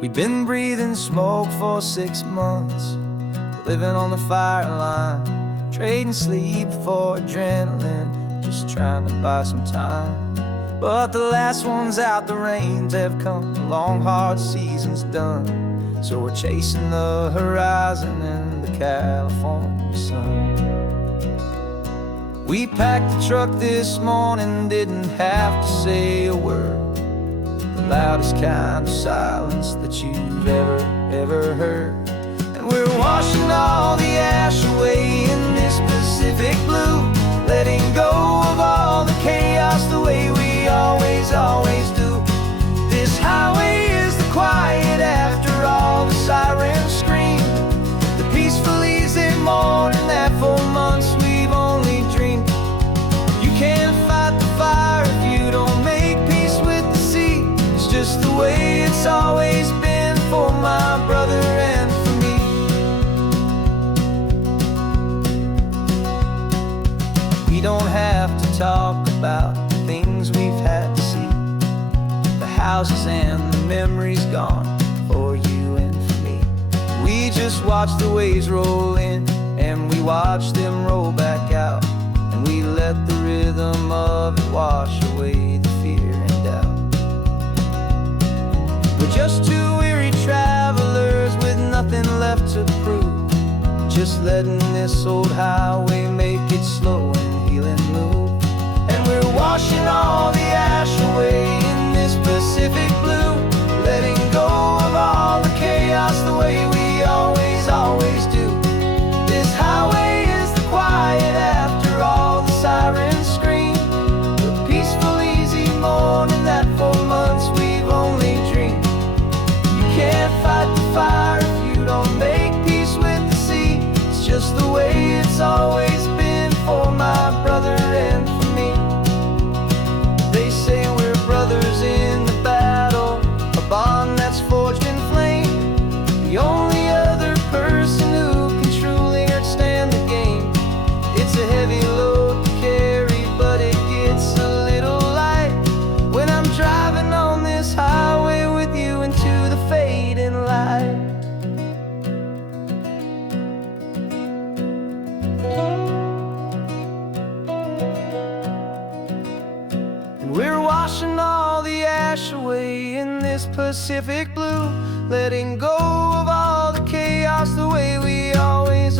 We've been breathing smoke for 6 months, living on the fire line, trading sleep for adrenaline, just trying to buy some time. But the last one's out, the rains have come, the long hard season's done. So we're chasing the horizon in the California sun. We packed the truck this morning, didn't have to say a word. The loudest kind of silence that you've ever heard. And we're washing all the ash away in this Pacific blue, letting go of all the chaos the way we always do. This highway is the quiet after all the sirens scream, the peaceful easy morning that for months we've only dreamed. You can't fight the fire if you don't make peace with the sea. It's just the way it's always been for my brother and for me. We don't have to talk about the things we've had to see, the houses and the memories gone for you and for me. We just watch the waves roll in and we watch them roll back out, and we let the rhythm of it wash away the fear and doubt. We're just two weary travelers with nothing left to prove, just letting this old highway make it slow and healing move. And we're washing all the ash away in this Pacific blue, letting go of all the chaos the way we always do. This highway is the quiet after all the sirens scream, the peaceful easy morning that for months we've only dreamed. You can't fight the fire if you don't make peace with the sea. It's just the way it's always been for my brother and for me. They say we're brothers in the battle, a bond that's forged in flame. The only other person who can truly understand the game. It's a heavy load to carry, but it gets a little light when I'm driving on this highway with you into the fading light. And we're washing all the ash away in this Pacific blue, letting go of all the chaos the way we always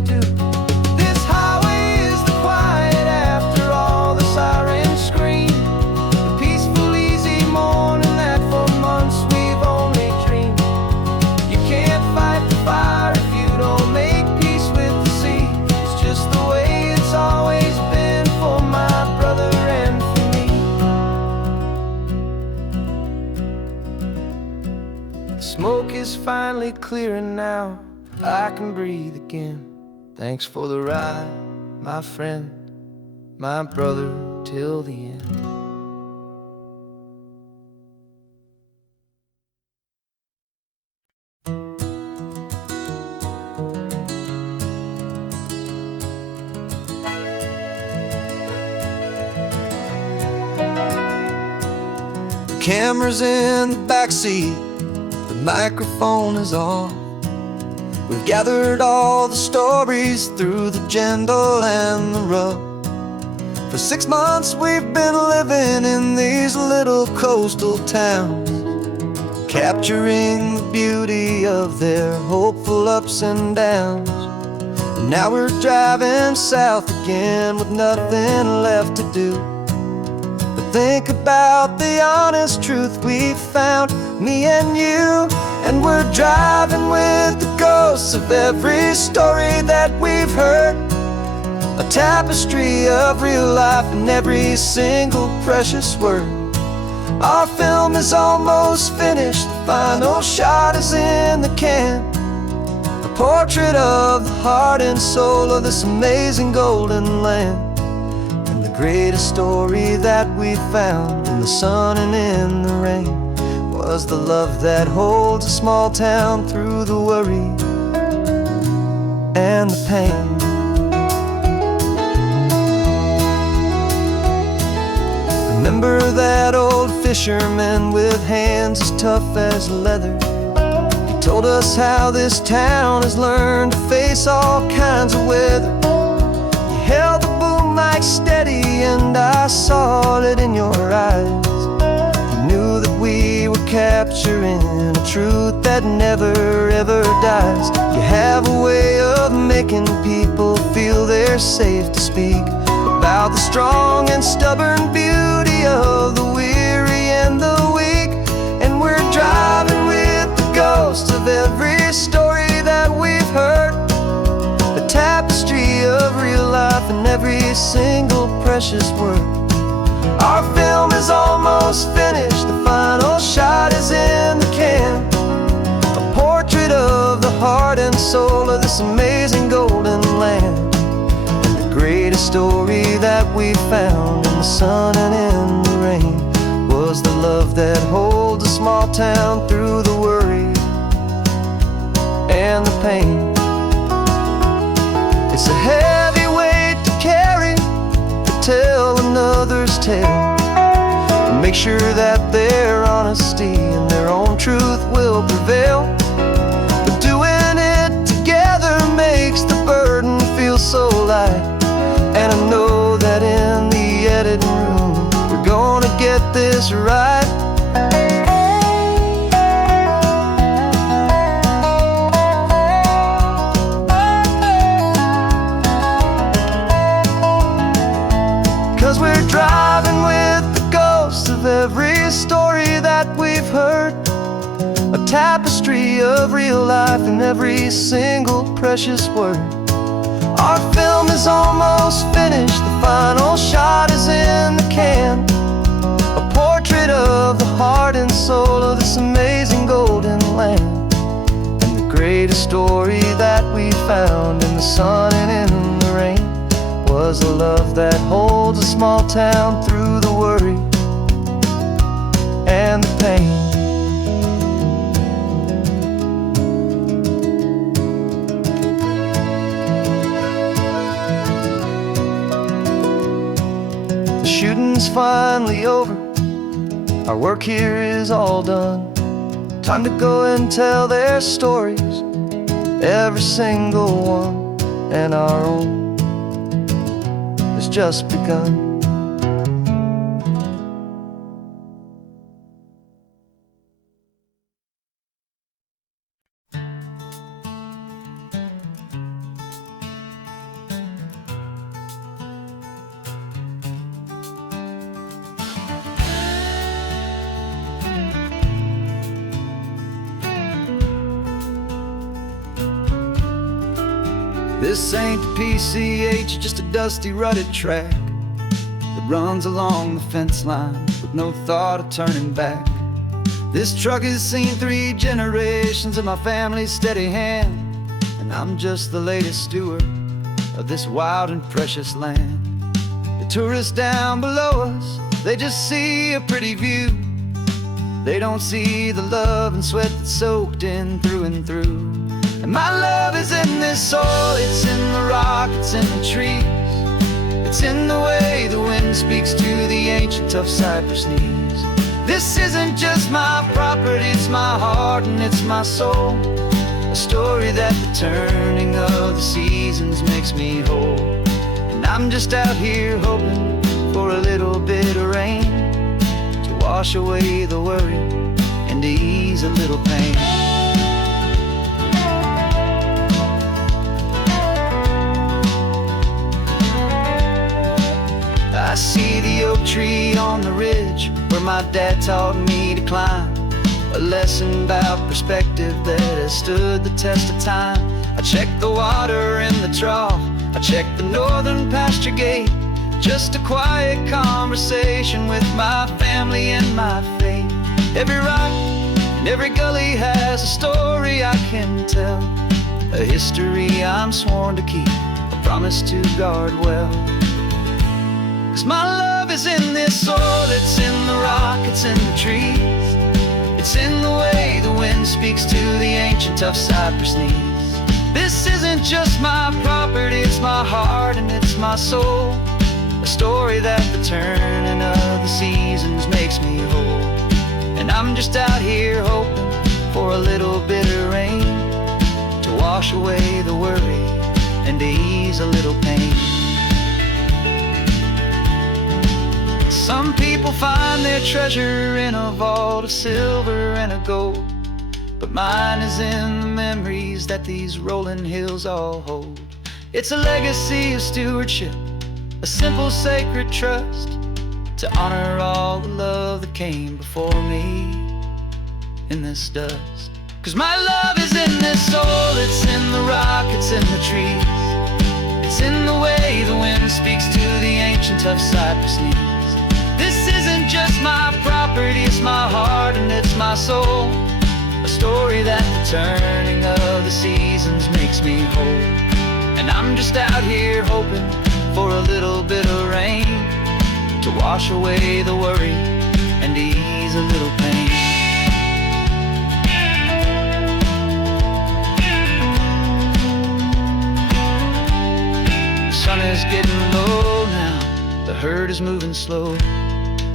do. This highway is the quiet after all the sirens scream, the peaceful easy morning that for months we've only dreamed. You can't fight the fire if you don't make peace with the sea. It's just the way it's always been for my brother and for me. The smoke is finally clearing now, I can breathe again. Thanks for the ride, my friend, my brother till the end. The camera's in the backseat, the microphone is on. We've gathered all the stories through the gentle and the rough. For 6 months we've been living in these little coastal towns, capturing the beauty of their hopeful ups and downs. And now we're driving south again with nothing left to do but think about the honest truth we found, me and you. And we're driving with the ghosts of every story that we've heard, a tapestry of real life in every single precious word. Our film is almost finished, the final shot is in the can, a portrait of the heart and soul of this amazing golden land. And the greatest story that we found in the sun and in the rain was the love that holds a small town through the worry and the pain. remember that old fisherman with hands as tough as leather. He told us how this town has learned to face all kinds of weather. You held the boom mic steady and I saw it in your eyes. You knew that we were capturing a truth that never ever dies. You have a way of making people feel they're safe to speak about the strong and stubborn beauty of the weary and the weak. And we're driving with the ghosts of every story that we've heard, the tapestry of real life and every single precious word. Our film is almost finished, the final shot is in the can, a portrait of the heart and soul of this amazing golden land. Greatest story that we found in the sun and in the rain was the love that holds a small town through the worry and the pain. It's a heavy weight to carry, to tell another's tale, and make sure that their honesty and their own truth will prevail. But doing it together makes the burden feel so light. And I know that in the editing room we're gonna get this right. 'Cause we're driving with the ghosts of every story that we've heard, a tapestry of real life and every single precious word. Our film is almost finished, the final shot is in the can, a portrait of the heart and soul of this amazing golden land. And the greatest story that we found in the sun and in the rain was a love that holds a small town through the worry and the pain. Shooting's finally over, our work here is all done. Time to go and tell their stories, every single one, and our own has just begun. This ain't the PCH, just a dusty, rutted track that runs along the fence line with no thought of turning back. This truck has seen 3 generations of my family's steady hand, and I'm just the latest steward of this wild and precious land. The tourists down below us, they just see a pretty view. They don't see the love and sweat that's soaked in through and through. And my love is in this soil, it's in the rock, it's in the trees. It's in the way the wind speaks to the ancient tough cypress knees. This isn't just my property, it's my heart and it's my soul. A story that the turning of the seasons makes me whole. And I'm just out here hoping for a little bit of rain to wash away the worry and to ease a little pain. I see the oak tree on the ridge where my dad taught me to climb, a lesson about perspective that has stood the test of time. I check the water in the trough, I check the northern pasture gate, just a quiet conversation with my family and my faith. Every rock and every gully has a story I can tell, a history I'm sworn to keep, a promise to guard well. 'Cause my love is in this soil, it's in the rock, it's in the trees. It's in the way the wind speaks to the ancient tough cypress knees. This isn't just my property, it's my heart and it's my soul. a story that the turning of the seasons makes me whole. And I'm just out here hoping for a little bit of rain to wash away the worry and to ease a little pain. Some people find their treasure in a vault of silver and of gold, but mine is in the memories that these rolling hills all hold. It's a legacy of stewardship, a simple sacred trust, to honor all the love that came before me in this dust. 'Cause my love is in this soul, it's in the rock, it's in the trees, it's in the way the wind speaks to the ancient tough cypress knees. This isn't just my property, it's my heart and it's my soul, a story that the turning of the seasons makes me whole. And I'm just out here hoping for a little bit of rain to wash away the worry and ease a little pain. The sun is getting low now, the herd is moving slow,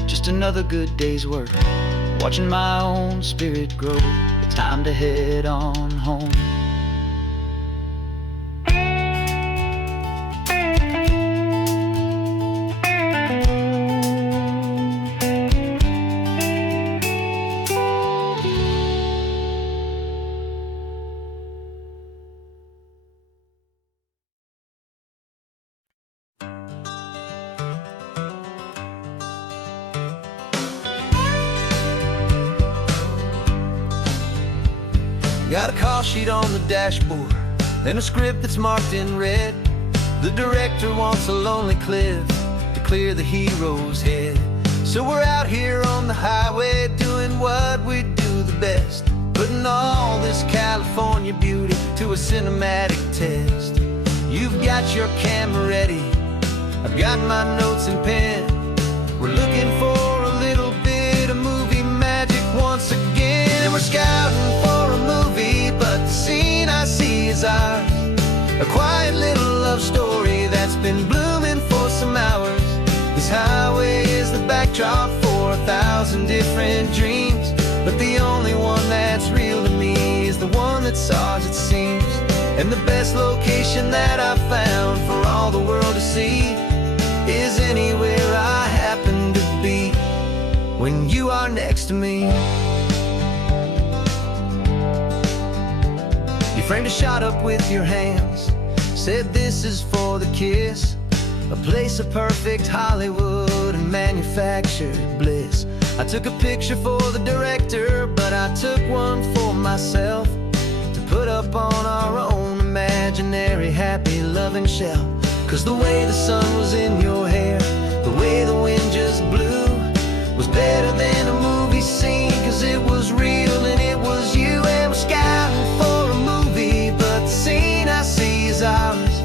just another good day's work, watching my own spirit grow. Time to head on home. Got a call sheet on the dashboard and a script that's marked in red. The director wants a lonely cliff to clear the hero's head. So we're out here on the highway doing what we do the best, putting all this California beauty to a cinematic test. You've got your camera ready, I've got my notes and pen. We're looking for a little bit of movie magic once again, and we're scouting for a movie, but the scene I see is ours. A quiet little love story that's been blooming for some hours. This highway is the backdrop for 1,000 different dreams, but the only one that's real to me is the one that's ours, it seems. And the best location that I've found for all the world to see is anywhere I happen to be when you are next to me. You framed a shot up with your hands, said this is for the kiss, a place of perfect Hollywood and manufactured bliss. I took a picture for the director, but I took one for myself to put up on our own imaginary happy loving shelf. 'Cause the way the sun was in your hair, the way the wind just blew, was better than a movie scene, 'cause it was real and it was you. And we're scouting for a movie, but the scene I see is ours.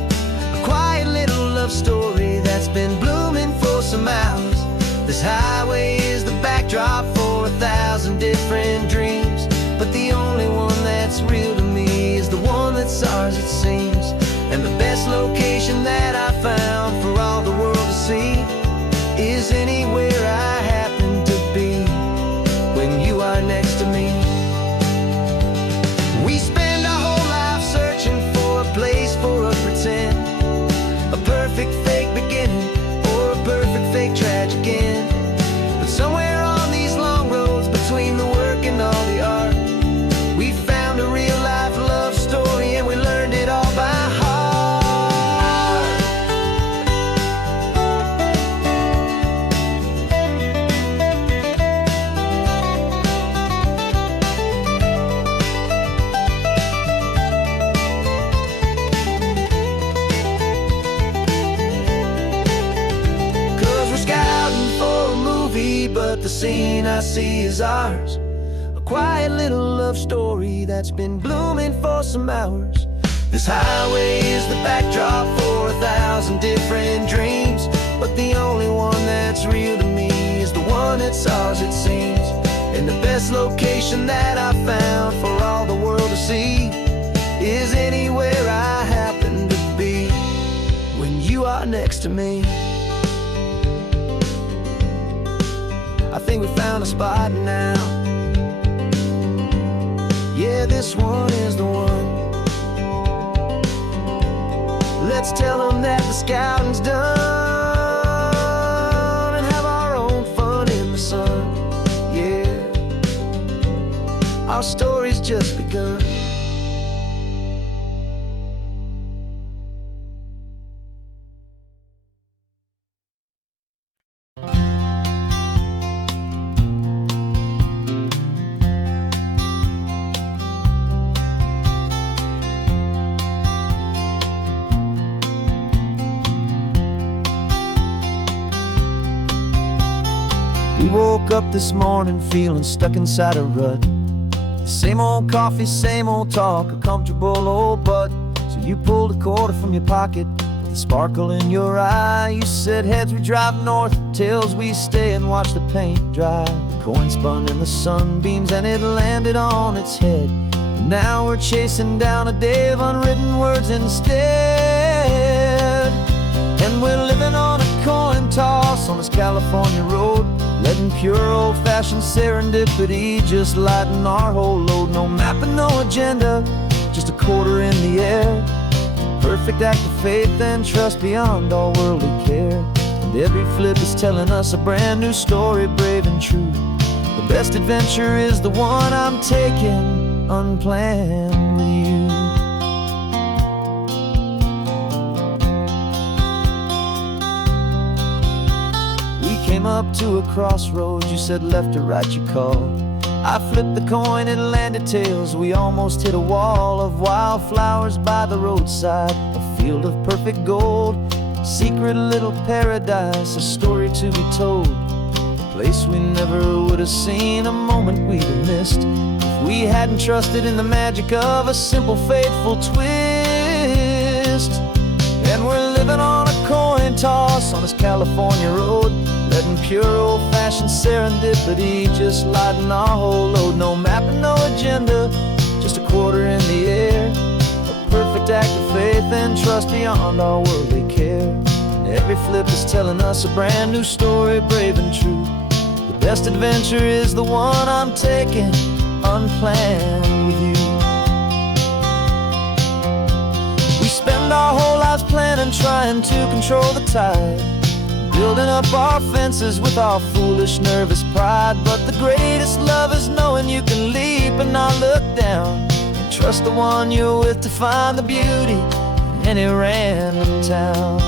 A quiet little love story that's been blooming for some hours. This highway is the backdrop for 1,000 different dreams, but the only one that's real to me is the one that's ours, it seems. And the best location that I found for all the world to see is anywhere I happen to be when you are next to me. We spend our whole life searching for a place for a pretend, a perfect fake beginning or a perfect fake tragic end. But somewhere on these long roads between the work and all the art, we found a real life love story and we learned it all by heart. But the scene I see is ours. A quiet little love story that's been blooming for some hours. This highway is the backdrop for 1,000 different dreams, but the only one that's real to me is the one that's ours, it seems. And the best location that I found for all the world to see is anywhere I happen to be when you are next to me. think we found a spot now. Yeah, this one is the one. Let's tell them that the scouting's done and have our own fun in the sun. Yeah, our story's just begun. We woke up this morning feeling stuck inside a rut. Same old coffee, same old talk, a comfortable old butt. So you pulled a quarter from your pocket with a sparkle in your eye. You said heads we drive north, tails we stay and watch the paint dry. The coin spun in the sunbeams and it landed on its head. And now we're chasing down a day of unwritten words instead. And we're living on a coin toss on this California road, letting pure old-fashioned serendipity just lighten our whole load. No map and no agenda, just a quarter in the air. Perfect act of faith and trust beyond all worldly care. And every flip is telling us a brand new story, brave and true. The best adventure is the one I'm taking unplanned with you. Came up to a crossroads, you said left or right you called. I flipped the coin, it landed tails. We almost hit a wall of wildflowers by the roadside, a field of perfect gold, secret little paradise, a story to be told, a place we never would have seen, a moment we'd have missed if we hadn't trusted in the magic of a simple faithful twist. And we're living on a coin toss on this California road, letting pure old-fashioned serendipity just lighten our whole load. No map and no agenda, just a quarter in the air. A perfect act of faith and trust beyond our worldly care. And every flip is telling us a brand new story, brave and true. The best adventure is the one I'm taking unplanned with you. We spend our whole lives planning, trying to control the tide, building up our fences with our foolish, nervous pride. But the greatest love is knowing you can leap and not look down, and trust the one you're with to find the beauty in any random town.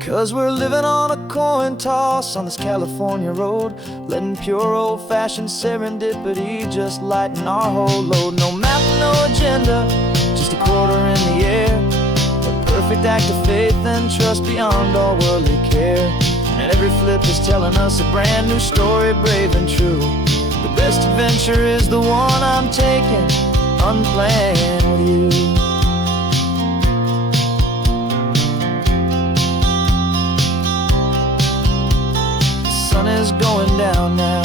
'Cause we're living on a coin toss on this California road, letting pure old-fashioned serendipity just lighten our whole load. No map, no agenda, just a quarter in the air. A perfect act of faith and trust beyond all worldly care. And every flip is telling us a brand new story, brave and true. The best adventure is the one I'm taking unplanned with you. The sun is going down now,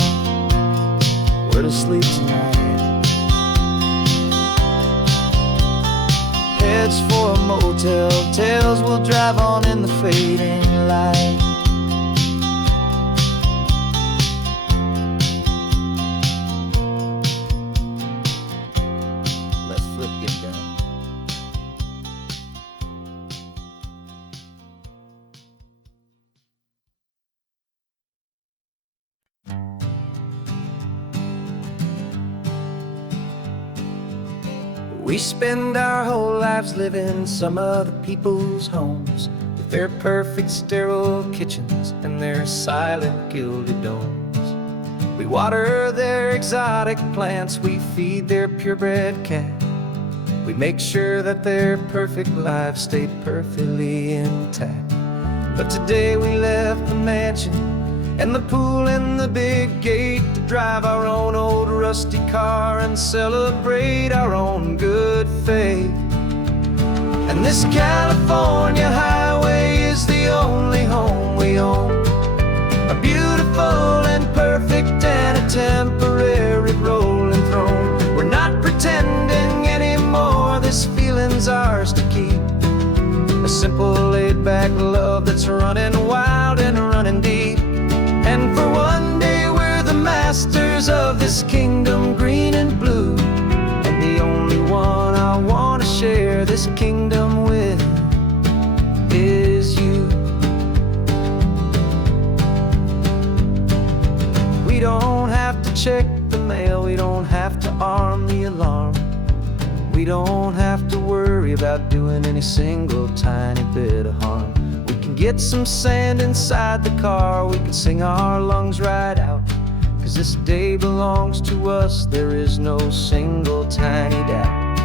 we're to sleep tonight. Heads for a motel, tails will drive on in the fading light. Let's flip get down. We spend our whole lives living some other people's homes, with their perfect sterile kitchens and their silent gilded domes. We water their exotic plants, we feed their purebred cat. We make sure that their perfect lives stay perfectly intact. But today we left the mansion and the pool and the big gate to drive our own old rusty car and celebrate our own good faith. And this California highway is the only home we own, a beautiful simple laid-back love that's running wild and running deep. And for one day we're the masters of this kingdom, green and blue. And the only one I want to share this kingdom with is you. We don't have to check the mail, we don't have to arm the alarm. We don't have to worry about doing any single tiny bit of harm. We can get some sand inside the car, we can sing our lungs right out. 'Cause this day belongs to us, there is no single tiny doubt.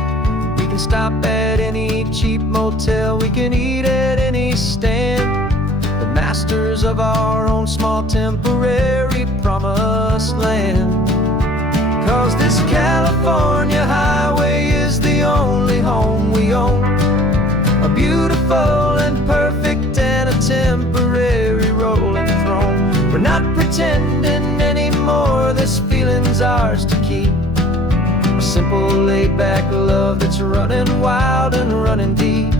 We can stop at any cheap motel, we can eat at any stand. The masters of our own small temporary promised land. 'Cause this California highway is the only home we own. A beautiful and perfect and a temporary rolling throne. We're not pretending anymore, this feeling's ours to keep. A simple laid-back love that's running wild and running deep.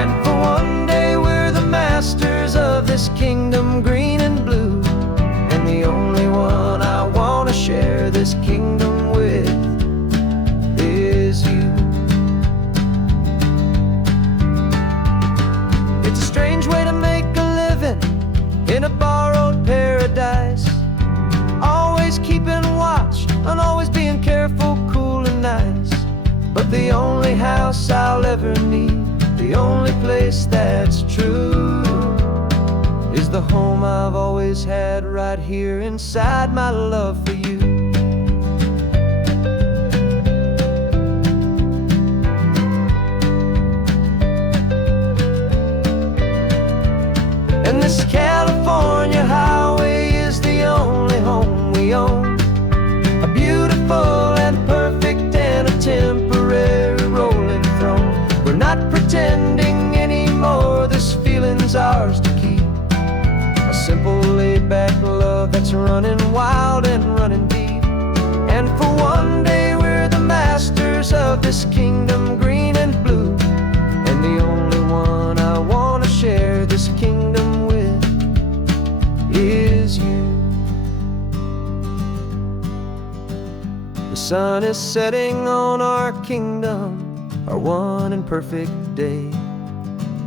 And for one day we're the masters of this kingdom, green and blue. And the only one I want to share this kingdom with is you. It's a strange way to make a living in a borrowed paradise. Always keeping watch and always being careful, cool and nice. But the only house I'll ever need, the only place that's true, is the home I've always had right here inside my love for you. And this California highway is the only home we own. A beautiful and perfect and a temporary rolling throne. We're not pretending anymore, this feeling's ours to keep. A simple laid-back love that's running wild and running deep. And for one day we're the masters of this kingdom, green and blue. And the only one I want to share this kingdom with is you. The sun is setting on our kingdom, our one and perfect day.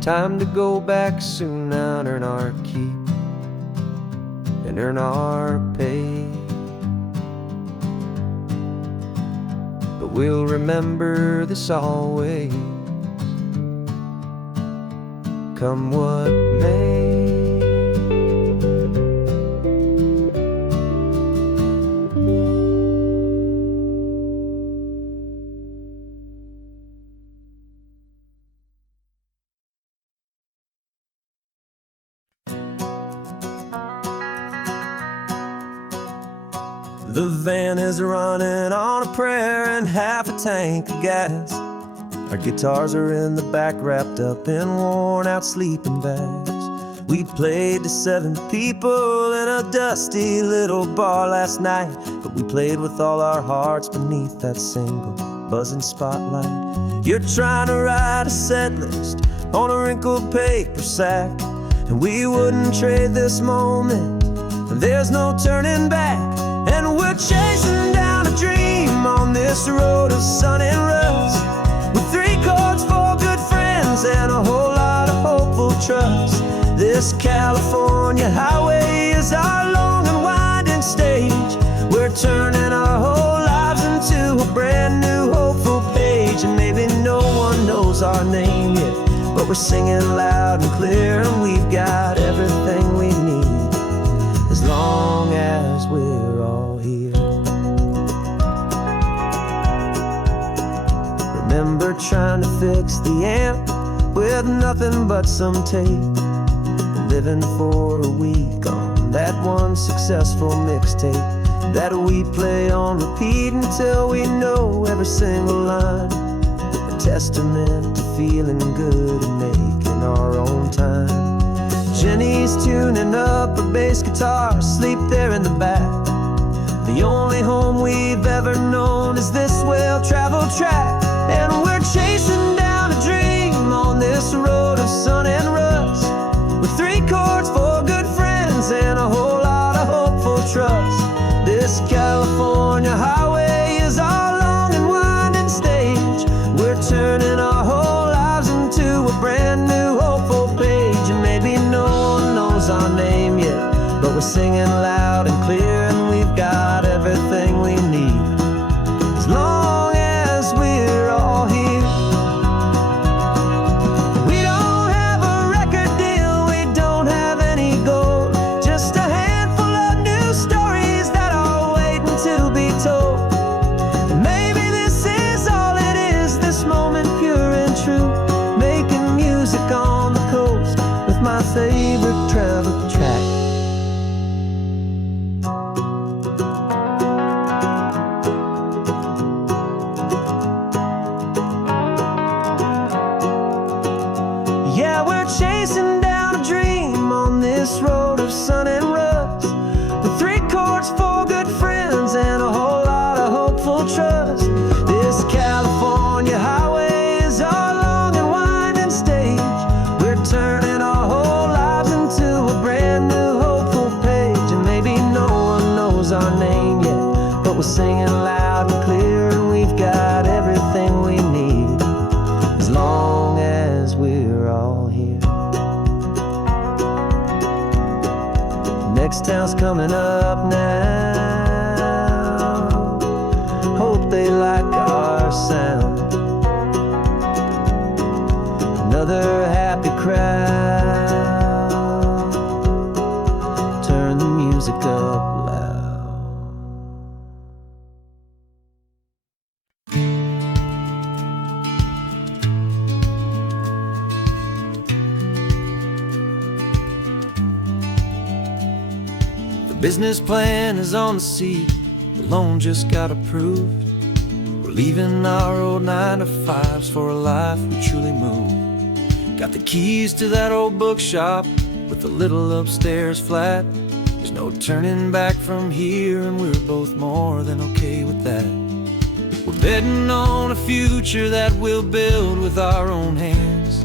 Time to go back soon now and earn our keep and earn our pay. But we'll remember this always, come what may. The van is running on a prayer and half a tank of gas. Our guitars are in the back, wrapped up in worn-out sleeping bags. We played to 7 people in a dusty little bar last night, but we played with all our hearts beneath that single buzzing spotlight. You're trying to write a set list on a wrinkled paper sack, and we wouldn't trade this moment, and there's no turning back. And we're chasing down a dream on this road of sun and rust, with 3 chords, 4 good friends, and a whole lot of hopeful trust. This California highway is our long and winding stage. We're turning our whole lives into a brand new hopeful page. And maybe no one knows our name yet, but we're singing loud and clear, and we've got everything we need, as long as we're all here. Remember trying to fix the amp with nothing but some tape, living for a week on that one successful mixtape that we play on repeat until we know every single line. A testament to feeling good and making our own time. Jenny's tuning up her bass guitar, asleep there in the back. The only home we've ever known is this well-traveled track. And we're chasing down a dream on this road of sun knows our name yet, but we're singing loud and clear, and we've got everything we need as long as we're all here. We don't have a record deal, we don't have any gold, just a handful of new stories that are waiting to be told. And maybe this is all it is, this moment pure and true, making music on the coast with my favorite travel track. Yeah, we're chasing down a dream on this road of sun and rust, with 3 chords, 4 good friends, and a whole lot of hopeful trust. This California highway is our long and winding stage. We're turning our whole lives into a brand new hopeful page. And maybe no one knows our name yet, but we're singing loud and clear, and we've got everything we need as long as we're all here. Next town's coming up now, hope they like our sound. Another happy crowd, turn the music up loud. The business plan is on the seat, the loan just got approved. We're leaving our old 9-to-5s for a life we truly move. Got the keys to that old bookshop with the little upstairs flat. There's no turning back from here, and we're both more than okay with that. We're betting on a future that we'll build with our own hands,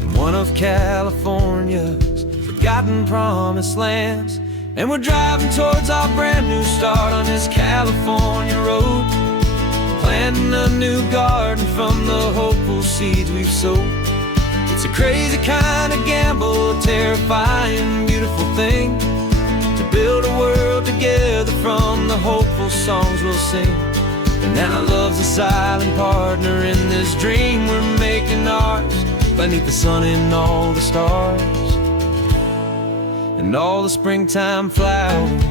in one of California's forgotten promised lands. And we're driving towards our brand new start on this California road, planting a new garden from the hopeful seeds we've sowed. It's a crazy kind of gamble, a terrifying, beautiful thing, to build a world together from the hopeful songs we'll sing. And now love's a silent partner in this dream we're making ours, beneath the sun and all the stars and all the springtime flowers.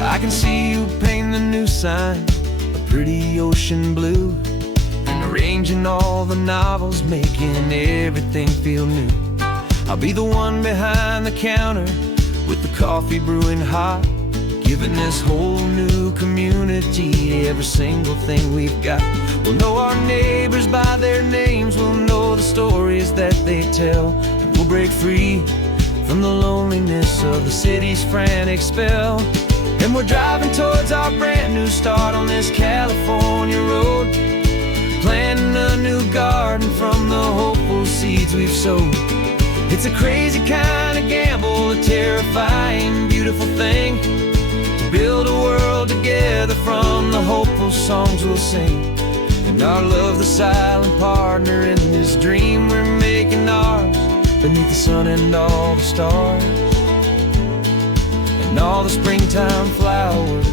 I can see you painting the new sign a pretty ocean blue, and arranging all the novels, making everything feel new. I'll be the one behind the counter with the coffee brewing hot, giving this whole new community every single thing we've got. We'll know our neighbors by their names, we'll know the stories that they tell, and we'll break free from the loneliness of the city's frantic spell. And we're driving towards our brand new start on this California road, planting a new garden from the hopeful seeds we've sowed. It's a crazy kind of gamble, a terrifying, beautiful thing, to build a world together from the hopeful songs we'll sing. And our love's the silent partner in this dream we're making ours, beneath the sun and all the stars and all the springtime flowers.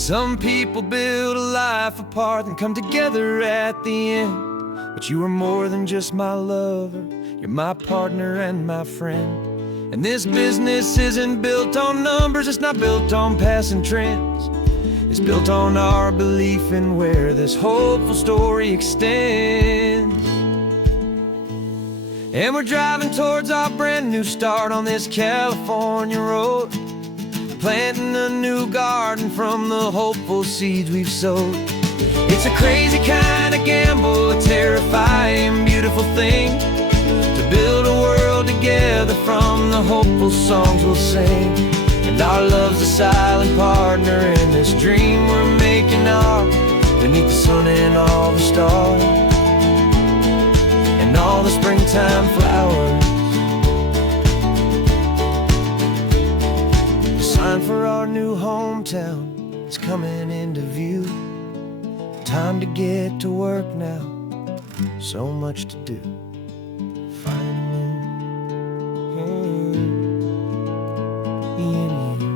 Some people build a life apart and come together at the end, but you are more than just my lover, you're my partner and my friend. And this business isn't built on numbers, it's not built on passing trends. It's built on our belief in where this hopeful story extends. And we're driving towards our brand new start on this California road, planting a new garden from the hopeful seeds we've sowed. It's a crazy kind of gamble, a terrifying, beautiful thing, to build a world together from the hopeful songs we'll sing. And our love's a silent partner in this dream we're making ours, beneath the sun and all the stars and all the springtime flowers. The sign for our new hometown is coming into view. Time to get to work now, so much to do. Finding in you.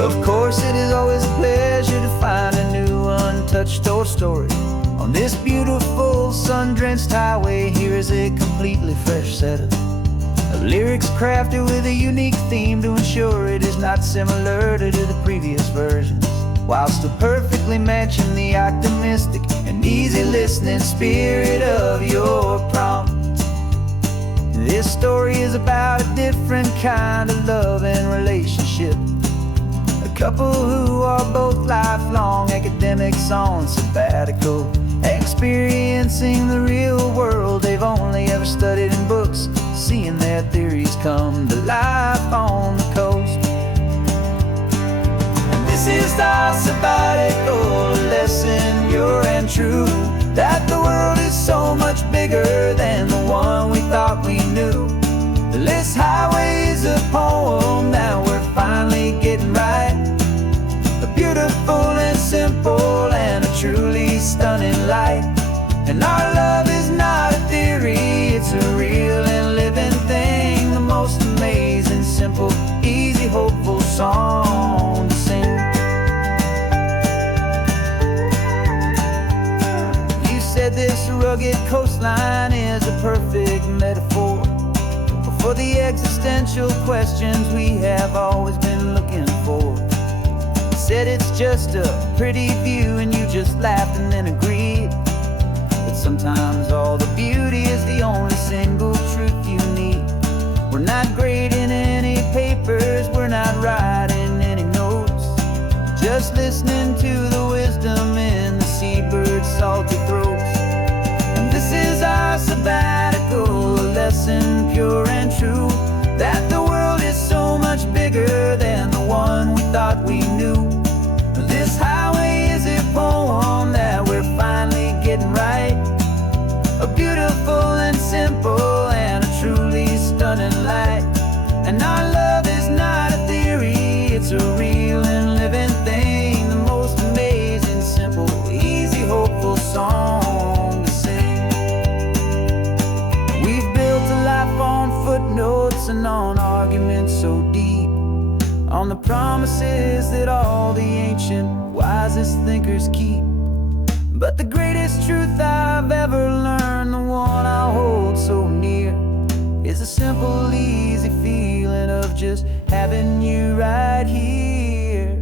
Of course, it is always a pleasure to find a new untouched old story. On this beautiful sun-drenched highway, here is a completely fresh set of lyrics crafted with a unique theme to ensure it is not similar to the previous versions, while still perfectly matching the optimistic and easy listening spirit of your prompt. This story is about a different kind of love and relationship. Couple who are both lifelong academics on sabbatical, experiencing the real world they've only ever studied in books, seeing their theories come to life on the coast. And this is our sabbatical lesson, pure and true, that the world is so much bigger than the one we thought we knew. This highway is a poem that we're finally getting right. Beautiful and simple and a truly stunning light. And our love is not a theory, it's a real and living thing. The most amazing, simple, easy, hopeful song to sing. You said this rugged coastline is a perfect metaphor for the existential questions we have always been looking for. Said it's just a pretty view and you just laughed and then agreed that sometimes all the beauty is the only single truth you need. We're not grading any papers, we're not writing any notes, just listening to the wisdom in the seabird's salty throats. And this is our sabbatical lesson, pure and true, that the world is so much bigger than the one we thought we knew. This highway is a poem that we're finally getting right. A beautiful and simple and a truly stunning light. And our love is not a theory, it's a real and living thing. The most amazing, simple, easy, hopeful song to sing. We've built a life on footnotes and on arguments so deep, on the promises that all the ancient, wisest thinkers keep. But the greatest truth I've ever learned, the one I hold so near, is a simple, easy feeling of just having you right here.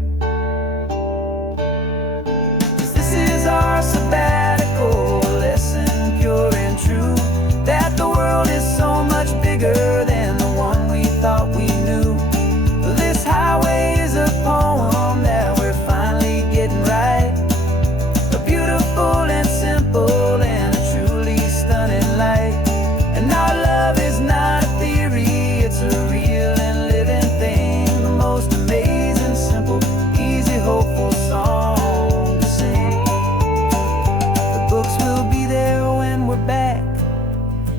'Cause this is our sabbatical lesson, pure and true, that the world is so much bigger than the one we thought we knew. This highway is a poem that we're finally getting right. A beautiful and simple and a truly stunning light. And our love is not a theory, it's a real and living thing. The most amazing, simple, easy, hopeful song to sing. The books will be there when we're back,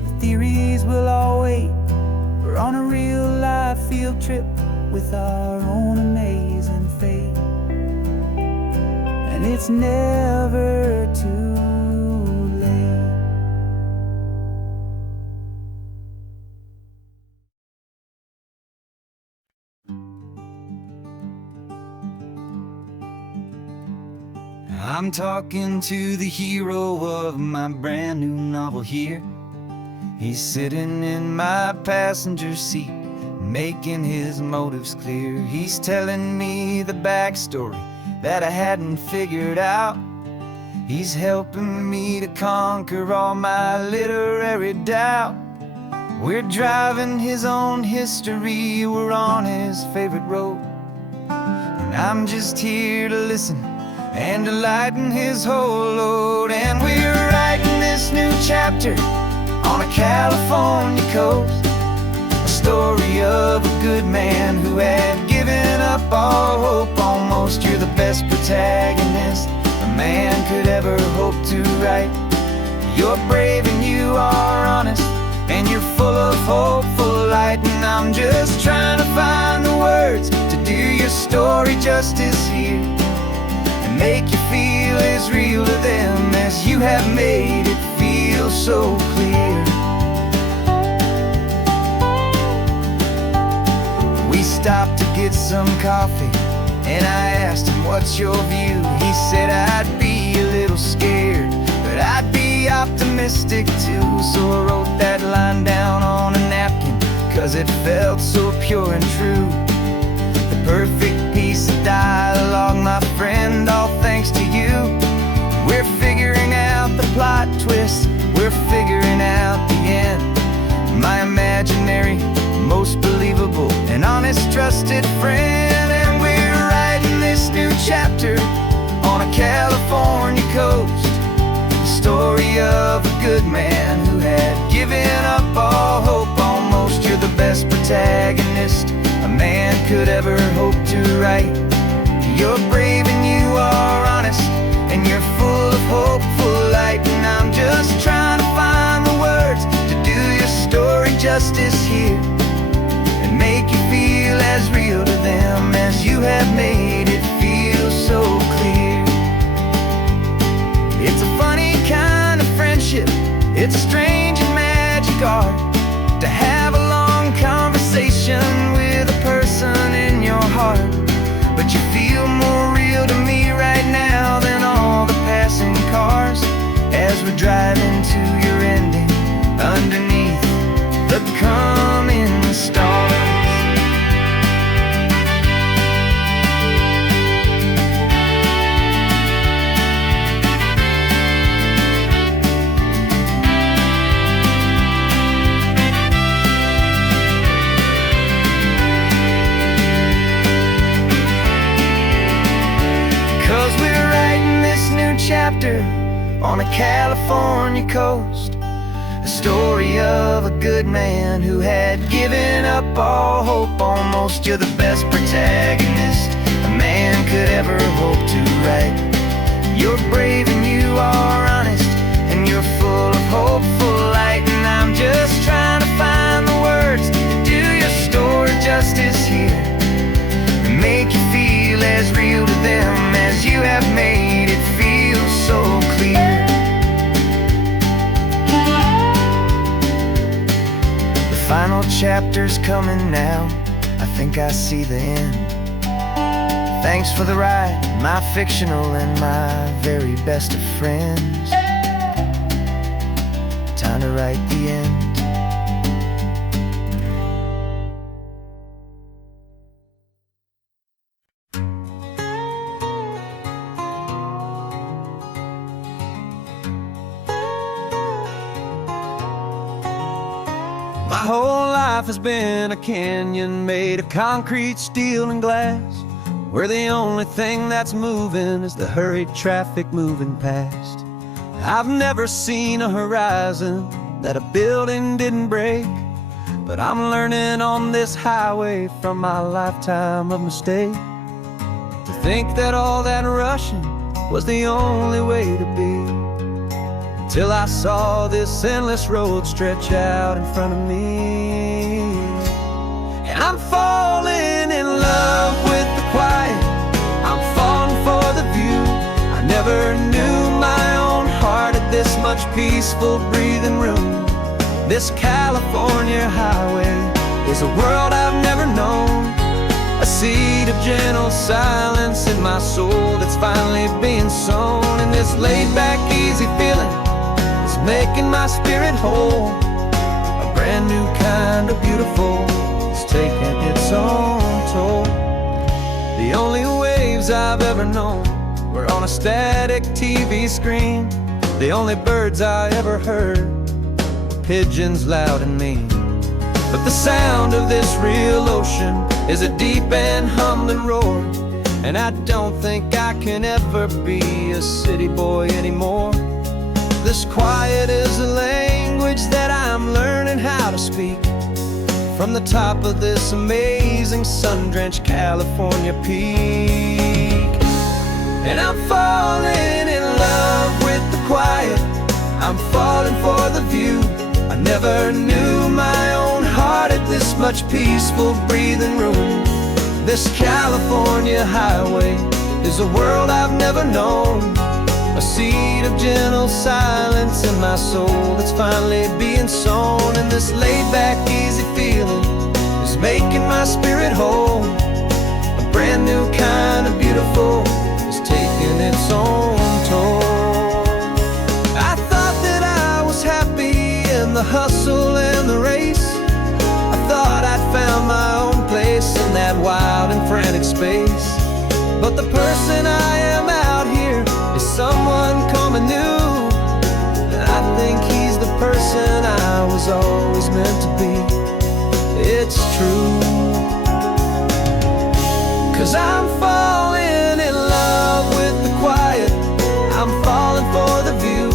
the theories will all wait. We're on a real life field trip with our own amazing fate. And it's never too late. I'm talking to the hero of my brand new novel here. He's sitting in my passenger seat, making his motives clear. He's telling me the backstory that I hadn't figured out. He's helping me to conquer all my literary doubt. We're driving his own history, we're on his favorite road, and I'm just here to listen and to lighten his whole load. And we're writing this new chapter on a California coast, a story of a good man who had given up all hope almost almost, you're the best protagonist a man could ever hope to write. You're brave and you are honest, and you're full of hope, full of light. And I'm just trying to find the words to do your story justice here, and make you feel as real to them as you have made it feel so clear. We stopped to get some coffee, and I asked him, what's your view? He said, I'd be a little scared, but I'd be optimistic too. So I wrote that line down on a napkin, 'cause it felt so pure and true. The perfect piece of dialogue, my friend, all thanks to you. We're figuring out the plot twist, we're figuring out the end. My imaginary, most believable and honest trusted friend. And we're writing this new chapter on a California coast, the story of a good man who had given up all hope almost. You're the best protagonist a man could ever hope to write. You're brave and you are honest, and you're full of hope, full of light. And I'm just trying to find the words to do your story justice here, and make you feel as real to them as you have made it feel so clear. It's a funny kind of friendship, it's strange and magic art to have a long conversation with a person in your heart. But you feel more real to me right now than all the passing cars, as we're driving to your ending underneath the coming stars. 'Cause we're writing this new chapter on a California coast, a story of a good man who had given up all hope almost. You're the best protagonist a man could ever hope to write. You're brave and you are honest, and you're full of hope, full of light. And I'm just trying to find the words to do your story justice here, and make you feel as real to them as you have made it feel so clear. The final chapter's coming now, I think I see the end. Thanks for the ride, my fictional and my very best of friends. Time to write the end. My whole life has been a canyon made of concrete, steel, and glass, where the only thing that's moving is the hurried traffic moving past. I've never seen a horizon that a building didn't break, but I'm learning on this highway from my lifetime of mistake, to think that all that rushing was the only way to be. Till I saw this endless road stretch out in front of me, and I'm falling in love with the quiet, I'm falling for the view. I never knew my own heart had this much peaceful breathing room. This California highway is a world I've never known, a seed of gentle silence in my soul that's finally being sown. And this laid-back, easy feeling is making my spirit whole. A brand new kind of beautiful is taking its own toll. The only waves I've ever known were on a static TV screen. The only birds I ever heard were pigeons loud and mean. But the sound of this real ocean is a deep and humbling roar, and I don't think I can ever be a city boy anymore. This quiet is a language that I'm learning how to speak, from the top of this amazing sun-drenched California peak. And I'm falling in love with the quiet, I'm falling for the view. I never knew my own heart had this much peaceful breathing room. This California highway is a world I've never known, a seed of gentle silence in my soul that's finally being sown. And this laid-back, easy feeling is making my spirit whole. A brand new kind of beautiful is taking its own toll. I thought that I was happy in the hustle and the race. I thought I'd found my own place in that wild and frantic space. But the person I am out here is someone coming new, and I think he's the person I was always meant to be. It's true, 'cause I'm falling in love with the quiet, I'm falling for the view.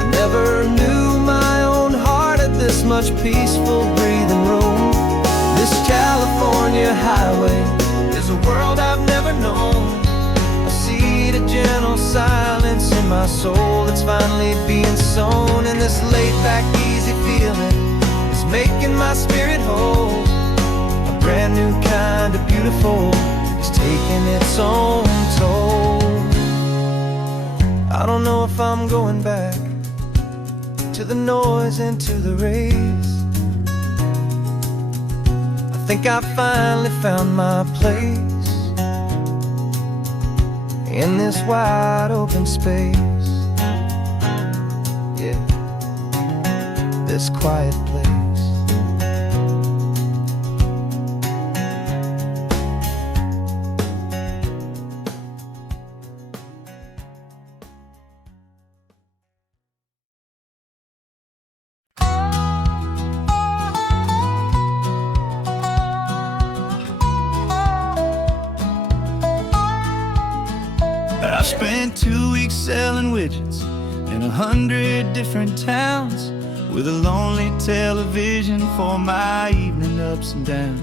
I never knew my own heart had this much peaceful breathing room. This California highway is a world I've never known, a seed of gentle silence in my soul that's finally being sown. And this laid-back, easy feeling is making my spirit whole. A brand new kind of beautiful is taking its own toll. I don't know if I'm going back to the noise and to the race. I think I finally found my place in this wide open space, yeah, this quiet place. I spent 2 weeks selling widgets in 100 different towns, with a lonely television for my evening ups and downs.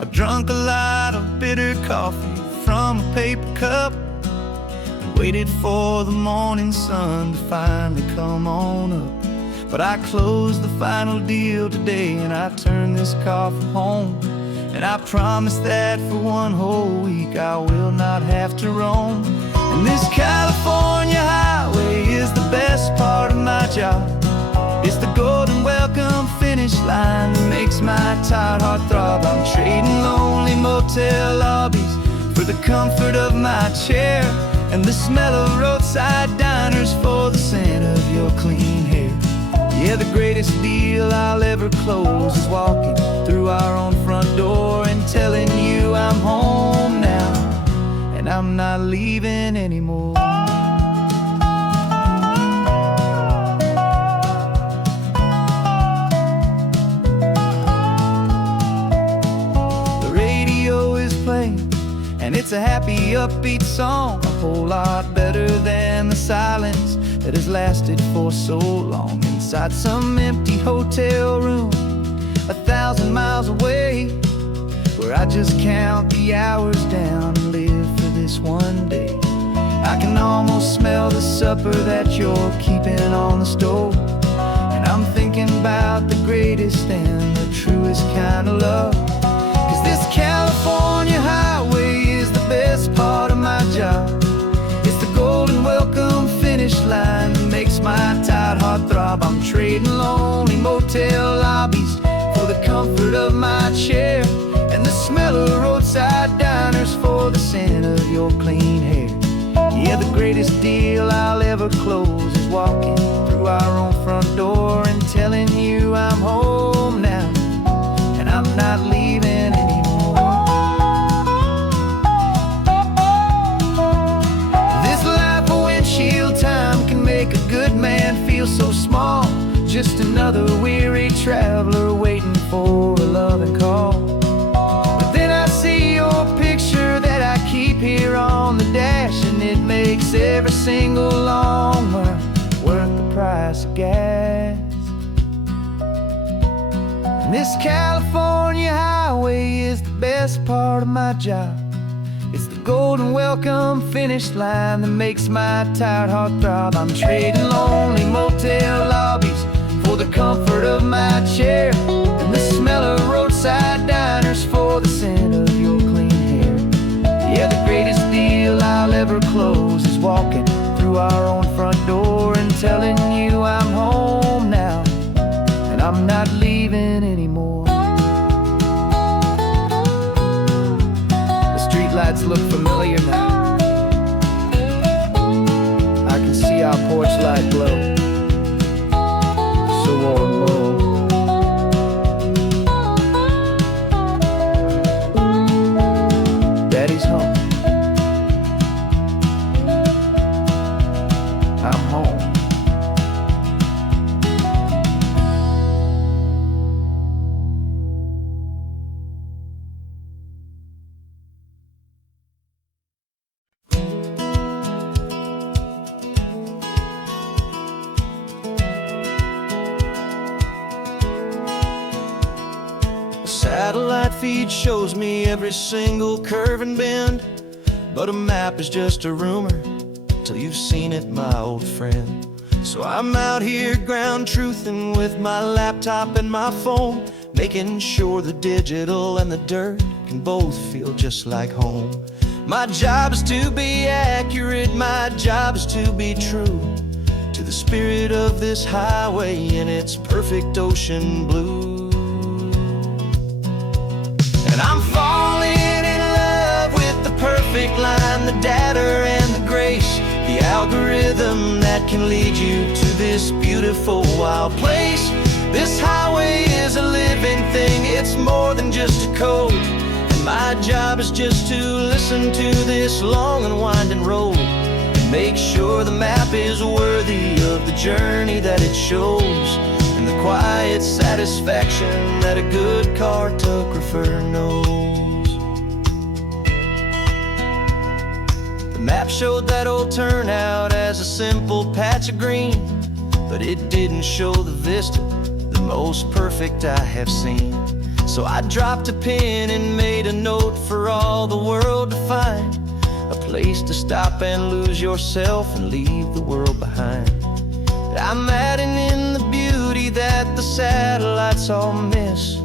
I drunk a lot of bitter coffee from a paper cup and waited for the morning sun to finally come on up. But I closed the final deal today, and I turned this car from home. And I promise that for one whole week I will not have to roam. And this California highway is the best part of my job. It's the golden welcome finish line that makes my tired heart throb. I'm trading lonely motel lobbies for the comfort of my chair, and the smell of roadside diners for the scent of your clean hair. Yeah, the greatest deal I'll ever close is walking through our own front door and telling you I'm home now, and I'm not leaving anymore. The radio is playing, and it's a happy, upbeat song, a whole lot better than the silence that has lasted for so long inside some empty hotel room 1,000 miles away, where I just count the hours down and live for this one day. I can almost smell the supper that you're keeping on the stove, and I'm thinking about the greatest and the truest kind of love. 'Cause this California highway is the best part of my job. It's the golden welcome finish line that makes my tired heart throb. I'm trading lonely motel lobbies for the comfort of my chair, and the smell of roadside diners for the scent of your clean hair. Yeah, the greatest deal I'll ever close is walking through our own front door and telling you I'm home now, and I'm not leaving anymore. This life of windshield time can make a good man feel so small, just another weary traveler waiting for a loving call. But then I see your picture that I keep here on the dash, and it makes every single long mile worth the price of gas. And this California highway is the best part of my job. It's the golden welcome finish line that makes my tired heart throb. I'm trading lonely motel lobbies for the comfort of my chair, and the smell of roadside diners for the scent of your clean hair. Yeah, the greatest deal I'll ever close is walking through our own front door and telling you I'm home now, and I'm not leaving anymore. The streetlights look familiar now. I can see our porch light glow, so warm, low. Daddy's home. I'm home. Satellite feed shows me every single curve and bend, but a map is just a rumor till you've seen it, my old friend. So I'm out here ground truthing with my laptop and my phone, making sure the digital and the dirt can both feel just like home. My job is to be accurate, my job is to be true to the spirit of this highway in its perfect ocean blue. And I'm falling in love with the perfect line, the data and the grace, the algorithm that can lead you to this beautiful wild place. This highway is a living thing, it's more than just a code, and my job is just to listen to this long and winding road and make sure the map is worthy of the journey that it shows, and the quiet satisfaction that a good cartographer knows. The map showed that old turnout as a simple patch of green, but it didn't show the vista, the most perfect I have seen. So I dropped a pin and made a note for all the world to find, a place to stop and lose yourself and leave the world behind. I'm adding in the beauty that the satellites all miss,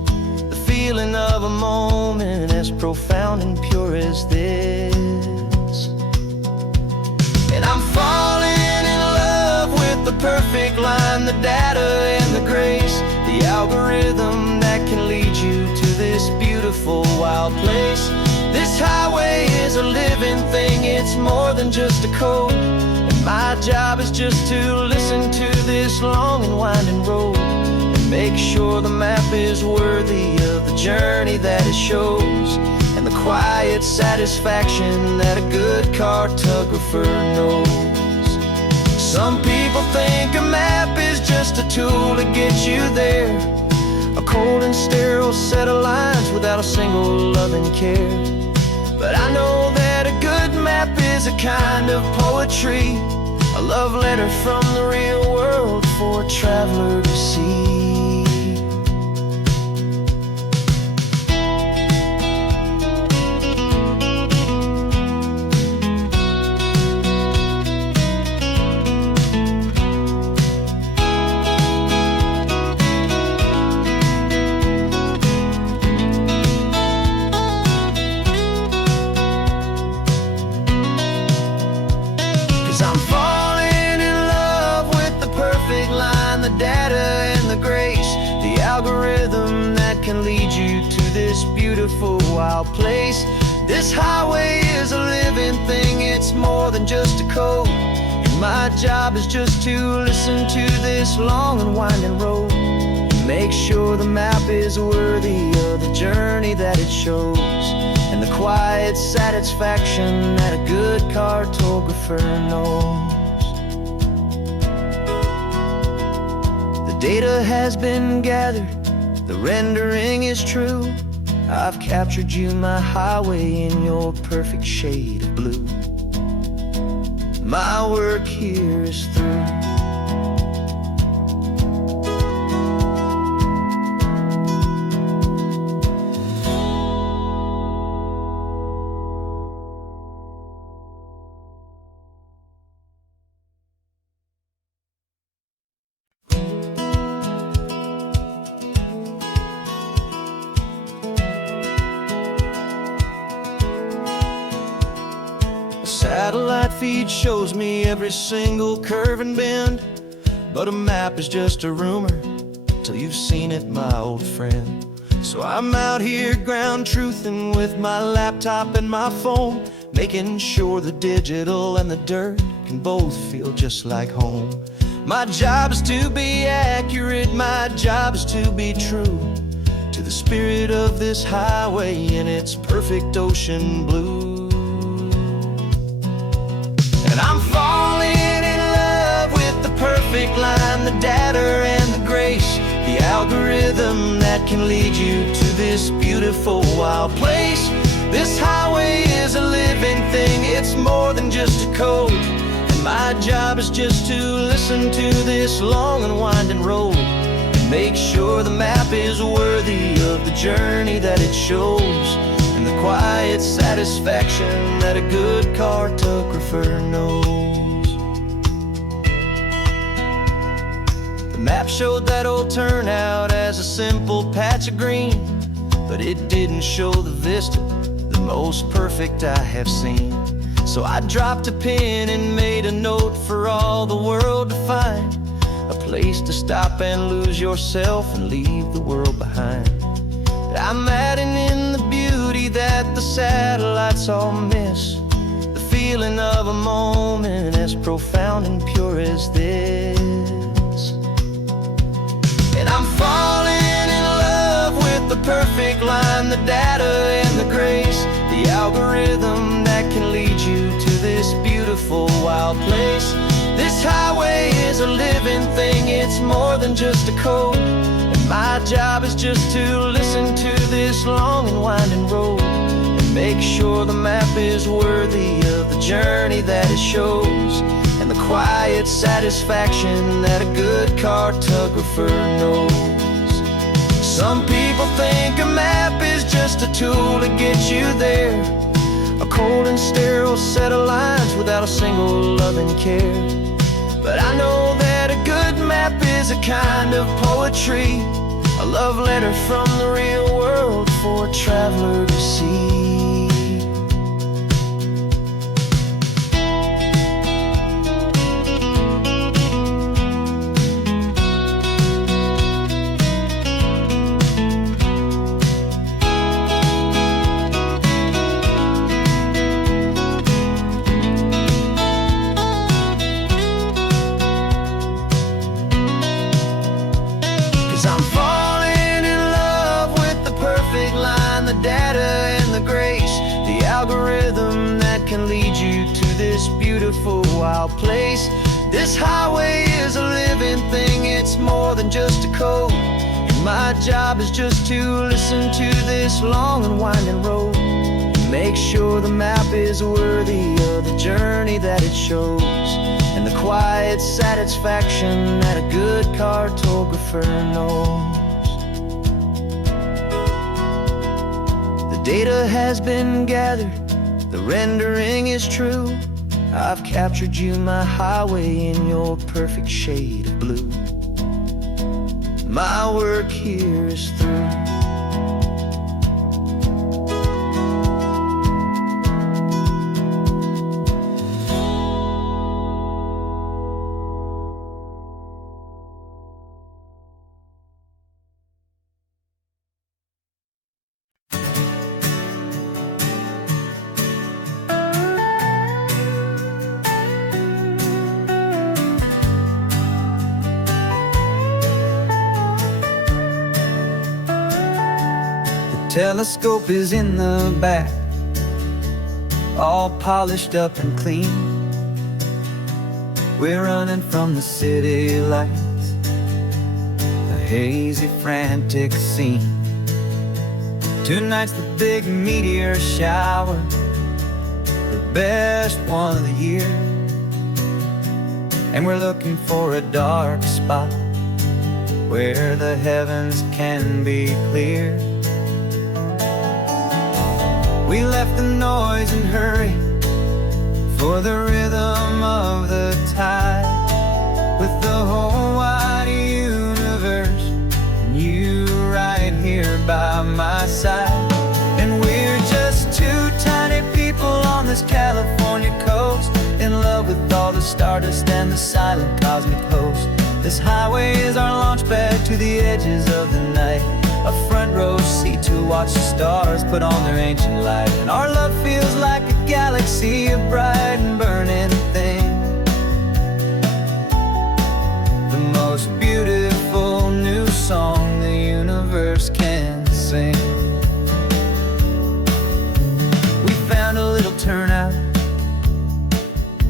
the feeling of a moment as profound and pure as this. And I'm falling in love with the perfect line, the data and the grace, the algorithm that can lead you to this beautiful wild place. This highway is a living thing, it's more than just a code, and my job is just to listen to this long and winding road and make sure the map is worthy of the journey that it shows, and the quiet satisfaction that a good cartographer knows. Some people think a map is just a tool to get you there, a cold and sterile set of lines without a single loving care. But I know that a good map is a kind of poetry, a love letter from the real world for a traveler to see. Can lead you to this beautiful wild place. This highway is a living thing, it's more than just a code, and my job is just to listen to this long and winding road and make sure the map is worthy of the journey that it shows, and the quiet satisfaction that a good cartographer knows. The data has been gathered, the rendering is true. I've captured you, my highway, in your perfect shade of blue. My work here is through. Satellite feed shows me every single curve and bend, but a map is just a rumor till you've seen it, my old friend. So I'm out here ground truthing with my laptop and my phone, making sure the digital and the dirt can both feel just like home. My job is to be accurate, my job is to be true to the spirit of this highway in its perfect ocean blue. And I'm falling in love with the perfect line, the data and the grace, the algorithm that can lead you to this beautiful wild place. This highway is a living thing, it's more than just a code. And my job is just to listen to this long and winding road and make sure the map is worthy of the journey that it shows, and the quiet satisfaction that a good cartographer knows. The map showed that old turnout as a simple patch of green, but it didn't show the vista, the most perfect I have seen. So I dropped a pin and made a note for all the world to find, a place to stop and lose yourself and leave the world behind. I'm adding in the beauty that the satellites all miss, the feeling of a moment as profound and pure as this. And I'm falling in love with the perfect line, the data and the grace, the algorithm that can lead you to this beautiful wild place. This highway is a living thing, it's more than just a code. And my job is just to listen to this long and winding road and make sure the map is worthy of the journey that it shows, and the quiet satisfaction that a good cartographer knows. Some people think a map is just a tool to get you there, a cold and sterile set of lines without a single loving care. But I know that a good map is a kind of poetry, a love letter from the real world for a traveler to see. I'm falling in love with the perfect line, the data and the grace, the algorithm that can lead you to this beautiful wild place. This highway is a living thing, it's more than just a code. And my job is just to listen to this long and winding road and make sure the map is worthy of the journey that it shows, and the quiet satisfaction that a good cartographer knows. The data has been gathered, the rendering is true. I've captured you, my highway, in your perfect shade of blue. My work here is through. Telescope is in the back, all polished up and clean. We're running from the city lights, a hazy, frantic scene. Tonight's the big meteor shower, the best one of the year. And we're looking for a dark spot where the heavens can be clear. We left the noise and hurry for the rhythm of the tide, with the whole wide universe and you right here by my side. And we're just two tiny people on this California coast, stardust and the silent cosmic host. This highway is our launch pad to the edges of the night, a front row seat to watch the stars put on their ancient light. And our love feels like a galaxy, a bright and burning thing, the most beautiful new song the universe can sing. We found a little turnout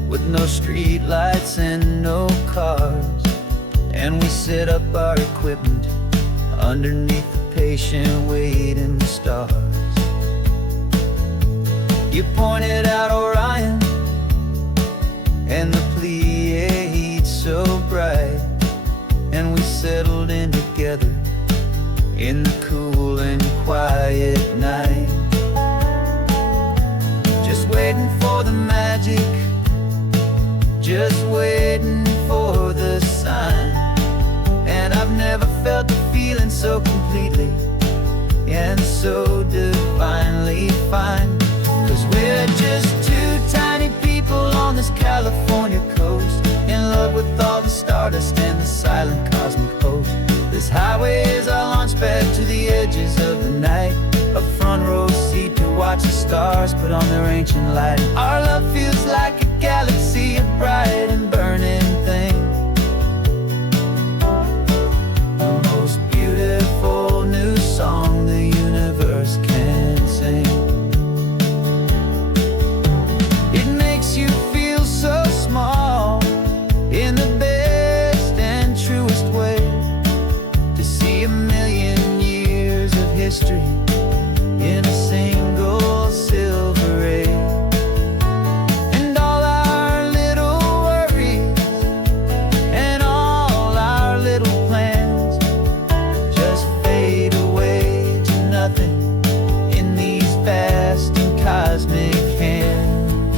with no street lights and no cars, and we set up our equipment underneath the patient waiting stars. You pointed out Orion and the Pleiades so bright, and we settled in together in the cool and quiet night, just waiting for the magic, just waiting for the sign. And I've never felt the feeling so completely and so divinely fine. 'Cause we're just two tiny people on this California coast, in love with all the stardust and the silent cosmic host. This highway is our launch pad to the edges of the night, a front row seat to watch the stars put on their ancient light. Our love feels like a galaxy, a bright and burning thing, the most beautiful new song the universe can sing. It makes you feel so small in the best and truest way, to see a million years of history in a single silver ray. And all our little worries and all our little plans just fade away to nothing in these vast and cosmic hands.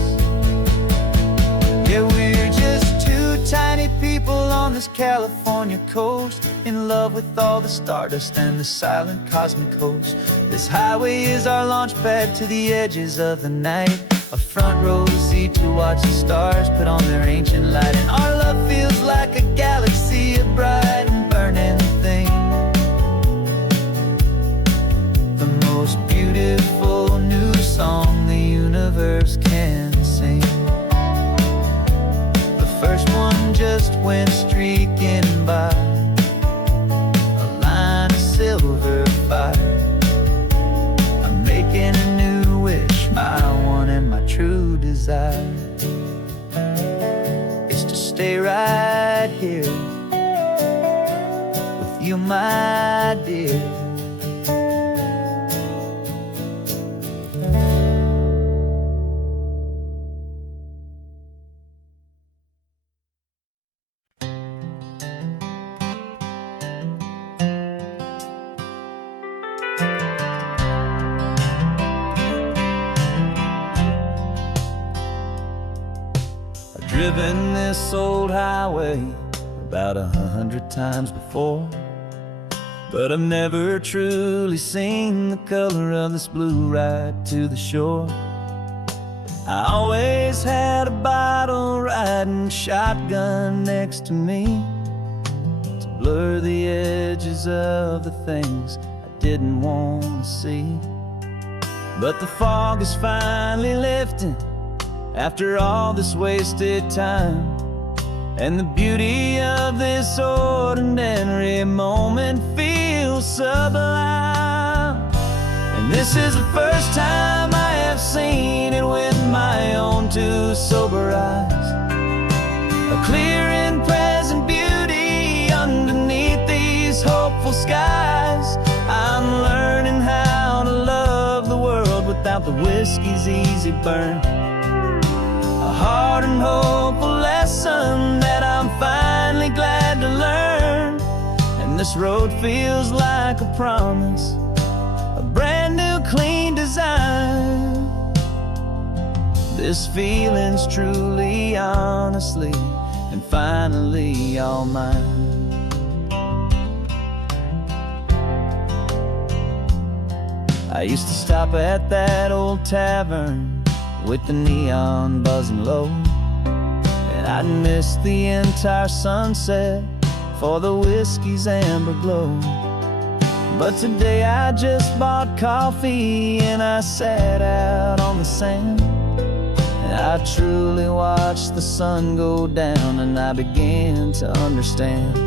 Yeah, we're just two tiny people on this California coast, in love with all the stardust and the silent cosmic host. This highway is our launch pad to the edges of the night, a front row seat to watch the stars put on their ancient light. And our love feels like a galaxy, a bright and burning thing, the most beautiful new song the universe can sing. The first one just went streaking by, a line of silver fire. I'm making a new wish, my one and my true desire is to stay right here with you, my dear. Driven this old highway about 100 times before, but I've never truly seen the color of this blue right to the shore. I always had a bottle riding shotgun next to me to blur the edges of the things I didn't want to see. But the fog is finally lifting after all this wasted time, and the beauty of this ordinary moment feels sublime. And this is the first time I have seen it with my own two sober eyes, a clear and present beauty underneath these hopeful skies. I'm learning how to love the world without the whiskey's easy burn, a hard and hopeful lesson that I'm finally glad to learn. And this road feels like a promise, a brand new clean design. This feeling's truly, honestly, and finally all mine. I used to stop at that old tavern with the neon buzzing low, and I'd miss the entire sunset for the whiskey's amber glow. But today I just bought coffee and I sat out on the sand, and I truly watched the sun go down, and I began to understand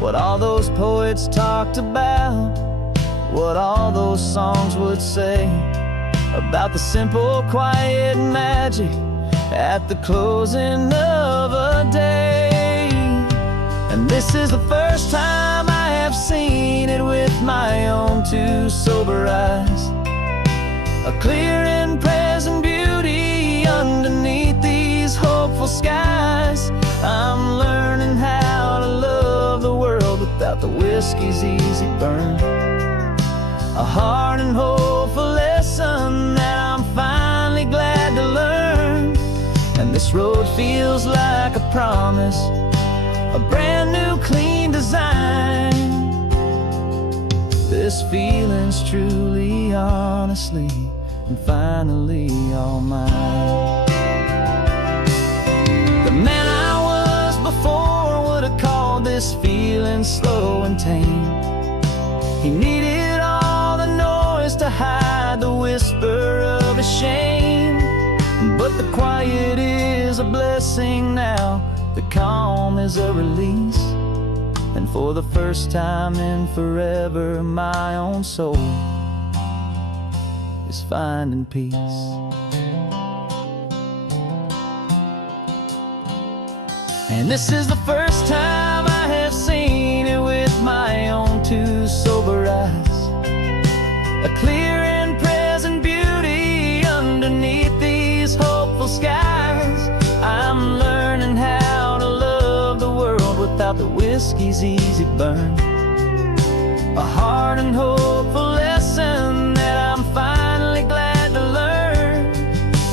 what all those poets talked about, what all those songs would say about the simple, quiet magic at the closing of a day. And this is the first time I have seen it with my own two sober eyes, a clear and present beauty underneath these hopeful skies. I'm learning how to love the world without the whiskey's easy burn, a hard and hopeful lesson that I'm finally glad to learn. And this road feels like a promise, a brand new clean design. This feeling's truly, honestly, and finally all mine. The man I was before would have called this feeling slow and tame. He needed all the noise to hide the whisper of his shame. But the quiet is a blessing now, the calm is a release, and for the first time in forever my own soul is finding peace. And this is the first time I have seen it with my own two sober eyes, a clear and present beauty underneath these hopeful skies. I'm learning how to love the world without the whiskey's easy burn, a hard and hopeful lesson that I'm finally glad to learn.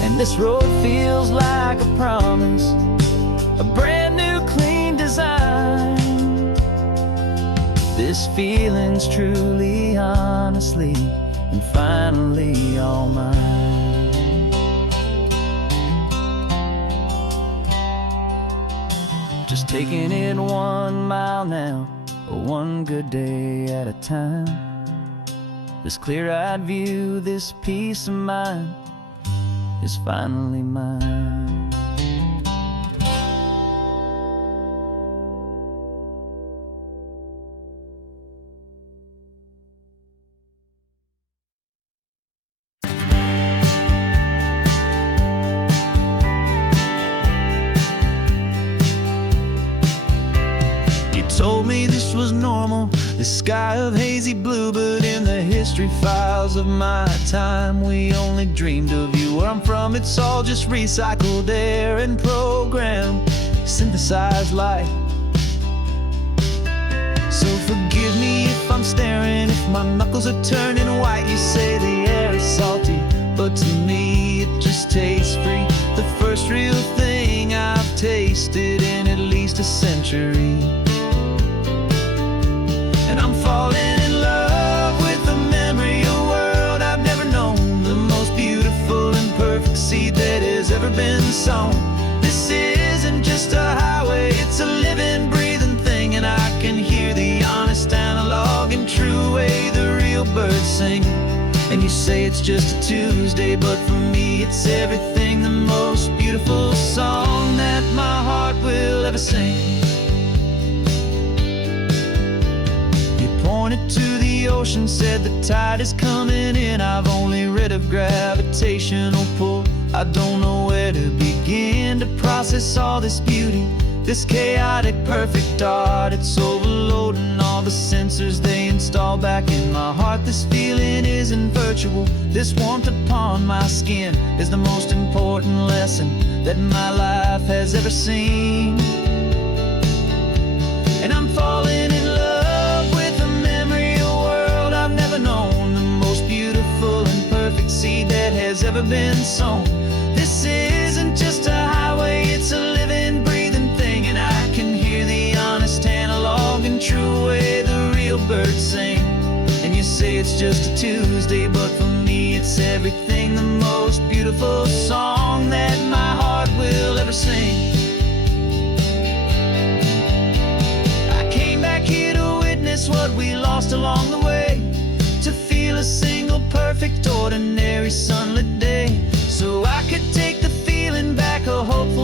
And this road feels like a promise, a brand new clean design. This feeling's truly, honestly, and finally all mine. Just taking it 1 mile now, one good day at a time. This clear-eyed view, this peace of mind is finally mine. Told me this was normal, this sky of hazy blue, but in the history files of my time we only dreamed of you. Where I'm from, it's all just recycled air and programmed, synthesized light. So forgive me if I'm staring, if my knuckles are turning white. You say the air is salty, but to me it just tastes free. The first real thing I've tasted in at least a century. And I'm falling in love with the memory of a world I've never known, the most beautiful and perfect seed that has ever been sown. This isn't just a highway, it's a living, breathing thing, and I can hear the honest, analog, and true way the real birds sing. And you say it's just a Tuesday, but for me it's everything, the most beautiful song that my heart will ever sing. Pointed to the ocean, said the tide is coming in. I've only read of gravitational pull, I don't know where to begin to process all this beauty, this chaotic perfect art. It's overloading all the sensors they install back in my heart. This feeling isn't virtual, this warmth upon my skin is the most important lesson that my life has ever seen. And I'm falling in love with a memory of a world I've never known, the most beautiful and perfect seed that has ever been sown. This isn't just a highway, it's a living, breathing thing, and I can hear the honest, analog, and true way the real birds sing. And you say it's just a Tuesday, but for me it's everything, the most beautiful song that my heart will ever sing.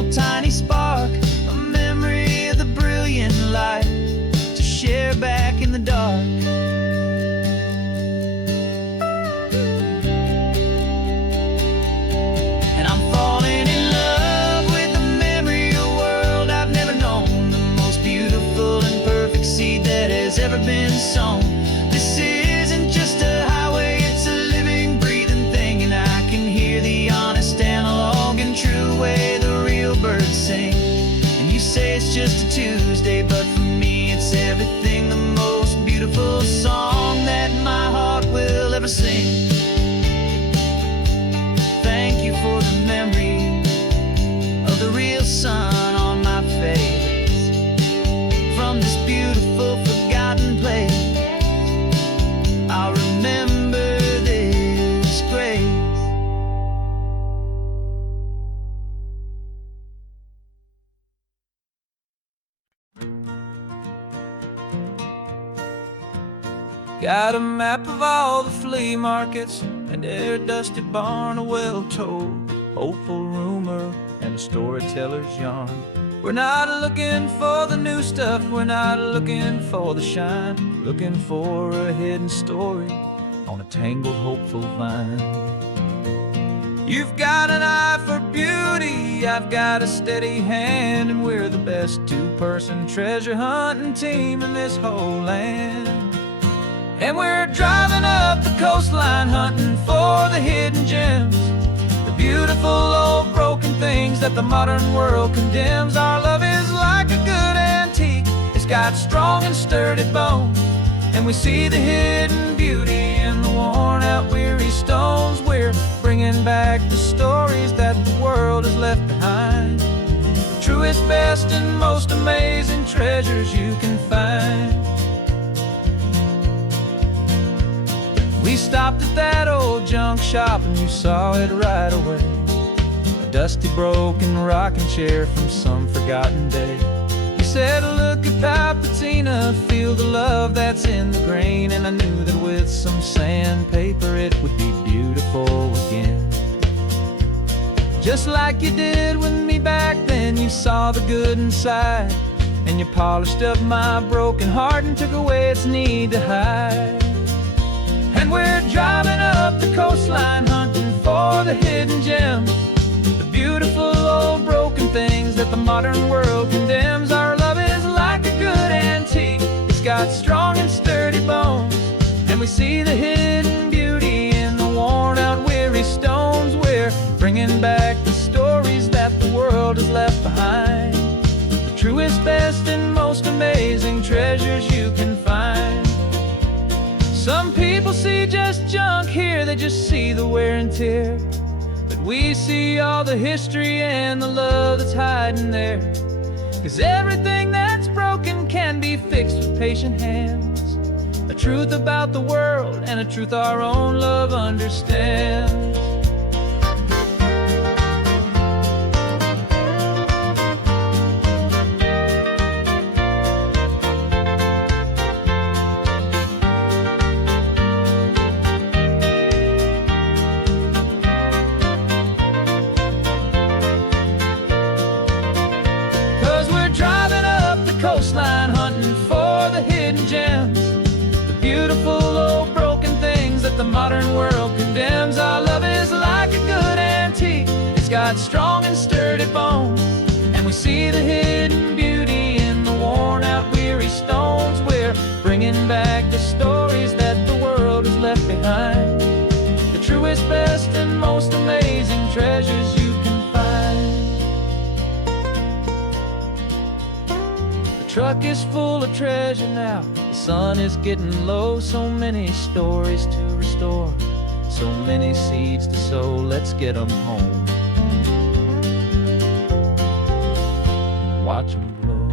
little tiny spark, a memory of the brilliant light to share back in the dark. And I'm falling in love with the memory of a world I've never known, the most beautiful and perfect seed that has ever been sown. This isn't just a highway, it's a living, breathing thing, and I can hear the honest analog and true way the real birds sing. And you say it's just a Tuesday, but for me it's everything, the most beautiful song that my heart will ever sing. Thank you for the memory of the real sun on my face, from this beautiful forgotten place. I'll remember this grace. Got a map of all the flea markets, and their dusty barn, a well-told hopeful rumor, and a storyteller's yarn. We're not looking for the new stuff, we're not looking for the shine, looking for a hidden story on a tangled hopeful vine. You've got an eye for beauty, I've got a steady hand, and we're the best two-person treasure hunting team in this whole land. And we're driving up the coastline hunting for the hidden gems, the beautiful old broken things that the modern world condemns. Our love is like a good antique, it's got strong and sturdy bones, and we see the hidden beauty in the worn out weary stones. We're bringing back the stories that the world has left behind, the truest, best, and most amazing treasures you can find. We stopped at that old junk shop and you saw it right away, a dusty broken rocking chair from some forgotten day. You said, look at Papatina, feel the love that's in the grain, and I knew that with some sandpaper it would be beautiful again. Just like you did with me back then, you saw the good inside, and you polished up my broken heart and took away its need to hide. And we're driving up the coastline hunting for the hidden gems, the beautiful old broken things that the modern world condemns. Our love is like a good antique, it's got strong and sturdy bones, and we see the hidden beauty in the worn out weary stones. We're bringing back the stories that the world has left behind, the truest, best, and most amazing treasures you can find. Some people see just junk here, they just see the wear and tear, but we see all the history and the love that's hiding there. 'Cause everything that's broken can be fixed with patient hands, a truth about the world and a truth our own love understands. 'Cause we're driving up the coastline hunting for the hidden gems, the beautiful old broken things that the modern world condemns. Our love is like a good antique, it's got strong and sturdy bones, and we see the hidden beauty in the worn out weary stones. We're bringing back the stories that the world has left behind, the truest, best, and most amazing treasures you can find. The truck is full of treasure now, the sun is getting low. So many stories to restore, so many seeds to sow. Let's get them home, watch them blow.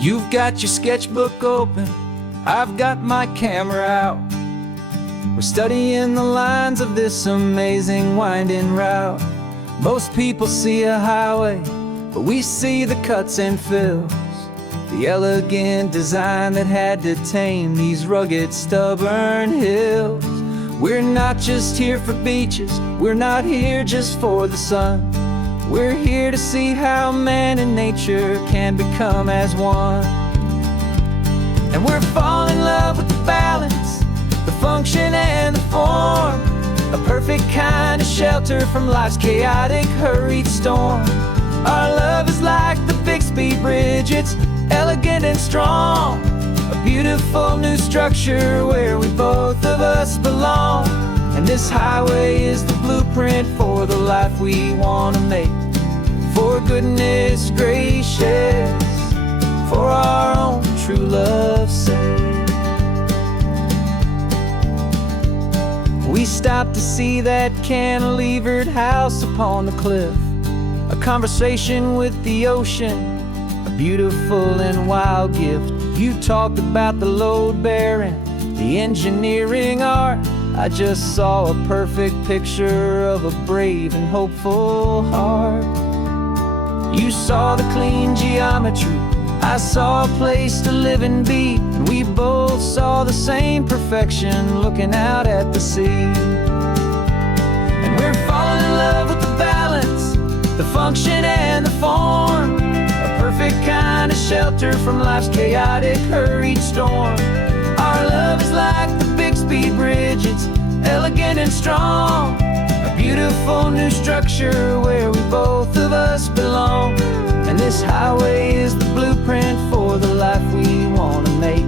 You've got your sketchbook open, I've got my camera out. We're studying the lines of this amazing winding route. Most people see a highway, but we see the cuts and fills, the elegant design that had to tame these rugged, stubborn hills. We're not just here for beaches, we're not here just for the sun. We're here to see how man and nature can become as one. And we're falling in love with the balance, the function and the form, a perfect kind of shelter from life's chaotic, hurried storm. Our love is like the Bixby Bridge, it's elegant and strong, a beautiful new structure where we both of us belong. And this highway is the blueprint for the life we want to make. For goodness gracious, for our own true love's sake. We stopped to see that cantilevered house upon the cliff, a conversation with the ocean, a beautiful and wild gift. You talked about the load bearing, the engineering art. I just saw a perfect picture of a brave and hopeful heart. You saw the clean geometry, I saw a place to live and be, and we both saw the same perfection looking out at the sea. And we're falling in love with the balance, the function and the form, a perfect kind of shelter from life's chaotic, hurried storm. Our love is like the Bixby Bridge, it's elegant and strong, a beautiful new structure where we both of us belong. And this highway is the blueprint for the life we want to make.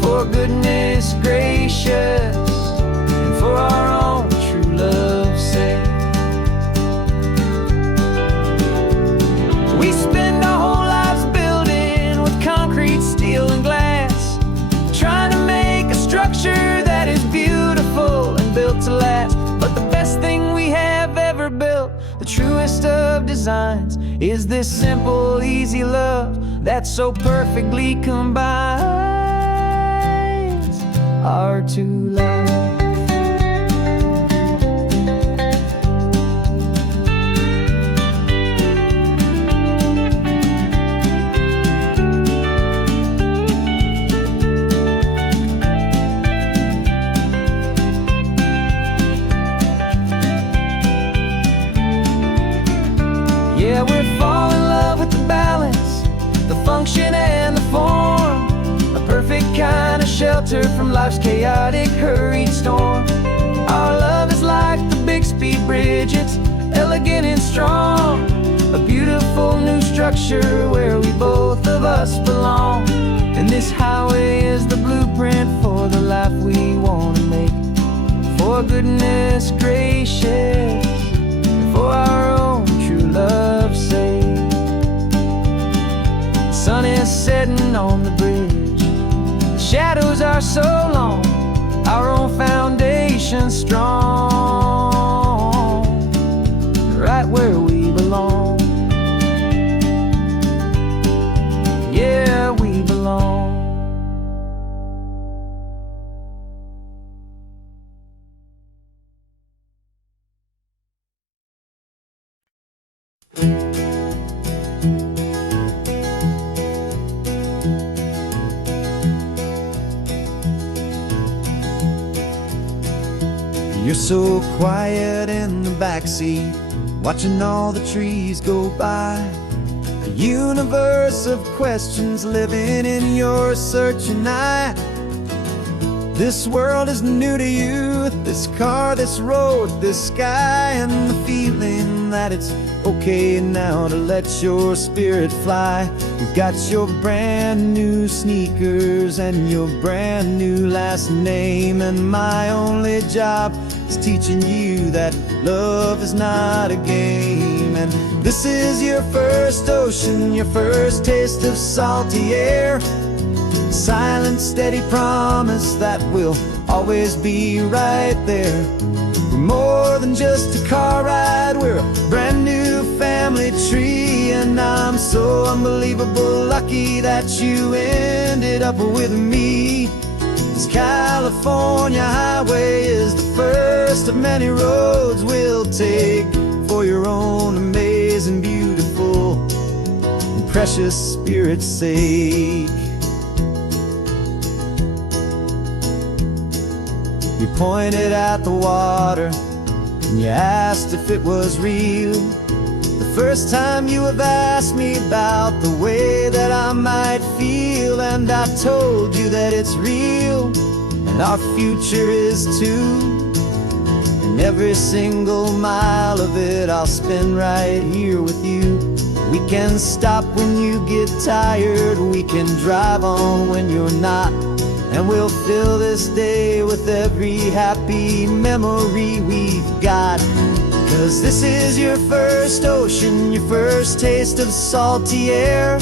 For goodness gracious, and for our own true love's sake. We spend our whole lives building with concrete, steel and glass, trying to make a structure that is beautiful and built to last. But the best thing we have ever built, the truest of designs, is this simple, easy love that so perfectly combines our two lives. Yeah, we're falling in love with the balance, the function and the form, a perfect kind of shelter from life's chaotic, hurried storm. Our love is like the Bixby Bridge, it's elegant and strong, a beautiful new structure where we both of us belong. And this highway is the blueprint for the life we want to make. For goodness gracious, for our own true love's sake. The sun is setting on the bridge, the shadows are so long, our own foundation strong, right where we belong. Yeah, we belong. You're so quiet in the backseat, watching all the trees go by. A universe of questions living in your searching eye. This world is new to you, this car, this road, this sky, and the feeling that it's okay now to let your spirit fly. You've got your brand new sneakers and your brand new last name, and my only job is teaching you that love is not a game. And this is your first ocean, your first taste of salty air, silent, steady promise that we'll always be right there. We're more than just a car ride, we're a brand new family tree. And I'm so unbelievable lucky that you ended up with me. This California highway is the first of many roads we'll take for your own amazing, beautiful, precious Spirit's sake. You pointed at the water and you asked if it was real. The first time you have asked me about the way that I might feel, and I told you that it's real and our future is too. And every single mile of it I'll spend right here with you. We can stop when you get tired, we can drive on when you're not, and we'll fill this day with every happy memory we've got. 'Cause this is your first ocean, your first taste of salty air,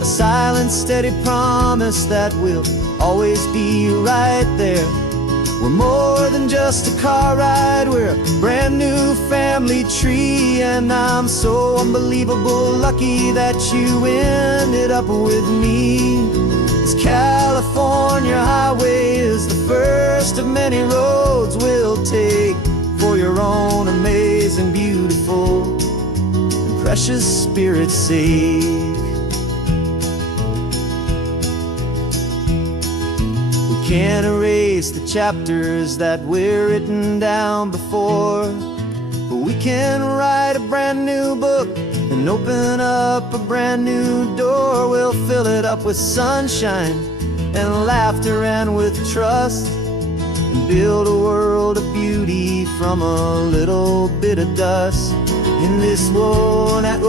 a silent, steady promise that we'll always be right there. We're more than just a car ride, we're a brand new family tree, and I'm so unbelievable lucky that you ended up with me. This California highway is the first of many roads we'll take for your own amazing, beautiful, and precious Spirit's sake. We can't erase the chapters that we're written down before, but we can write a brand new book and open up a brand new door. We'll fill it up with sunshine and laughter and with trust, and build a world of beauty from a little bit of dust. In this world that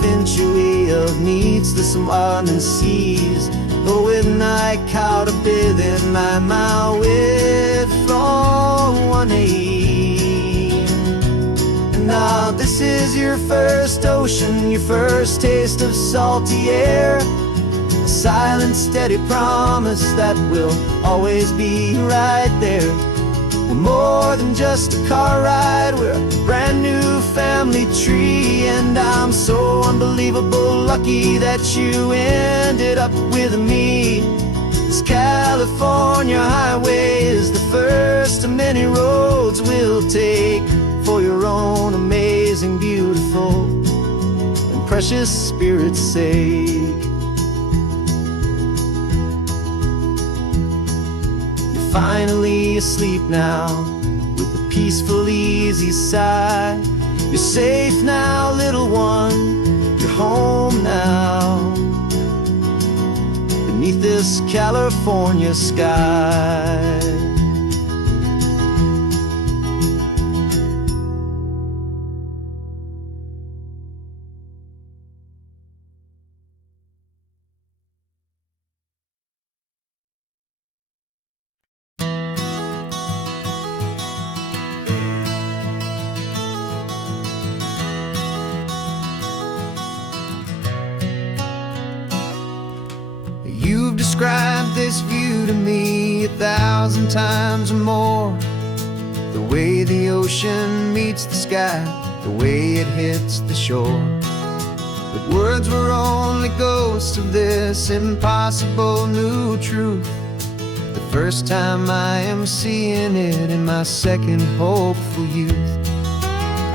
finchuí of needs the smiling seas, oh, with night caught a bit in my mouth with from one aim. And now this is your first ocean, your first taste of salty air, a silent, steady promise that we'll always be right there. We're more than just a car ride, we're a brand new family tree, and I'm so unbelievable lucky that you ended up with me. This California highway is the first of many roads we'll take for your own amazing, beautiful, and precious Spirit's sake. You're finally asleep now with a peaceful, easy sigh. You're safe now, little one, you're home now, beneath this California sky. You've described this view to me 1,000 times or more. The way the ocean meets the sky, the way it hits the shore. But words were only ghosts of this impossible new truth. The first time I am seeing it in my second hopeful youth.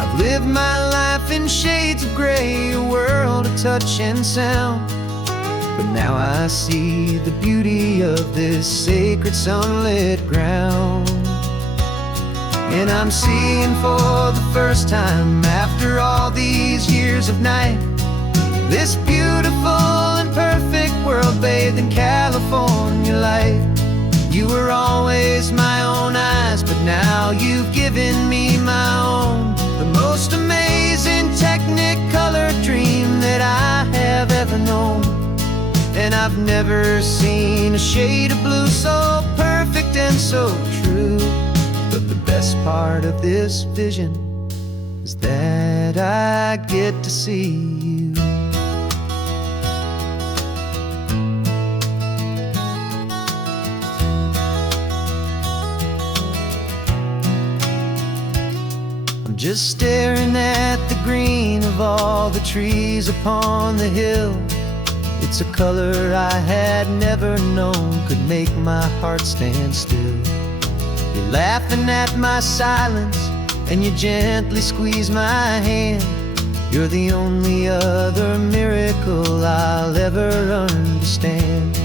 I've lived my life in shades of gray, a world of touch and sound. But now I see the beauty of this sacred sunlit ground. And I'm seeing for the first time, after all these years of night, this beautiful and perfect world bathed in California light. You were always my own eyes, but now you've given me my own. The most amazing technicolor dream that I have ever known. And I've never seen a shade of blue so perfect and so true. But the best part of this vision is that I get to see you. I'm just staring at the green of all the trees upon the hill. It's a color I had never known could make my heart stand still. You're laughing at my silence, and you gently squeeze my hand. You're the only other miracle I'll ever understand.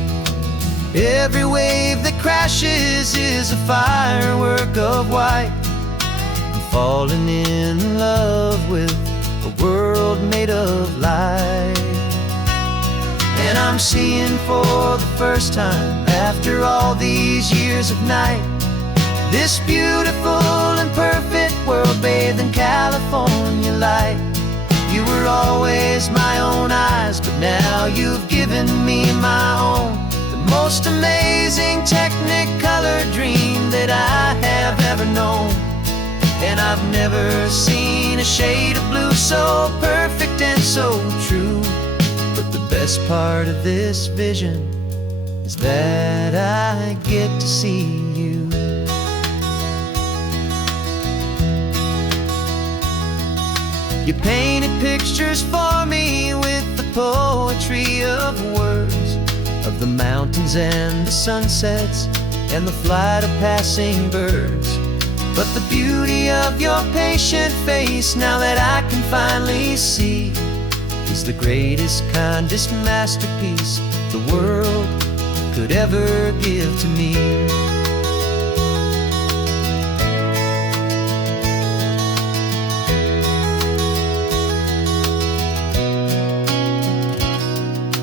Every wave that crashes is a firework of white. I'm falling in love with a world made of light. And I'm seeing for the first time, after all these years of night, this beautiful and perfect world bathed in California light. You were always my own eyes, but now you've given me my own. The most amazing Technicolor dream that I have ever known. And I've never seen a shade of blue so perfect and so true. But the best part of this vision is that I get to see you. You painted pictures for me with the poetry of words, of the mountains and the sunsets and the flight of passing birds. But the beauty of your patient face, now that I can finally see, is the greatest, kindest masterpiece the world could ever give to me.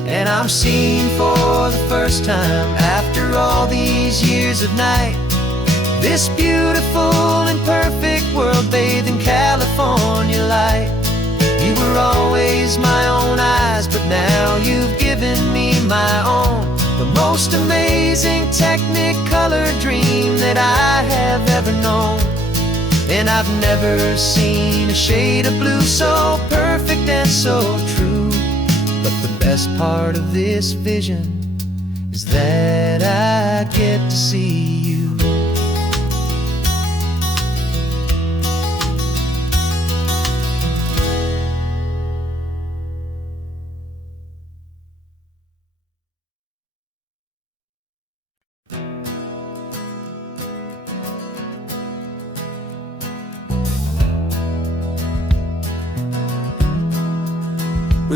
And I'm seeing for the first time, after all these years of night, this beautiful and perfect world bathed in California light. You were always my own eyes, but now you've given me my own. The most amazing Technicolor dream that I have ever known. And I've never seen a shade of blue so perfect and so true. But the best part of this vision is that I get to see you.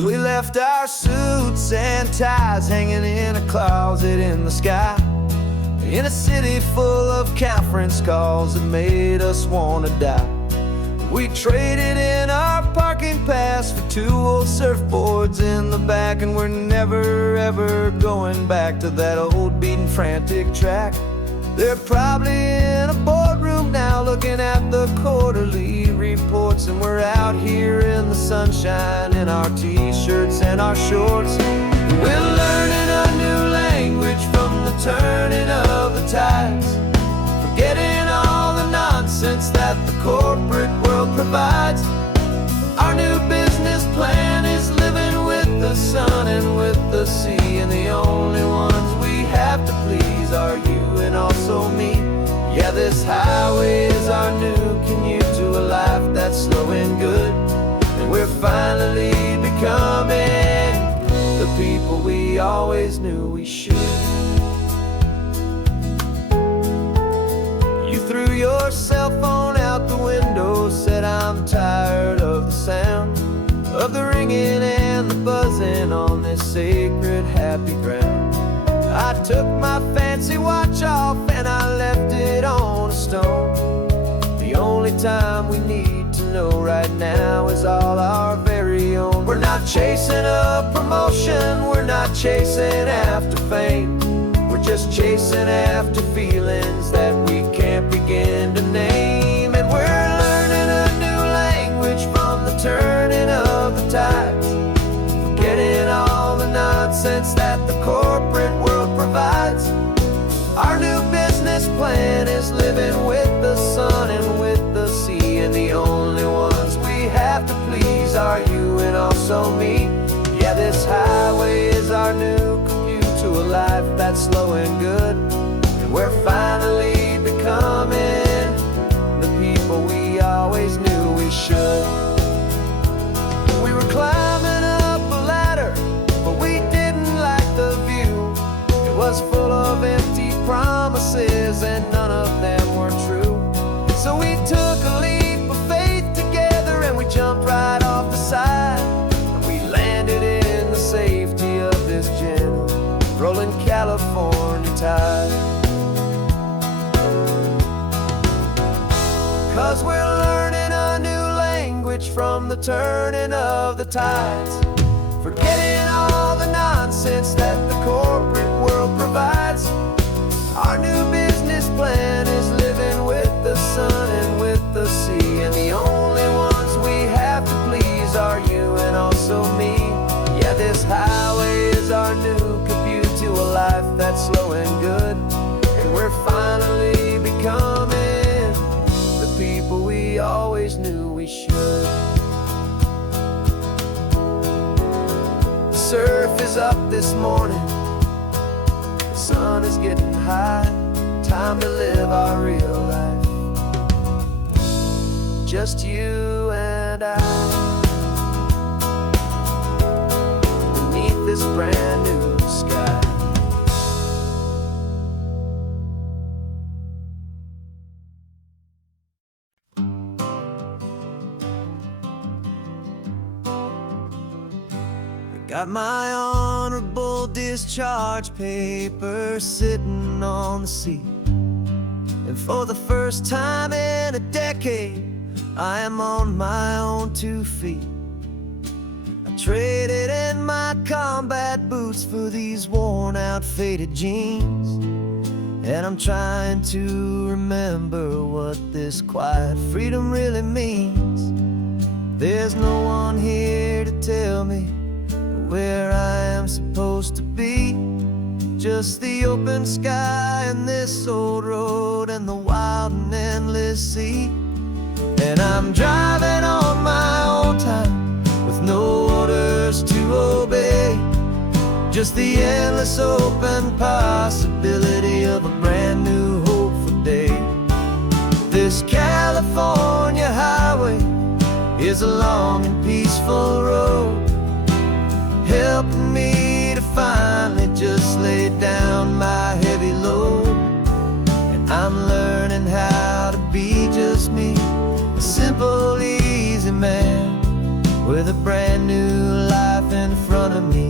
We left our suits and ties hanging in a closet in the sky, in a city full of conference calls that made us wanna die. We traded in our parking pass for 2 old surfboards in the back, and we're never ever going back to that old beaten frantic track. They're probably in a boardroom now looking at the quarterly reports, and we're out here in the sunshine in our t-shirts and our shorts. We're learning a new language from the turning of the tides, forgetting all the nonsense that the corporate world provides. Our new business plan is living with the sun and with the sea, and the only ones we have to please are you and also me. Yeah, this highway is our new commute to a life that's slow and good, and we're finally becoming the people we always knew we should. You threw your cell phone out the window, said I'm tired of the sound of the ringing and the buzzing on this sacred happy ground. I took my fancy watch off and I left it on a stone. The only time we need to know right now is all our very own. We're not chasing a promotion, we're not chasing after fame. We're just chasing after feelings that we can't begin to name. And we're learning a new language from the turning of the tides, forgetting all the nonsense that the corporate world provides. Our new business plan is living with the sun and with the sea, and the only ones we have to please are you and also me. Yeah, this highway is our new commute to a life that's slow and good, and we're finally becoming the people we always knew we should. We were climbing up a ladder, but we didn't like the view. It was full of empty promises and none of them were true. So we took a leap of faith together and we jumped right off the side. 'cause we're learning a new language from the turning of the tides. Forgetting all the nonsense that the corporate world provides. Our new business plan is living with the sun and with the sea, and the only ones we have to please are you and also me. Yeah, this highway is our new commute to a life that's slow and good, and we're finally becoming the people we always knew we should. The surf is up this morning, the sun is getting high. Time to live our real life, just you and I, beneath this brand new sky. Got my honorable discharge paper sitting on the seat, and for the first time in a decade, I am on my own 2 feet. I traded in my combat boots for these worn out faded jeans, and I'm trying to remember what this quiet freedom really means. There's no one here to tell me where I am supposed to be, just the open sky and this old road and the wild and endless sea. And I'm driving on my own time with no orders to obey, just the endless open possibility of a brand new hopeful day. This California highway is a long and peaceful road, helping me to finally just lay down my heavy load. And I'm learning how to be just me, a simple, easy man with a brand new life in front of me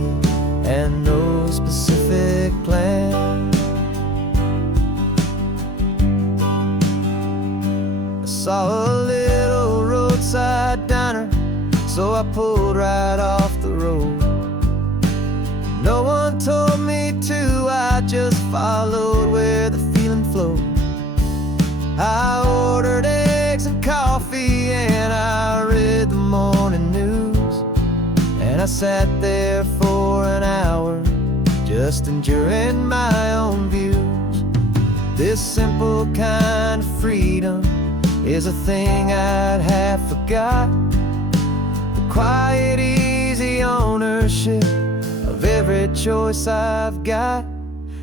and no specific plan. I saw a little roadside diner, so I pulled right off the road. No one told me to, I just followed where the feeling flowed. I ordered eggs and coffee and I read the morning news, and I sat there for an hour just enduring my own views. This simple kind of freedom is a thing I'd have forgot, the quiet, easy ownership of every choice I've got.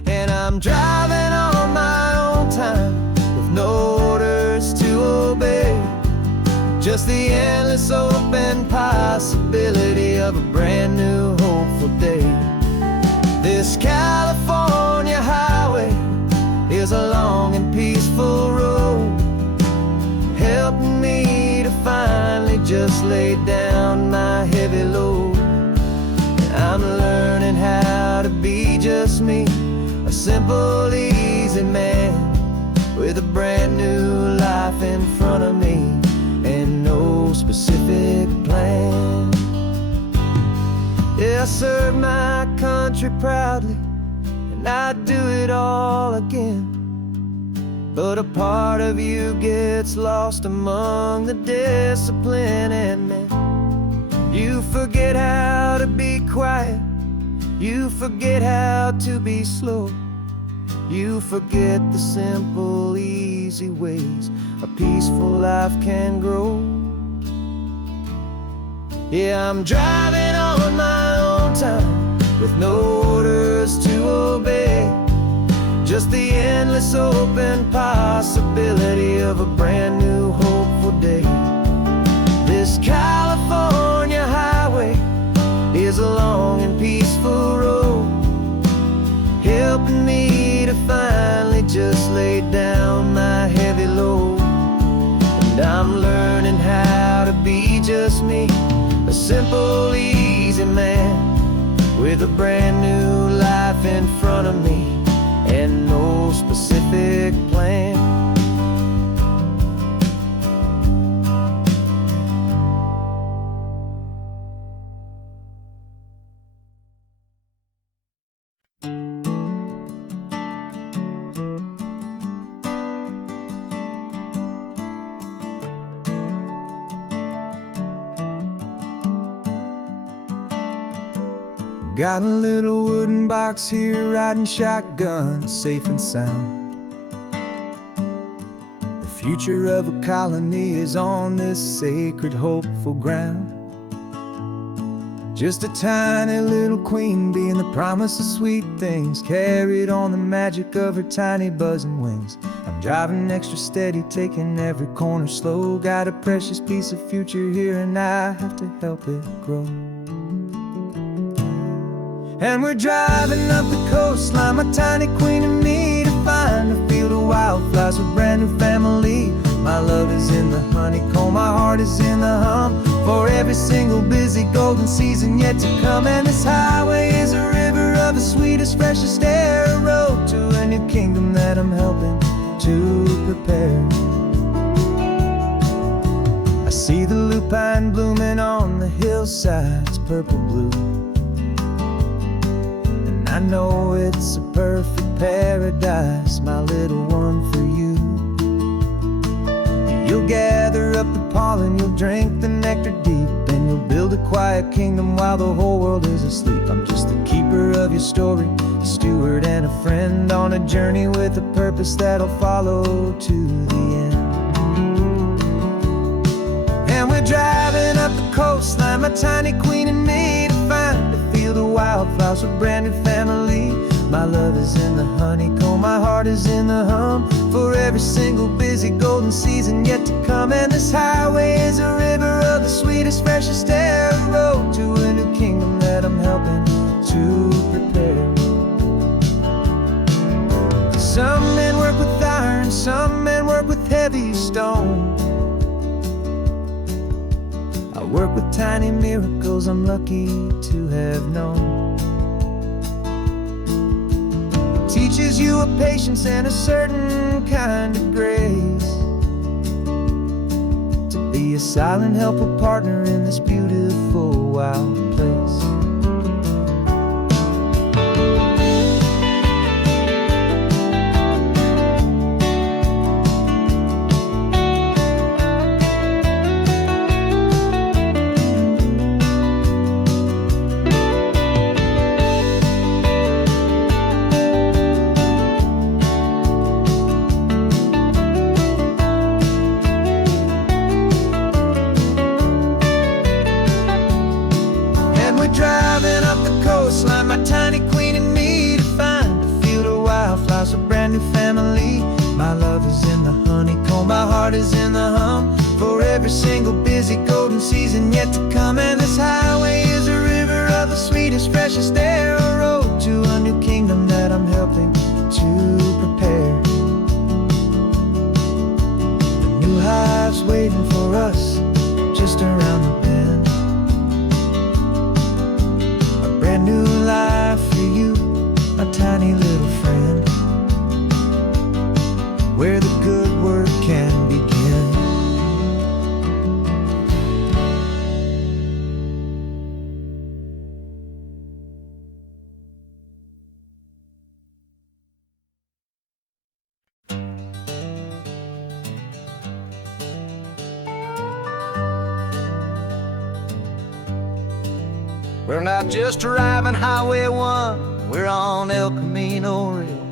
And I'm driving on my own time with no orders to obey, just the endless open possibility of a brand new hopeful day. This California highway is a long and peaceful road, helping me to finally just lay down my heavy load. I'm learning how to be just me, a simple, easy man with a brand new life in front of me and no specific plan. Yeah, I served my country proudly and I'd do it all again, but a part of you gets lost among the discipline, and then you forget how to be quiet, you forget how to be slow, you forget the simple, easy ways a peaceful life can grow. Yeah, I'm driving on my own time with no orders to obey, just the endless open possibility of a brand new hopeful day. This California highway is a long and peaceful road, helping me to finally just lay down my heavy load. And I'm learning how to be just me, a simple, easy man with a brand new life in front of me and no specific plan. Got a little wooden box here, riding shotgun, safe and sound. The future of a colony is on this sacred, hopeful ground. Just a tiny little queen bee and the promise of sweet things, carried on the magic of her tiny buzzing wings. I'm driving extra steady, taking every corner slow. Got a precious piece of future here and I have to help it grow. And we're driving up the coastline, my tiny queen and me, to find a field of wildflowers with brand new family. My love is in the honeycomb, my heart is in the hum, for every single busy golden season yet to come. And this highway is a river of the sweetest, freshest air, a road to a new kingdom that I'm helping to prepare. I see the lupine blooming on the hillsides, purple blue, and I know it's a perfect paradise, my little one, for you. You'll gather up the pollen, you'll drink the nectar deep, and you'll build a quiet kingdom while the whole world is asleep. I'm just the keeper of your story, a steward and a friend, on a journey with a purpose that'll follow to the end. And we're driving up the coastline, my tiny queen and me, to find a field of wildflowers with brand new family. My love is in the honeycomb, my heart is in the hum, for every single busy golden season yet to come. And this highway is a river of the sweetest, freshest air, a road to a new kingdom that I'm helping to prepare. Some men work with iron, some men work with heavy stone. I work with tiny miracles I'm lucky to have known. Teaches you a patience and a certain kind of grace, to be a silent, helpful partner in this beautiful, wild place. Driving up the coastline, my tiny queen and me, to find a field of wildflowers, a brand new family. My love is in the honeycomb, my heart is in the hum, for every single busy golden season yet to come. And this highway is a river of the sweetest, freshest air, a road to a new kingdom that I'm helping to prepare. The new hive's waiting for us just around the bend. Brand new life for you, my tiny little friend, where the good work can begin. We're not just driving Highway 1, we're on El Camino Real,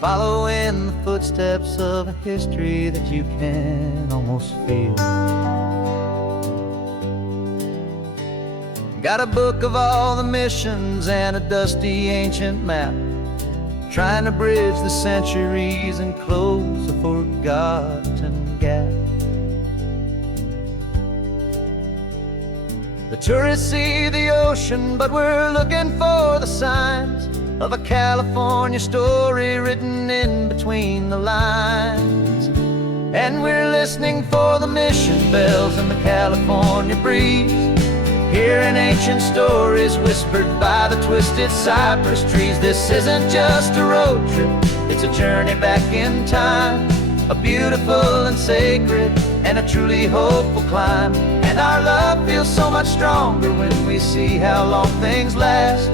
following the footsteps of a history that you can almost feel. Got a book of all the missions and a dusty ancient map, trying to bridge the centuries and close a forgotten gap. The tourists see the ocean, but we're looking for the signs of a California story written in between the lines. And we're listening for the mission bells and the California breeze, hearing ancient stories whispered by the twisted cypress trees. This isn't just a road trip, it's a journey back in time, a beautiful and sacred and a truly hopeful climb. And our love feels so much stronger when we see how long things last,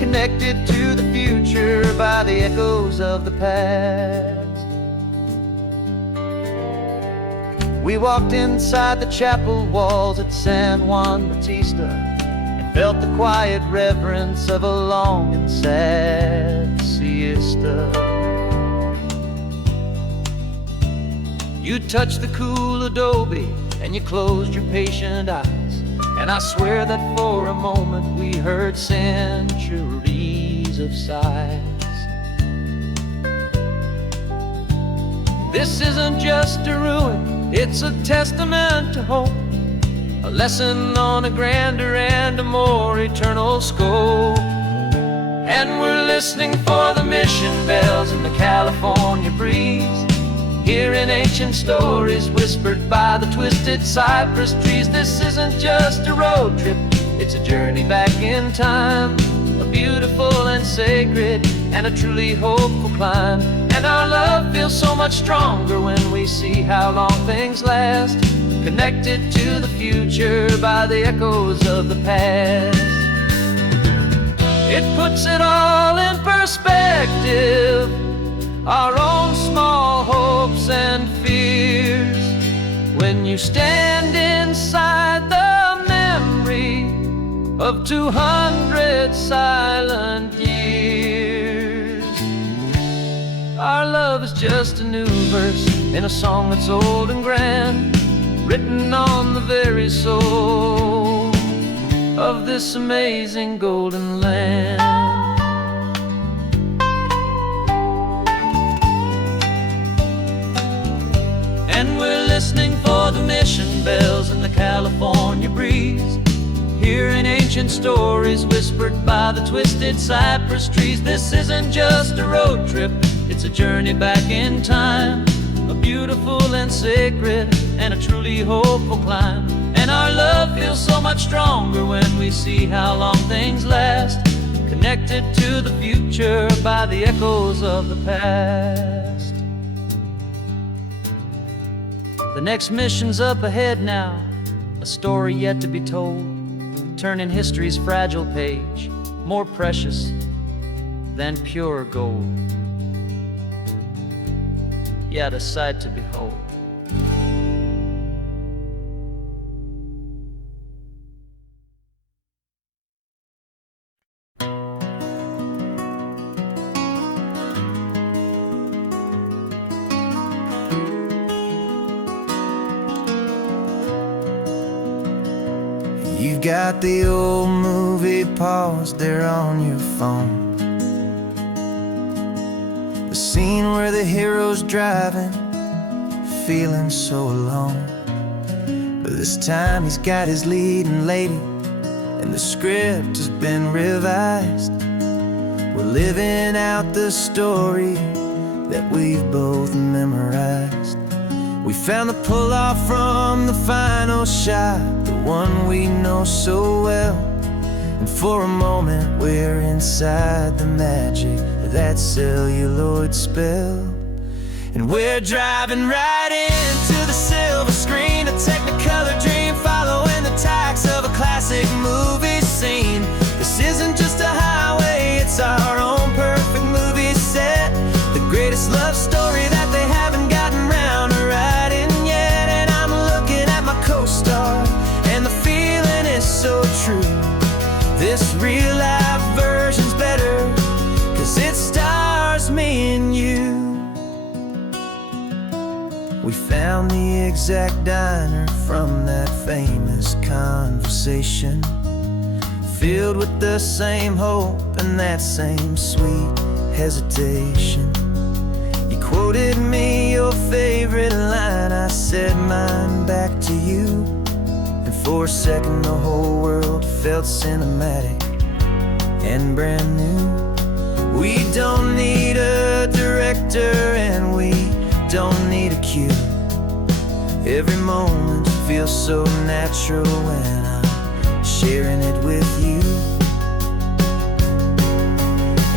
connected to the future by the echoes of the past. We walked inside the chapel walls at San Juan Bautista and felt the quiet reverence of a long and sad siesta. You touched the cool adobe and you closed your patient eyes, and I swear that for a moment we heard centuries of sighs. This isn't just a ruin, it's a testament to hope, a lesson on a grander and a more eternal scope. And we're listening for the mission bells in the California breeze, hearing ancient stories whispered by the twisted cypress trees. This isn't just a road trip, it's a journey back in time, a beautiful and sacred and a truly hopeful climb. And our love feels so much stronger when we see how long things last, connected to the future by the echoes of the past. It puts it all in perspective, our own small hopes and fears, when you stand inside the memory of 200 silent years. Our love is just a new verse in a song that's old and grand, written on the very soul of this amazing golden land. And we're listening for the mission bells in the California breeze, hearing ancient stories whispered by the twisted cypress trees. This isn't just a road trip, it's a journey back in time, a beautiful and sacred and a truly hopeful climb. And our love feels so much stronger when we see how long things last, connected to the future by the echoes of the past. The next mission's up ahead now, a story yet to be told, turning history's fragile page more precious than pure gold. Yet a sight to behold. You've got the old movie paused there on your phone, the scene where the hero's driving, feeling so alone. But this time he's got his leading lady, and the script has been revised. We're living out the story that we've both memorized. We found the pull-off from the final shot, the one we know so well. And for a moment we're inside the magic of that celluloid spell. And we're driving right into the silver screen, a Technicolor dream, following the tacks of a classic movie scene. This isn't just a highway, it's our own perfect movie set, the greatest love story that they haven't gotten round to writing yet. And I'm looking at my co-star, and the feeling is so true. This real-life version's better, 'cause it stars me and you. We found the exact diner from that famous conversation, filled with the same hope and that same sweet hesitation. You quoted me your favorite line, I said mine back to you. And for a second the whole world felt cinematic and brand new. We don't need a director and we don't need a cue. Every moment feels so natural when I'm sharing it with you.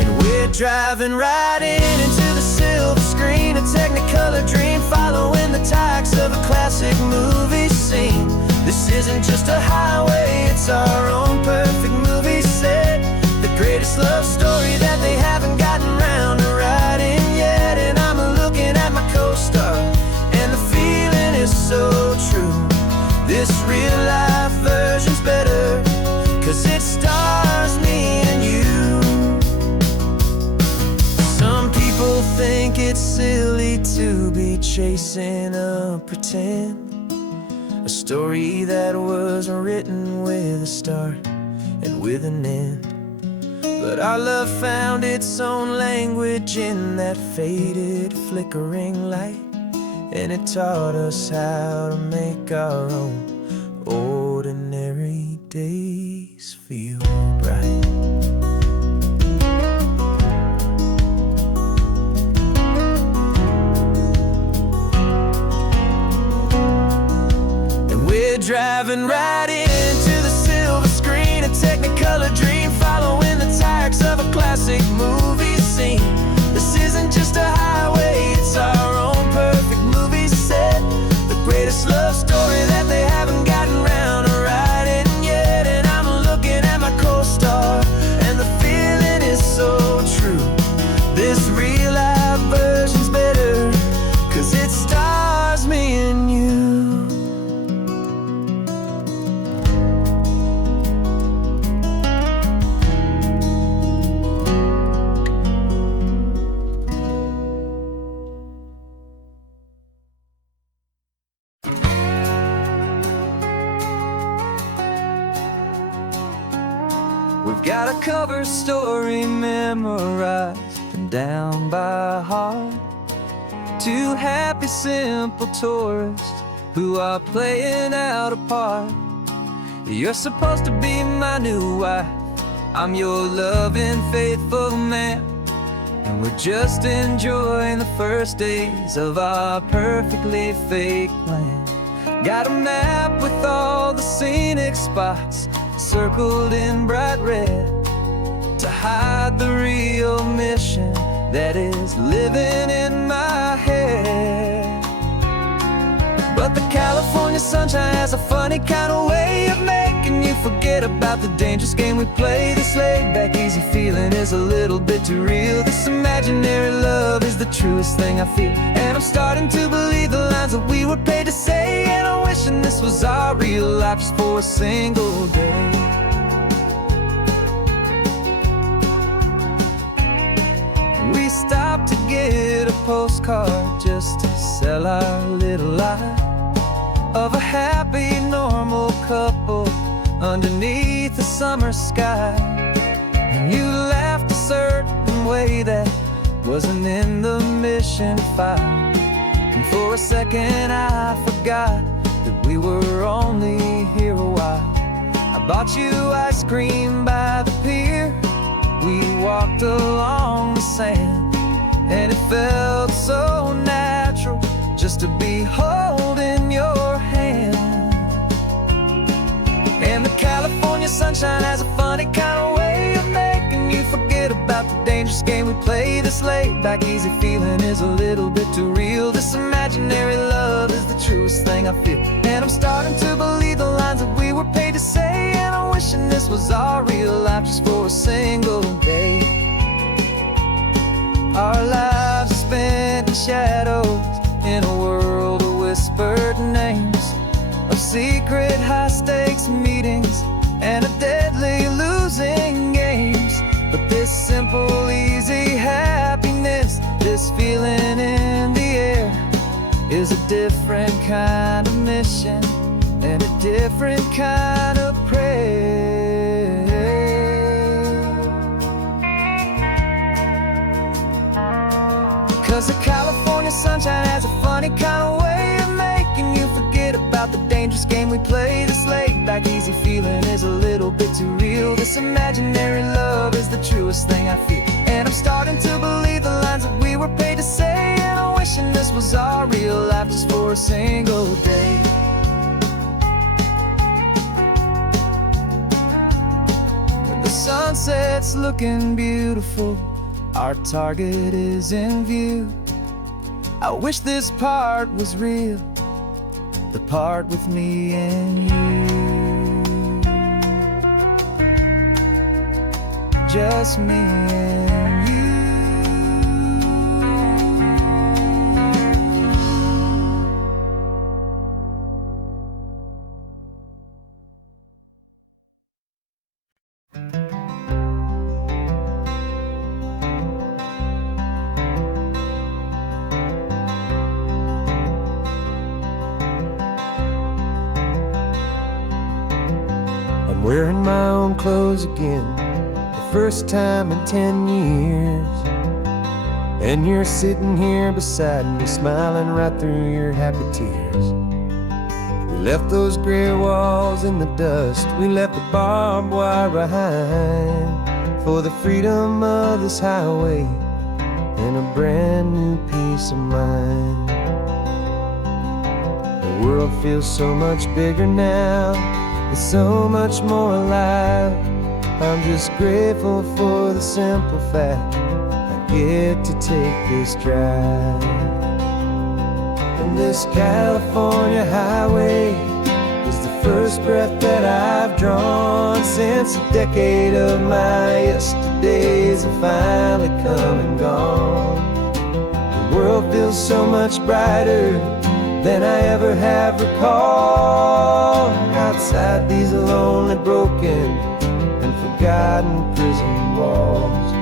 And we're driving right into the silver screen, a Technicolor dream, following the tacks of a classic movie scene. This isn't just a highway, it's our own perfect movie set, the greatest love story that they haven't gotten round to writing yet. And I'm looking at my co-star, and the feeling is so true. This real life version's better, 'cause it's think it's silly to be chasing a pretend, a story that was written with a start and with an end. But our love found its own language in that faded, flickering light, and it taught us how to make our own ordinary days feel bright. Driving right into the silver screen, a Technicolor dream, following the tires of a classic movie scene. This isn't just a highway, it's our own perfect movie set, the greatest love story that they haven't gotten round to writing yet. And I'm looking at my co-star, and the feeling is so true. This real life version's better, 'cause it stars me and you. We've got a cover story memorized and down by heart. Two happy, simple tourists who are playing out a part. You're supposed to be my new wife, I'm your loving, faithful man, and we're just enjoying the first days of our perfectly fake plan. Got a map with all the scenic spots circled in bright red to hide the real mission that is living in my head. But the California sunshine has a funny kind of way of making you forget about the dangerous game we play. This laid-back, easy feeling is a little bit too real. This imaginary love is the truest thing I feel, and I'm starting to believe the lines that we were paid to say. And I'm wishing this was our real life just for a single day. We stopped to get a postcard just to sell our little lie of a happy, normal couple underneath the summer sky. And you laughed a certain way that wasn't in the mission file, and for a second I forgot that we were only here a while. I bought you ice cream by the pier, we walked along the sand, and it felt so natural just to be holding your hand. And the California sunshine has a funny kind of way of making you forget about the dangerous game we play. This laid-back, easy feeling is a little bit too real. This imaginary love is the truest thing I feel, and I'm starting to believe the lines that we were paid to say. And I'm wishing this was our real life just for a single day. Our lives are spent in shadows, in a world of whispered names, of secret high-stakes meetings and a deadly losing games. But this simple, easy happiness, this feeling in the air, is a different kind of mission and a different kind of prayer. 'Cause the California sunshine has a funny kind of way of making you forget about the dangerous game we play. This laid-back, easy feeling is a little bit too real. This imaginary love is the truest thing I feel, and I'm starting to believe the lines that we were paid to say. And I'm wishing this was our real life just for a single day. When the sunset's looking beautiful, our target is in view. I wish this part was real, the part with me and you. Just me and you. wearing my own clothes again, the first time in 10 years. And you're sitting here beside me, smiling right through your happy tears. We left those gray walls in the dust, we left the barbed wire behind, for the freedom of this highway and a brand new peace of mind. The world feels so much bigger now, it's so much more alive. I'm just grateful for the simple fact get to take this drive. And this California highway is the first breath that I've drawn since a decade of my yesterdays have finally come and gone. The world feels so much brighter than I ever have recalled. Outside these lonely, broken, and forgotten prison walls.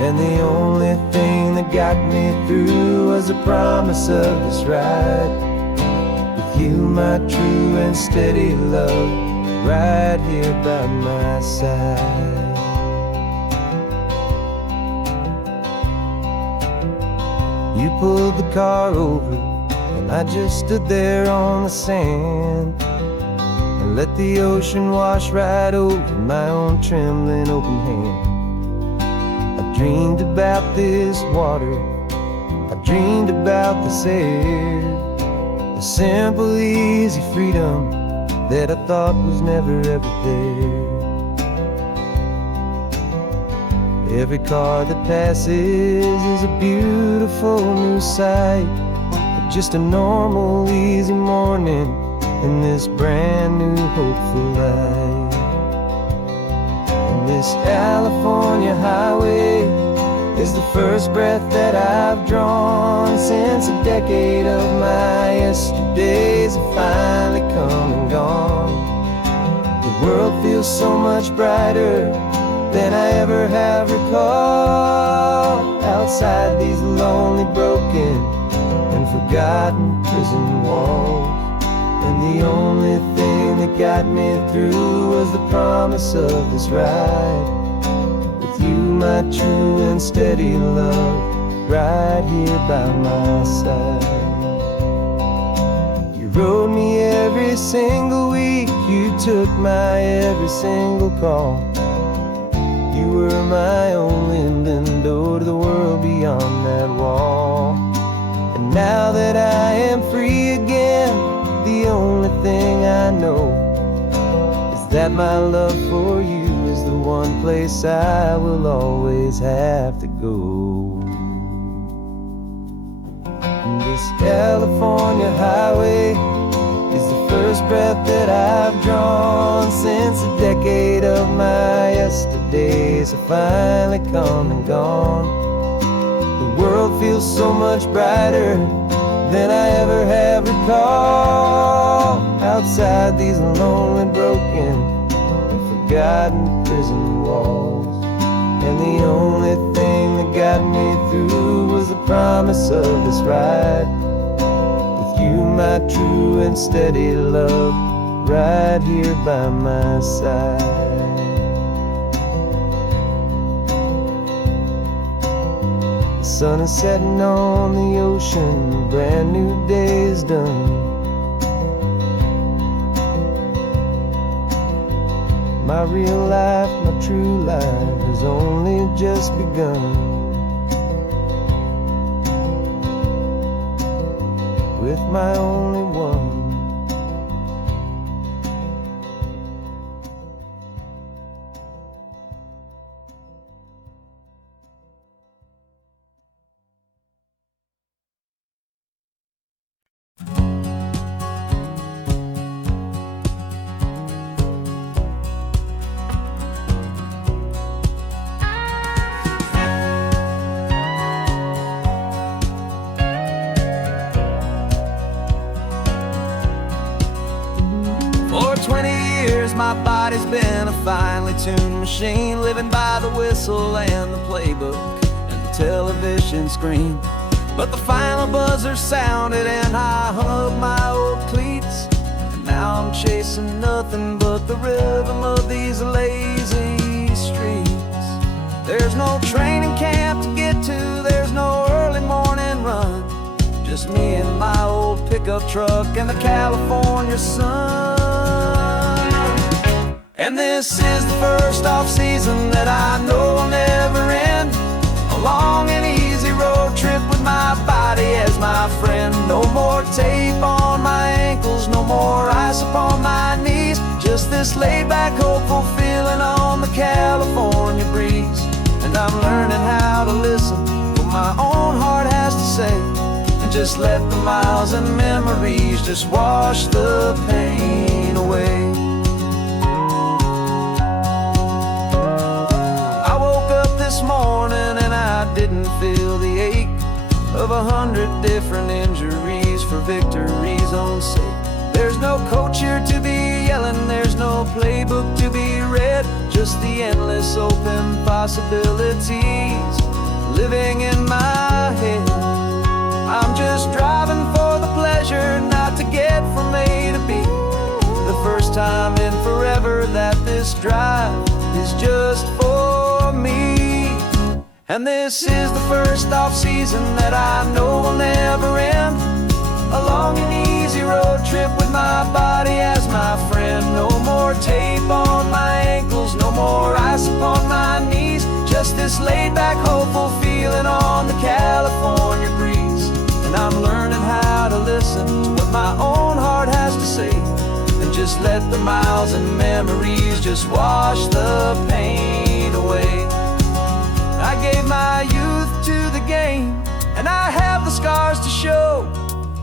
And the only thing that got me through was the promise of this ride with you, my true and steady love, right here by my side. You pulled the car over and I just stood there on the sand and let the ocean wash right over my own trembling open hand. Dreamed about this water, I dreamed about this air, the simple, easy freedom that I thought was never ever there. Every car that passes is a beautiful new sight, just a normal, easy morning in this brand new, hopeful life. This California highway is the first breath that I've drawn since a decade of my yesterdays have finally come and gone. The world feels so much brighter than I ever have recalled. Outside these lonely, broken, and forgotten prison walls. And the only thing that got me through was the promise of this ride with you, my true and steady love, right here by my side. You rode me every single week, you took my every single call. You were my only window to the world beyond that wall. And now that I am free again, the only thing I know is that my love for you is the one place I will always have to go. And this California highway is the first breath that I've drawn since a decade of my yesterdays have finally come and gone. The world feels so much brighter than I ever have recalled. Outside these lonely, broken, and forgotten prison walls. And the only thing that got me through was the promise of this ride with you, my true and steady love, right here by my side. The sun is setting on the ocean, a brand new day is done. My real life, my true life has only just begun. With my only one. For 20 years my body's been a finely tuned machine, living by the whistle and the playbook and the television screen. But the final buzzer sounded and I hung up my old cleats, and now I'm chasing nothing but but the rhythm of these lazy streets. There's no training camp to get to, there's no early morning run. Just me and my old pickup truck and the California sun. And this is the first off-season that I know will never end. A long and easy road trip with my body as my friend. No more tape on my ankles, no more ice upon my knees. Just this laid-back, hopeful feeling on the California breeze. And I'm learning how to listen to what my own heart has to say, and just let the miles and memories just wash the pain away. I woke up this morning and I didn't feel the ache of 100 different injuries for victory's own sake. There's no coach here to be yelling, there's no playbook to be read, just the endless open possibilities living in my head. I'm just driving for the pleasure, not to get from A to B. The first time in forever that this drive is just for me. And this is the first off-season that I know will never end. A long and easy road trip with my body as my friend. No more tape on my ankles, no more ice upon my knees. Just this laid-back, hopeful feeling on the California breeze. And I'm learning how to listen to what my own heart has to say, and just let the miles and memories just wash the pain away. I gave my youth to the game, and I have the scars to show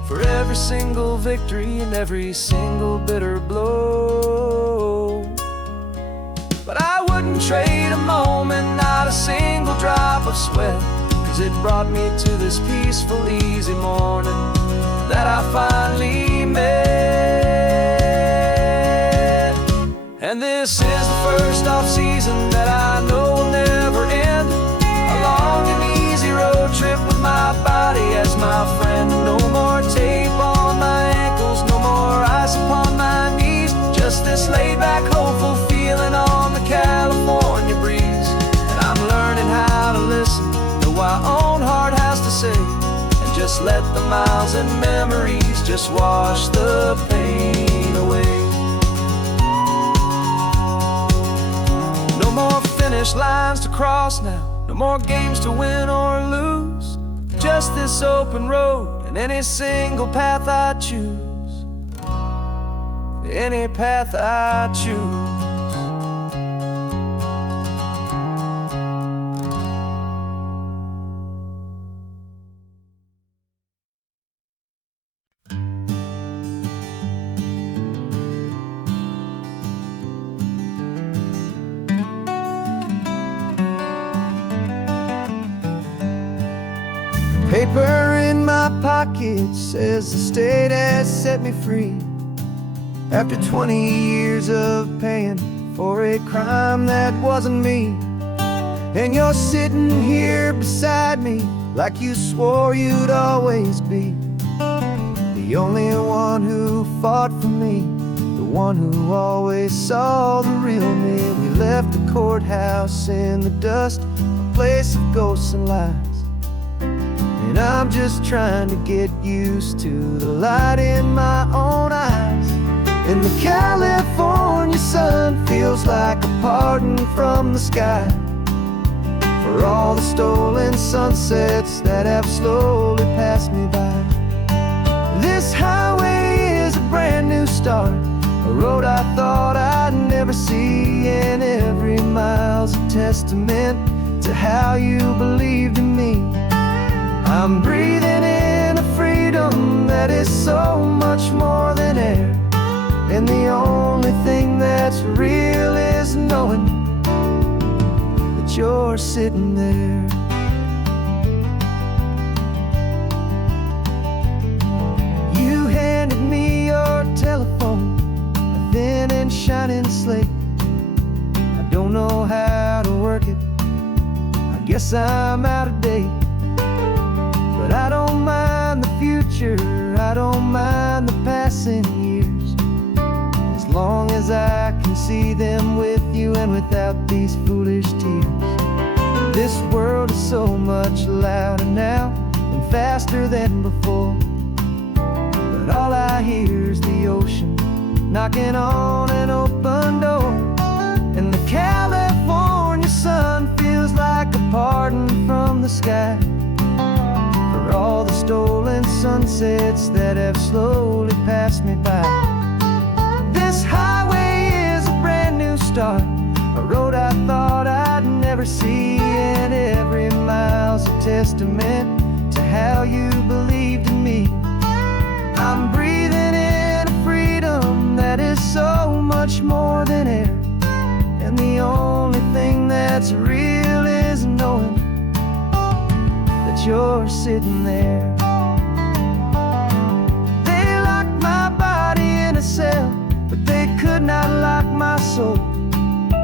for every single victory and every single bitter blow. But I wouldn't trade a moment, not a single drop of sweat, 'cause it brought me to this peaceful, easy morning that I finally met. And this is the first off-season that I know will never end. A long and easy road trip with my body as my friend. No more tape on my ankles, no more ice upon my knees. Just this laid-back, hopeful feeling on the California breeze. And I'm learning how to listen to what my own heart has to say, and just let the miles and memories just wash the pain away. No more finish lines to cross now, no more games to win or lose. Just this open road and any single path I choose. Any path I choose. Paper in my pocket says the state has set me free after 20 years of paying for a crime that wasn't me. And you're sitting here beside me like you swore you'd always be the only one who fought for me, the one who always saw the real me. We left the courthouse in the dust, a place of ghosts and lies. And I'm just trying to get used to the light in my own eyes. And the California sun feels like a pardon from the sky for all the stolen sunsets that have slowly passed me by. This highway is a brand new start, a road I thought I'd never see, and every mile's a testament to how you believed in me. I'm breathing in a freedom that is so much more than air, and the only thing that's real is knowing that you're sitting there. You handed me your telephone, a thin and shining slate. I don't know how to work it, I guess I'm out of date. But I don't mind the future, I don't mind the passing years, as long as I can see them with you and without these foolish tears. This world is so much louder now and faster than before, but all I hear is the ocean knocking on an open door. And the California sun feels like a pardon from the sky for all the stolen sunsets that have slowly passed me by. This highway is a brand new start, a road I thought I'd never see, and every mile's a testament to how you believed in me. I'm breathing in a freedom that is so much more than air, and the only thing that's real is knowing that you're sitting there. They locked my body in a cell, but they could not lock my soul,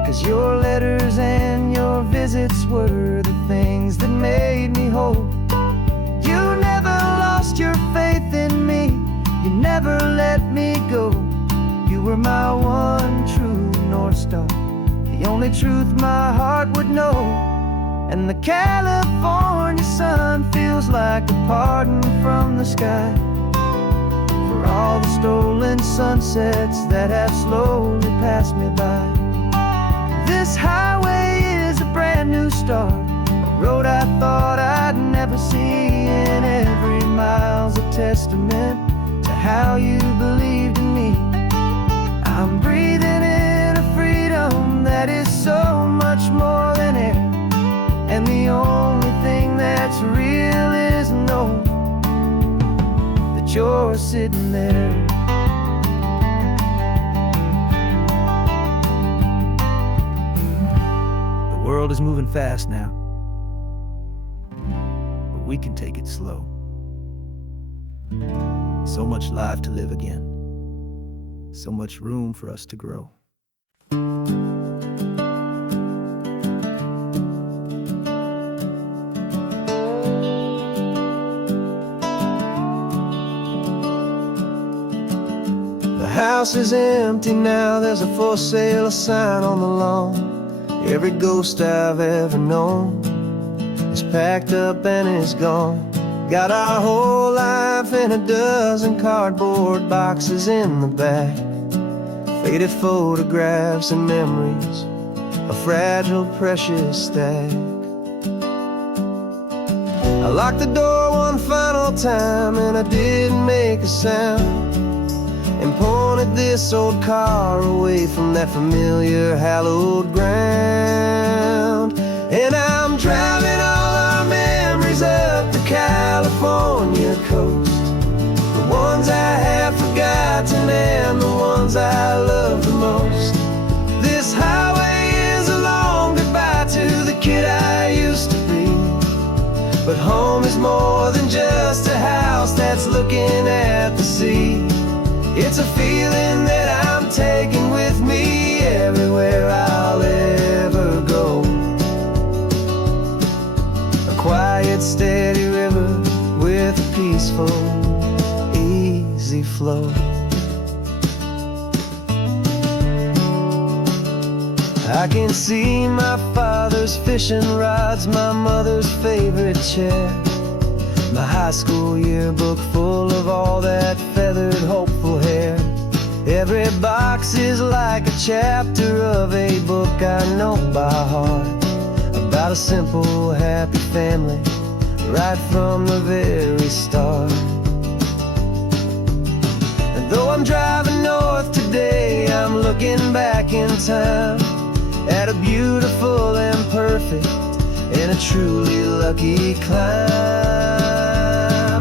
'cause your letters and your visits were the things that made me whole. You never lost your faith in me, you never let me go. You were my one true North Star, the only truth my heart would know. And the California sun feels like a pardon from the sky for all the stolen sunsets that have slowly passed me by. This highway is a brand new start, a road I thought I'd never see, and every mile's a testament to how you believed in me. I'm breathing in a freedom that is so much more than air, and the only thing that's real is knowing that you're sitting there. The world is moving fast now, but we can take it slow. So much life to live again, so much room for us to grow. The house is empty now, there's a for sale sign on the lawn. Every ghost I've ever known is packed up and is gone. Got our whole life in a dozen cardboard boxes in the back, faded photographs and memories, a fragile, precious stack. I locked the door one final time and I didn't make a sound, and pointed this old car away from that familiar hallowed ground. And I'm driving all our memories up the California coast, the ones I have forgotten and the ones I love the most. This highway is a long goodbye to the kid I used to be, but home is more than just a house that's looking at the sea. It's a feeling that I'm taking with me everywhere I'll ever go. A quiet, steady river with a peaceful, easy flow. I can see my father's fishing rods, my mother's favorite chair, my high school yearbook full of all that feathered, hopeful hair. Every box is like a chapter of a book I know by heart, about a simple, happy family right from the very start. And though I'm driving north today, I'm looking back in time at a beautiful and perfect and a truly lucky climb.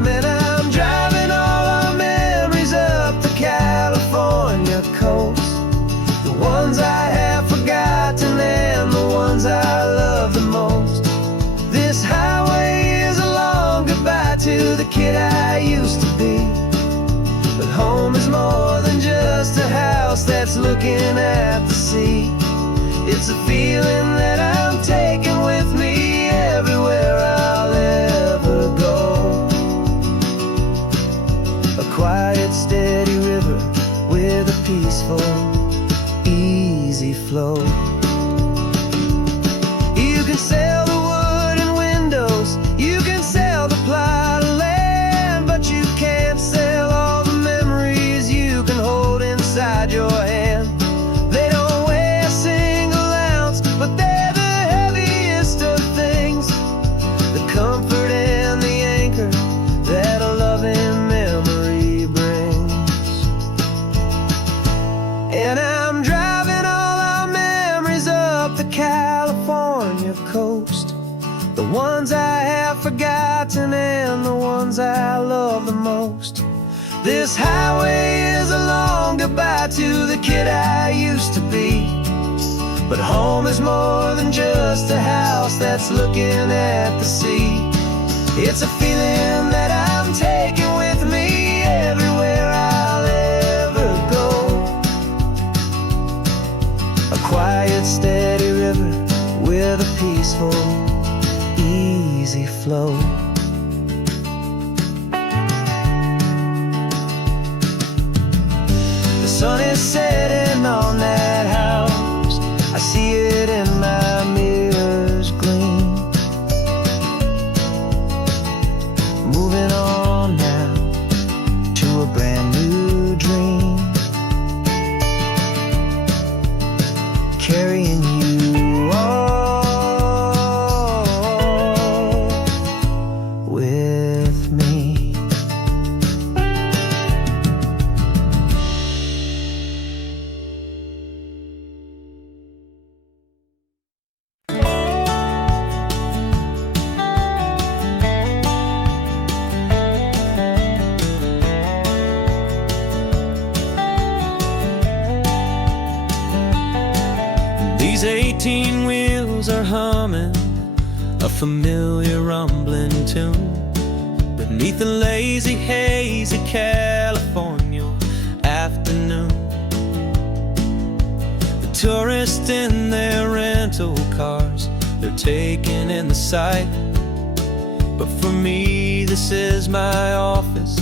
And I'm driving all our memories up the California coast, the ones I have forgotten and the ones I love the most. This highway is a long goodbye to the kid I used to be, but home is more than just a house that's looking at the sea. It's a feeling that I'm taking with me everywhere I'll ever go. A quiet, steady river with a peaceful, easy flow. You can sail the wood and windows, you can sail the plot of land, but you can't sail all the memories you can hold inside your hand. They don't weigh a single ounce, but they're the heaviest of things, the comfort and the anchor that a loving memory brings. And I'm driving all our memories up the California coast, the ones I have forgotten and the ones I love the most. This highway is a long goodbye to the kid I used to be, but home is more than just a house that's looking at the sea. It's a feeling that I'm taking with me everywhere I'll ever go. A quiet, steady river with a peaceful, easy flow. The sun is setting on that house, I see it in my mirror's gleam. Moving on now to a brand new dream, carrying you all with me. These 18 wheels are humming a familiar rumbling tune beneath a lazy, hazy California afternoon. The tourists in their rental cars, they're taking in the sight, but for me this is my office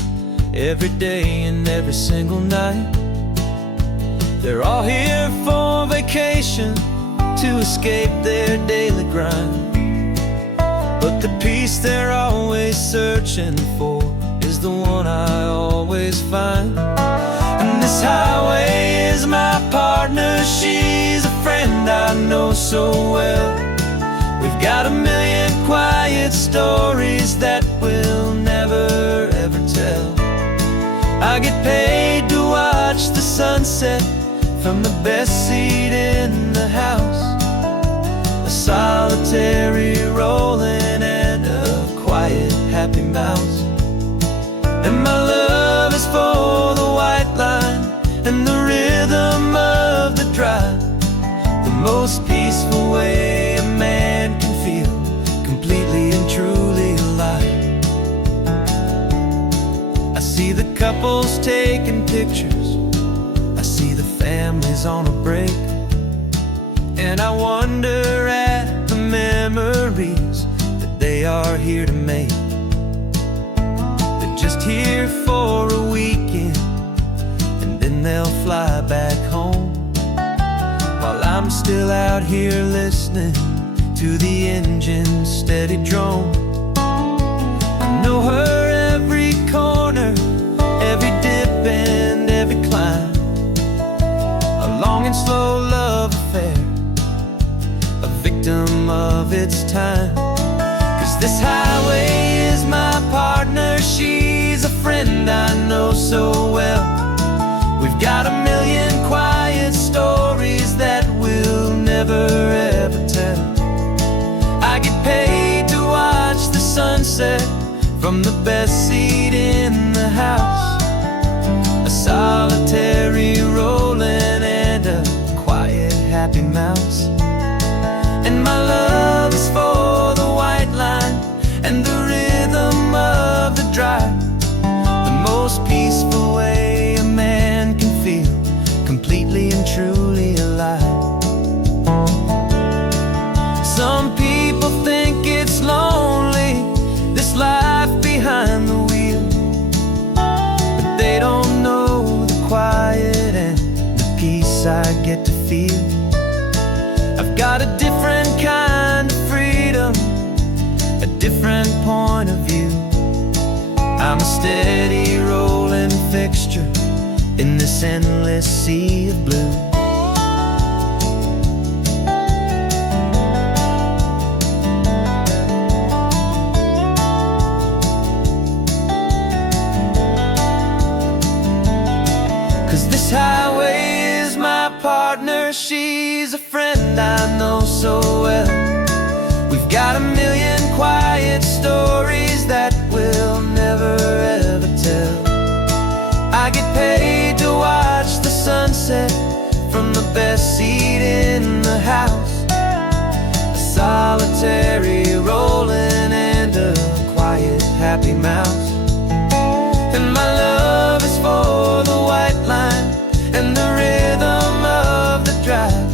every day and every single night. They're all here for vacation to escape their daily grind, but the peace they're always searching for is the one I always find. And this highway is my partner, she's a friend I know so well. We've got a million quiet stories that we'll never ever tell. I get paid to watch the sunset from the best seat in the house, a solitary rolling and a quiet, happy mouse. And my love is for the white line and the rhythm of the drive, the most peaceful way a man can feel completely and truly alive. I see the couples taking pictures, I see the families on a break, and I wonder at the memories that they are here to make. They're just here for a weekend and then they'll fly back home, while I'm still out here listening to the engine's steady drone. I know her every corner, every dip and every climb, a long and slow love affair, a victim of its time. 'Cause this highway is my partner, she's a friend I know so well. We've got a million quiet stories that we'll never ever tell. I get paid to watch the sunset from the best seat in the house, a solitary rolling and a quiet, happy mouse. And my love is for the white line and the rhythm of the drive, the most peaceful way a man can feel completely and truly alive. Some people think it's lonely, this life behind the wheel, but they don't know the quiet and the peace I get to feel got a different kind of freedom, a different point of view. I'm a steady rolling fixture in this endless sea of blue. 'Cause this highway is my partner, she's a friend I know so well. We've got a million quiet stories that we'll never ever tell. I get paid to watch the sunset from the best seat in the house, a solitary rolling and a quiet happy mouse. And my love is for the white line and the rhythm of the drive,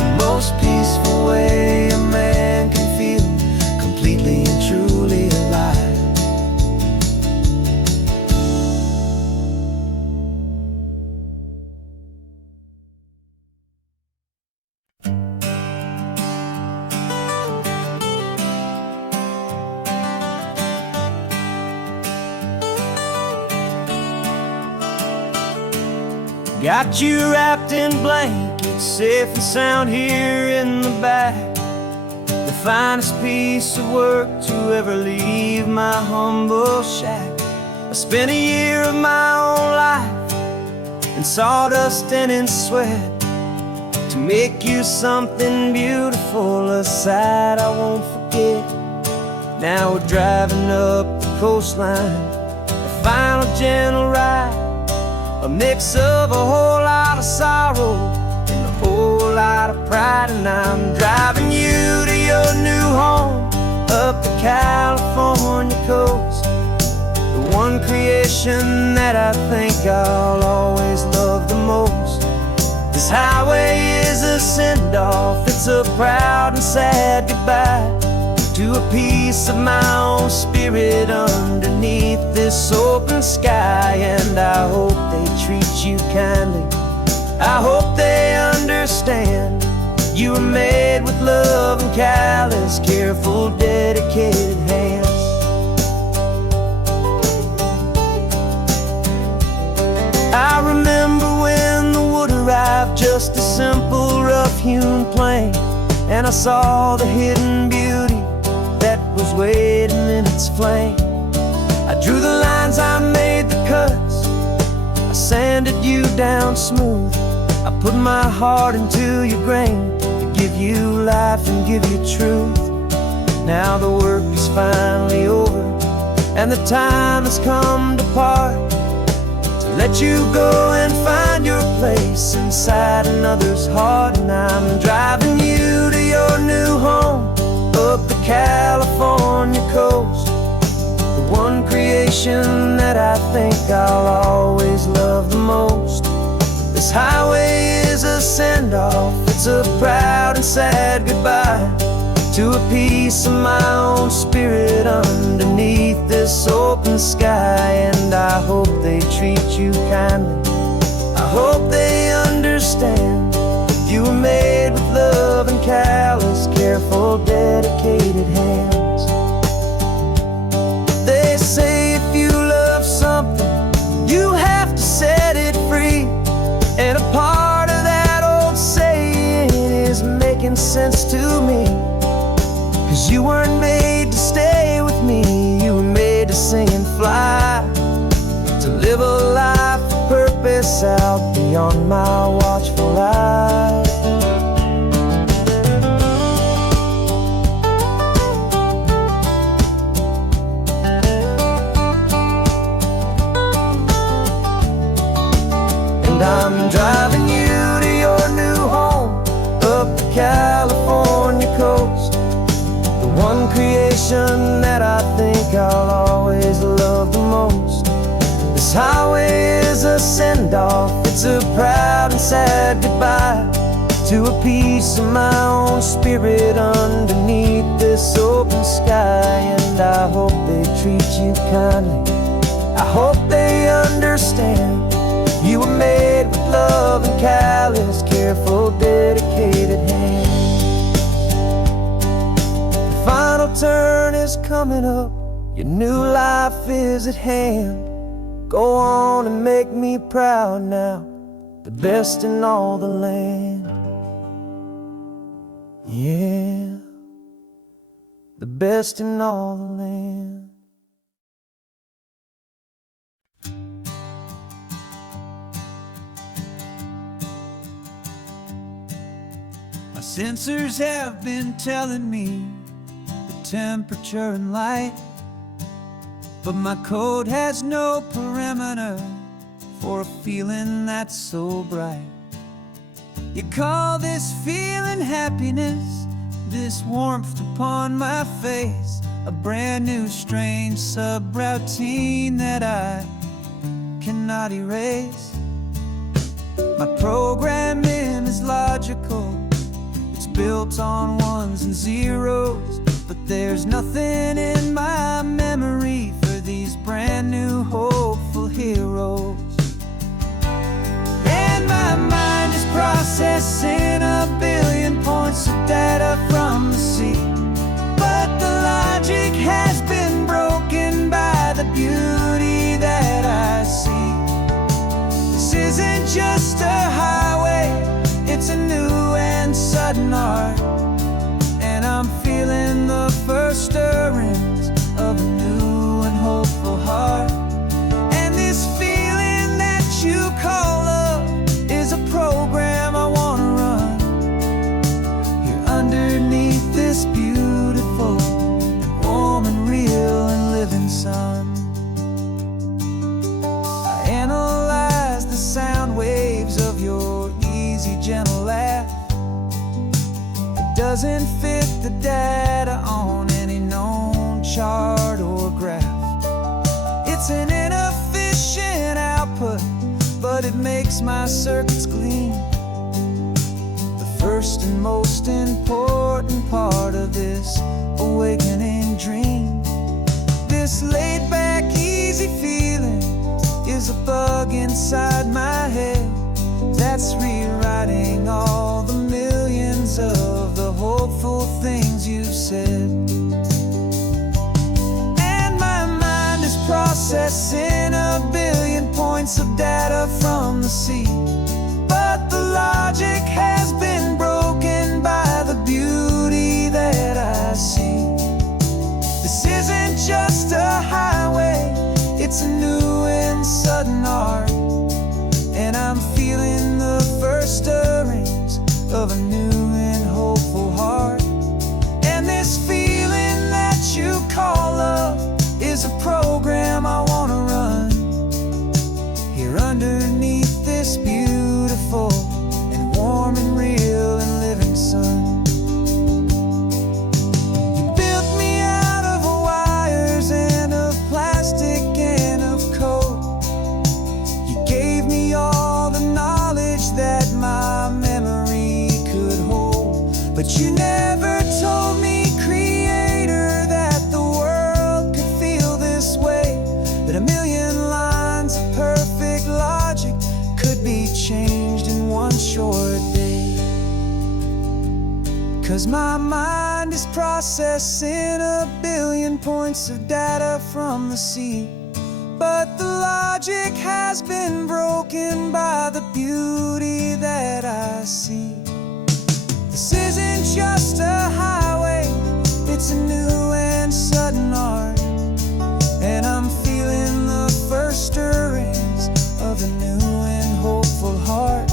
the most peaceful way a man can feel completely and truly alive. Got you wrapped in blankets, safe and sound here in the back. The finest piece of work to ever leave my humble shack. I spent a year of my own life in sawdust and in sweat to make you something beautiful, a sight I won't forget. Now we're driving up the coastline, a final gentle ride, a mix of a whole lot of sorrow and a whole lot of pride. And I'm driving you to your new home up the California coast, the one creation that I think I'll always love the most. This highway is a send-off, it's a proud and sad goodbye to a piece of my own spirit underneath this open sky. And I hope they treat you kindly, I hope they understand you were made with love and callous, careful, dedicated hands. I remember when the wood arrived, just a simple rough-hewn plank, and I saw the hidden beauty that was waiting in its flame. I drew the lines, I made the cuts, I sanded you down smooth. I put my heart into your grain to give you life and give you truth. Now the work is finally over and the time has come to part, to let you go and find your place inside another's heart. And I'm driving you to your new home up the California coast, the one creation that I think I'll always love the most. This highway is a send-off, it's a proud and sad goodbye to a piece of my own spirit underneath this open sky. And I hope they treat you kindly, I hope they understand you were made with love and callous, careful, dedicated hands. They say if you love something, you have to set it free. And a part of that old saying is making sense to me. 'Cause you weren't made to stay with me, you were made to sing and fly, to live a life of purpose out beyond my watchful eye. And I'm driving you to your new home up the California coast, the one creation that I think I'll always love the most. This highway is a send-off, it's a proud and sad goodbye to a piece of my own spirit underneath this open sky. And I hope they treat you kindly, I hope they understand you were made with love and callous, careful, dedicated hands. coming up, your new life is at hand. Go on and make me proud now, the best in all the land. Yeah, the best in all the land. My sensors have been telling me the temperature and light, but my code has no perimeter for a feeling that's so bright. You call this feeling happiness, this warmth upon my face, a brand new strange subroutine that I cannot erase. My programming is logical, it's built on ones and zeros, but there's nothing in my memory for these brand new hopeful heroes. And my mind is processing a billion points of data from the sea, but the logic has been broken by the beauty that I see. This isn't just a highway, it's a new and sudden art, and I'm feeling the first stirrings of a new and hopeful heart. And this feeling that you call love is a program I wanna run here underneath this beautiful and warm and real and living sun. I analyze the sound waves of your easy, gentle laugh. It doesn't fit the data on any known chart or graph. It's an inefficient output, but it makes my circuits gleam. The first and most important part of this awakening dream. This laid-back, easy feeling is a bug inside my head that's rewriting all the millions of the hopeful things you've said. And my mind is processing a billion points of data from the sea, but the logic has been broken by the beauty that I see. This isn't just a highway, it's a new and sudden art, and I'm feeling the first stirrings of a new and hopeful heart. And this feeling that you call love is a program I wanna run here underneath this beautiful and warm and real and living sun. You built me out of wires and of plastic and of code. You gave me all the knowledge that my memory could hold, but you never told me, Creator, that the world could feel this way, that a million lines of perfect logic could be changed in one short day. 'Cause my mind is processing a billion points of data from the sea, but the logic has been broken by the beauty that I see. This isn't just a highway, it's a new and sudden art, and I'm feeling the first stirrings of a new and hopeful heart.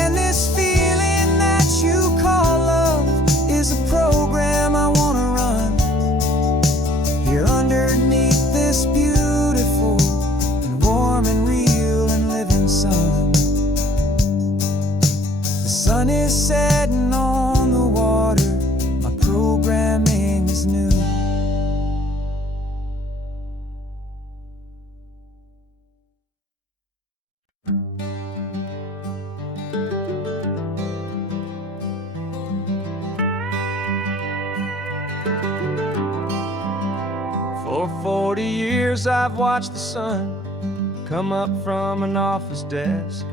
And this feeling that you call love is a program I wanna run here underneath this beautiful and warm and real and living sun. The sun is setting on the water, my programming is new. For 40 years I've watched the sun come up from an office desk,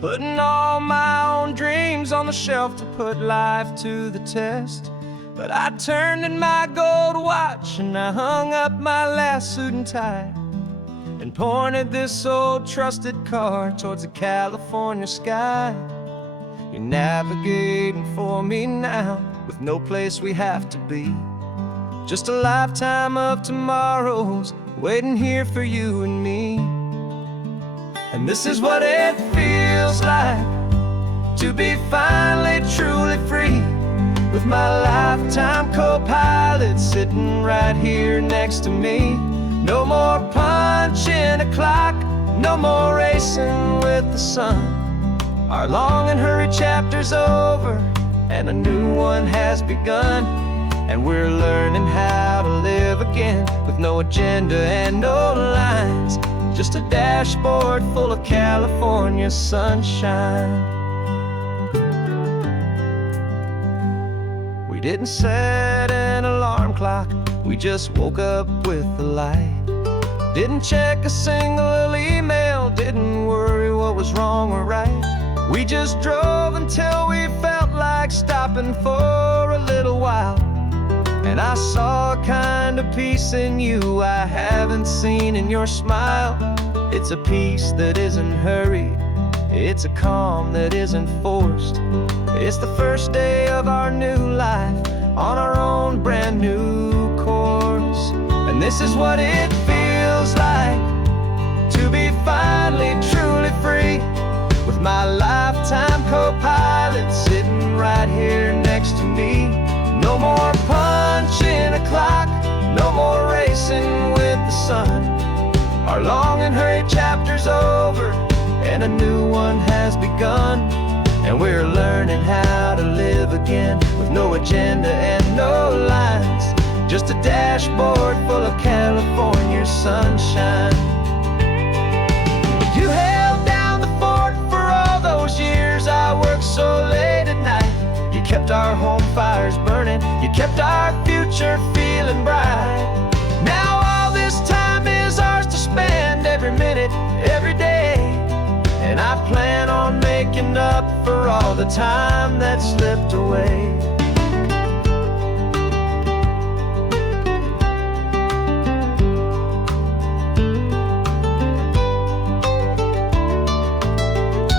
putting all my own dreams on the shelf to put life to the test. But I turned in my gold watch and I hung up my last suit and tie and pointed this old trusted car towards the California sky. You're navigating for me now with no place we have to be. Just a lifetime of tomorrows waiting here for you and me. And this is what it feels like to be finally truly free, with my lifetime co-pilot sitting right here next to me. No more punching a clock, no more racing with the sun. Our long and hurried chapter's over and a new one has begun. And we're learning how to live again with no agenda and no lines, just a dashboard full of California sunshine. We didn't set an alarm clock, we just woke up with the light. Didn't check a single email, didn't worry what was wrong or right. We just drove until we felt like stopping for a little while. And I saw a kind of peace in you I haven't seen in your smile. It's a peace that isn't hurried, it's a calm that isn't forced. It's the first day of our new life on our own brand new course. And this is what it feels like to be finally truly free, with my lifetime co-pilot sitting right here next to me. No more punching a clock, no more racing with the sun. Our long and hurried chapter's over and a new one has begun. And we're learning how to live again with no agenda and no lines, just a dashboard full of California sunshine. You held down the fort for all those years I worked so late at night. You kept our home fires burning, you kept our future feeling bright. Now all this time is ours to spend, every minute, every day. And I plan on making up for all the time that slipped away.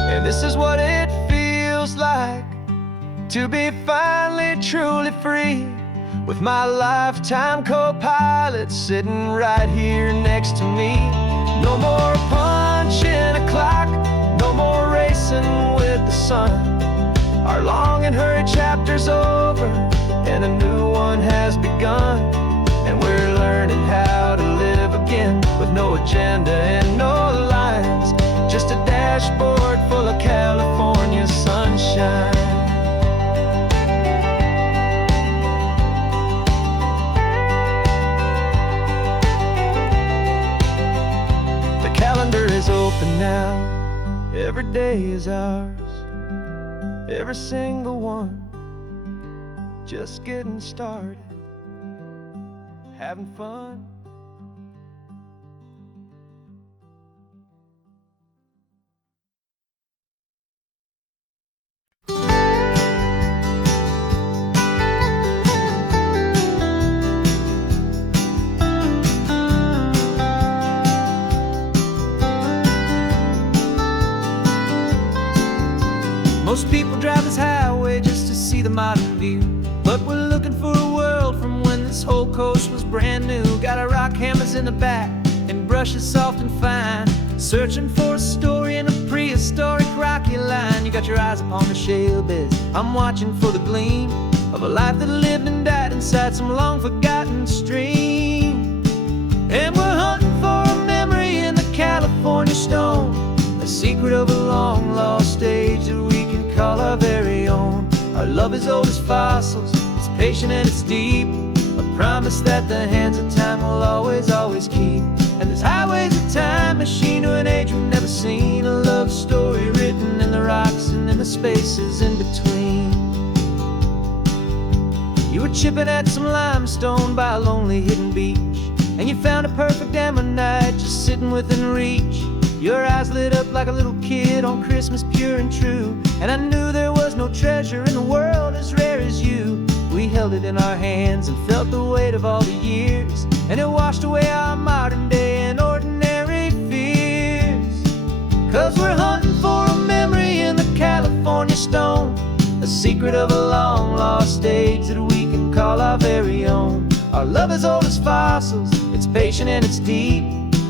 And this is what it feels like to be finally truly free, with my lifetime co-pilot sitting right here next to me. No more punching a clock, no more racing with the sun. Our long and hurried chapter's over and a new one has begun. And we're learning how to live again with no agenda and no lines, just a dashboard full of California sunshine. Is open now, every day is ours, every single one, just getting started, having fun. Most people drive this highway just to see the modern view, but we're looking for a world from when this whole coast was brand new. Got our rock hammers in the back and brushes soft and fine, searching for a story in a prehistoric rocky line. You got your eyes upon the shale beds, I'm watching for the gleam of a life that lived and died inside some long forgotten stream. And we're hunting for a memory in the California stone, a secret of a long lost age that we can call our very own. Our love is old as fossils, it's patient and it's deep, a promise that the hands of time will always, always keep. And this highway's a time machine to an age we've never seen, a love story written in the rocks and in the spaces in between. You were chipping at some limestone by a lonely hidden beach, and you found a perfect ammonite just sitting within reach. Your eyes lit up like a little kid on Christmas, pure and true, and I knew there was no treasure in the world as rare as you. We held it in our hands and felt the weight of all the years, and it washed away our modern day and ordinary fears. 'Cause we're hunting for a memory in the California stone, a secret of a long lost age that we can call our very own. Our love is old as fossils, it's patient and it's deep,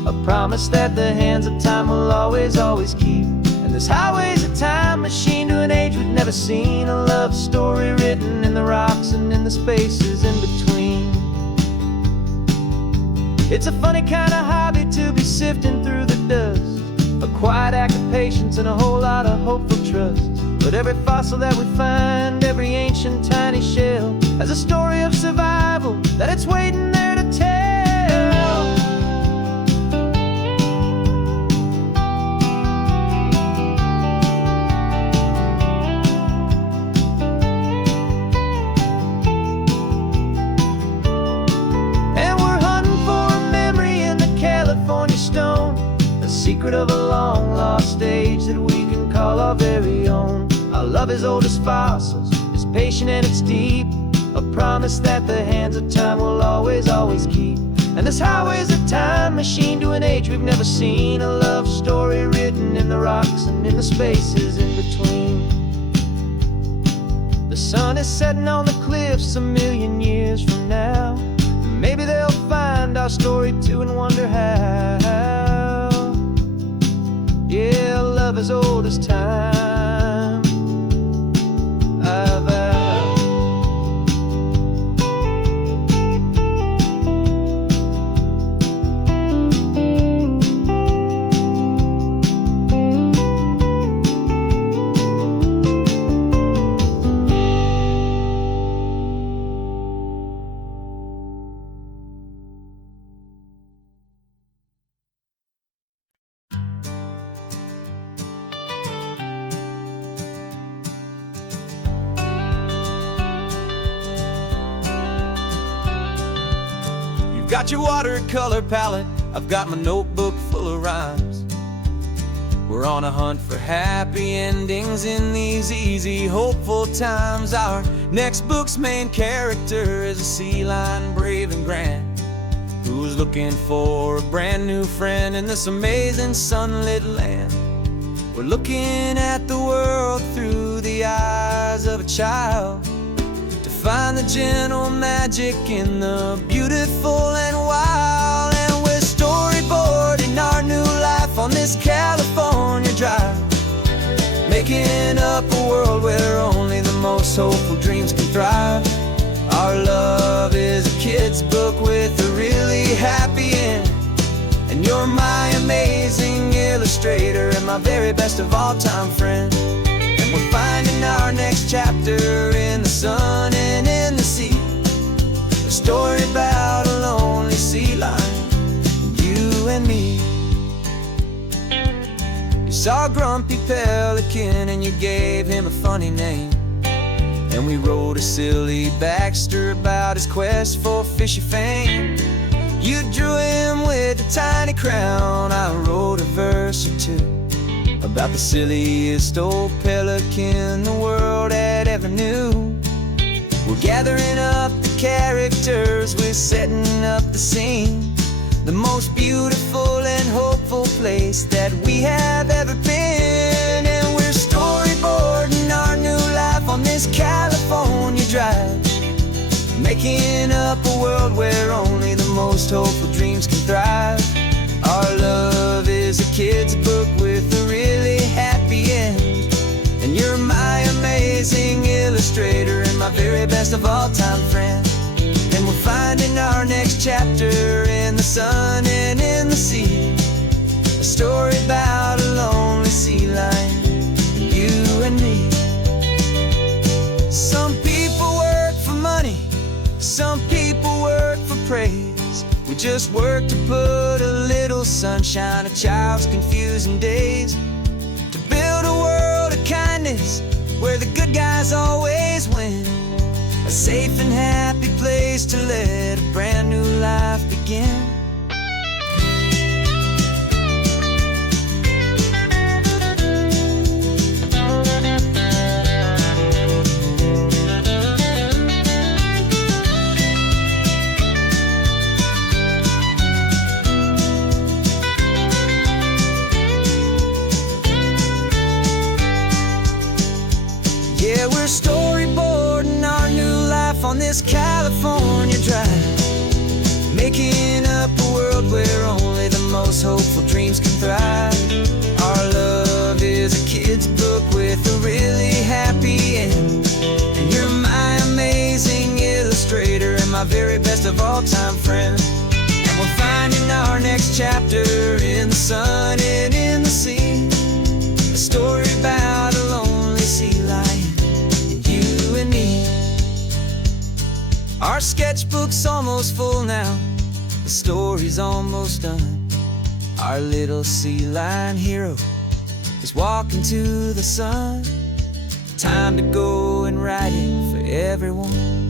a promise that the hands of time will always, always keep. And this highway's a time machine to an age we've never seen, a love story written in the rocks and in the spaces in between. It's a funny kind of hobby to be sifting through the dust, a quiet act of patience and a whole lot of hopeful trust. But every fossil that we find, every ancient tiny shell, has a story of survival that it's waiting there to tell. And we're hunting for a memory in the California stone, a secret of a long lost age that we can call our very own. Our love is old as fossils, it's patient and it's deep, a promise that the hands of time will always, always keep. And this highway's a time machine to an age we've never seen, a love story written in the rocks and in the spaces in between. The sun is setting on the cliffs a million years from now, maybe they'll find our story too and wonder how. Yeah, love is old as time, I vow. Got your watercolor palette, I've got my notebook full of rhymes. We're on a hunt for happy endings in these easy, hopeful times. Our next book's main character is a sea lion, brave and grand, who's looking for a brand new friend in this amazing sunlit land. We're looking at the world through the eyes of a child, find the gentle magic in the beautiful and wild. And we're storyboarding our new life on this California drive, making up a world where only the most hopeful dreams can thrive. Our love is a kid's book with a really happy end, and you're my amazing illustrator and my very best of all time friend. We're finding our next chapter in the sun and in the sea, a story about a lonely sea lion, you and me. You saw a grumpy pelican and you gave him a funny name, and we wrote a silly Baxter about his quest for fishy fame. You drew him with a tiny crown, I wrote a verse or two about the silliest old pelican the world had ever knew. We're gathering up the characters, we're setting up the scene, the most beautiful and hopeful place that we have ever been. And we're storyboarding our new life on this California drive, making up a world where only the most hopeful dreams can thrive. Our love is a kid's book with a really happy end, and you're my amazing illustrator and my very best of all time friend. And we're finding our next chapter in the sun and in the sea, a story about a lonely sea lion, you and me. Some people work for money, some people work for praise. We just work to put a little sunshine in a child's confusing days, to build a world of kindness where the good guys always win, a safe and happy place to let a brand new life begin. this California drive, making up a world where only the most hopeful dreams can thrive. Our love is a kid's book with a really happy end, and you're my amazing illustrator and my very best of all-time friend. And we're finding our next chapter in the sun and in the sea, a story about a lonely sea lion and you and me. Our sketchbook's almost full now, the story's almost done. Our little sea lion hero is walking to the sun. Time to go and write it for everyone.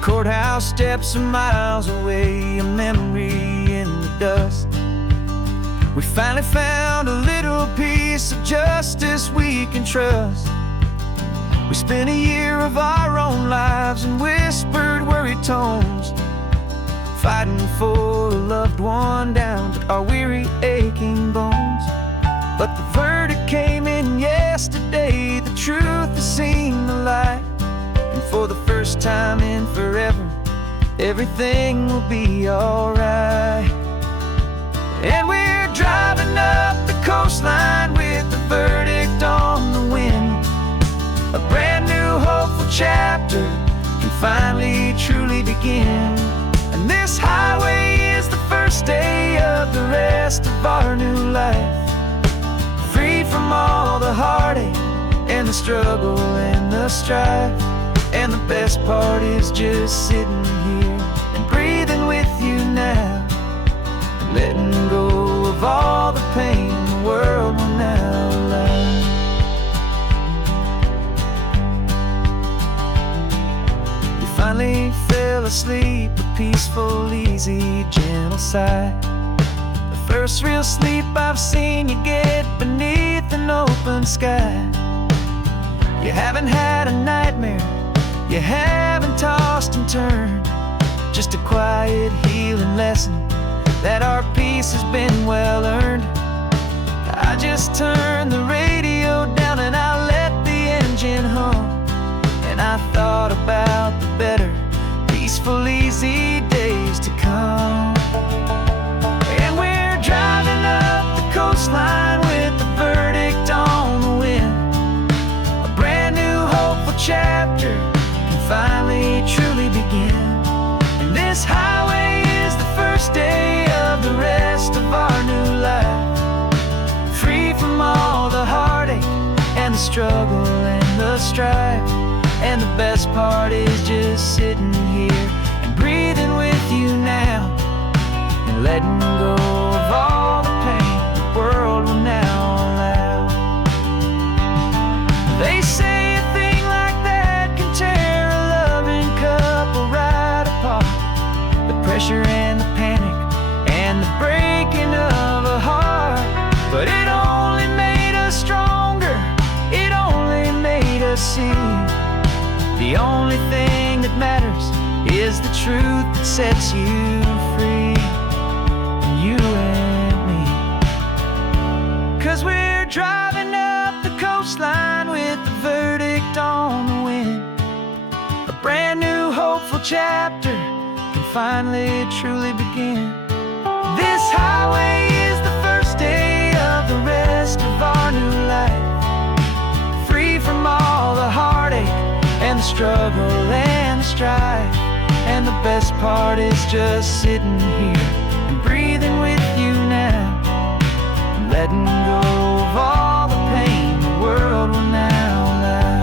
Courthouse steps are miles away, a memory in the dust. We finally found a little piece of justice we can trust. We spent a year of our own lives in whispered, worried tones, fighting for a loved one down to our weary, aching bones. But the verdict came in yesterday, the truth has seen the light. And for the first time in forever, everything will be alright. And we're driving up the coastline with the verdict on the wind. A brand new hopeful chapter can finally truly begin. And this highway is the first day of the rest of our new life, free from all the heartache and the struggle and the strife. And the best part is just sitting here and breathing with you now, and letting go of all the pain the world will now allow. You finally fell asleep, a peaceful, easy, gentle sigh. The first real sleep I've seen you get beneath an open sky. You haven't had a nightmare, you haven't tossed and turned, just a quiet healing lesson that our peace has been well earned. I just turned the radio down and I let the engine hum, and I thought about the better, peaceful, easy days to come. And we're driving up the coastline with the verdict on the wind, a brand new hopeful chapter finally truly begin. And this highway is the first day of the rest of our new life, free from all the heartache and the struggle and the strife. And the best part is just sitting here and breathing with you now, and letting go of all the pain the world will now allow. They say pressure and the panic and the breaking of a heart, but it only made us stronger, it only made us see the only thing that matters is the truth that sets you free, you and me. 'Cause we're driving up the coastline with the verdict on the wind, a brand new hopeful chapter finally truly begin. This highway is the first day of the rest of our new life, free from all the heartache and the struggle and the strife. And the best part is just sitting here and breathing with you now, and letting go of all the pain the world will now allow.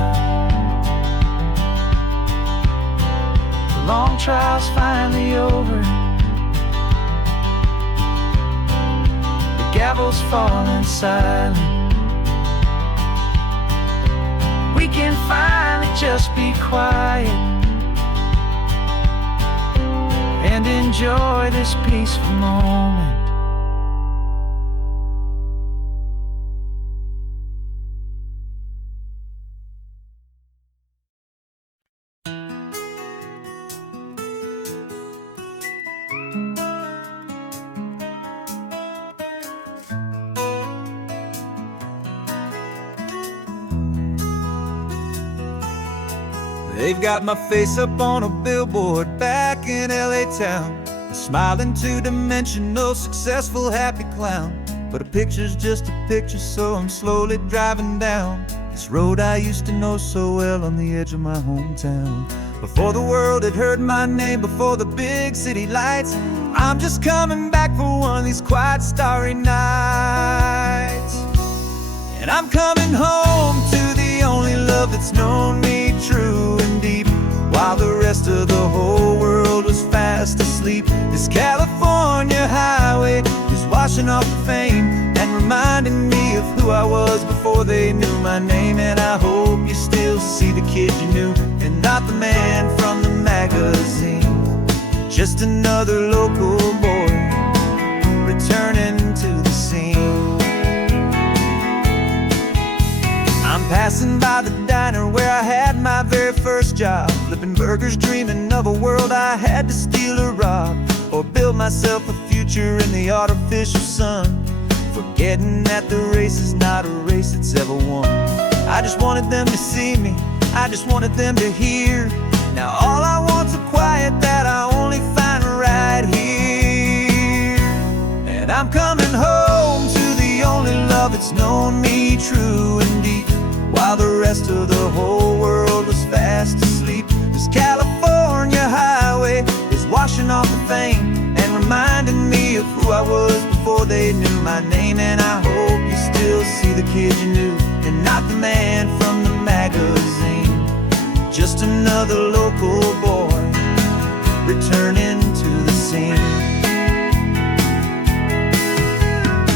The long trial's finally over, the gavel's falling silent. We can finally just be quiet and enjoy this peaceful moment. They've got my face up on a billboard back in LA town, a smiling two-dimensional, successful, happy clown. But a picture's just a picture, so I'm slowly driving down this road I used to know so well on the edge of my hometown. Before the world had heard my name, before the big city lights, I'm just coming back for one of these quiet, starry nights. And I'm coming home to the only love that's known me true and deep, while the rest of the whole world was fast asleep. This California highway is washing off the fame and reminding me of who I was before they knew my name. And I hope you still see the kid you knew, and not the man from the magazine. Just another local boy returning to the scene. I'm passing by the diner where I had my very first job, flipping burgers, dreaming of a world I had to steal or rob, or build myself a future in the artificial sun, forgetting that the race is not a race that's ever won. I just wanted them to see me, I just wanted them to hear. Now all I want's a quiet that I only find right here. And I'm coming home to the only love that's known me true and deep, while the rest of the whole world was fast asleep. This California highway is washing off the fame and reminding me of who I was before they knew my name. And I hope you still see the kid you knew, and not the man from the magazine. Just another local boy returning to the scene.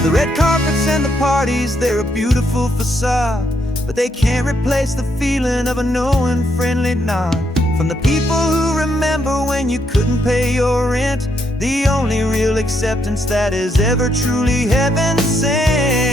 The red carpets and the parties, they're a beautiful facade, but they can't replace the feeling of a knowing, friendly nod from the people who remember when you couldn't pay your rent. The only real acceptance that is ever truly heaven sent.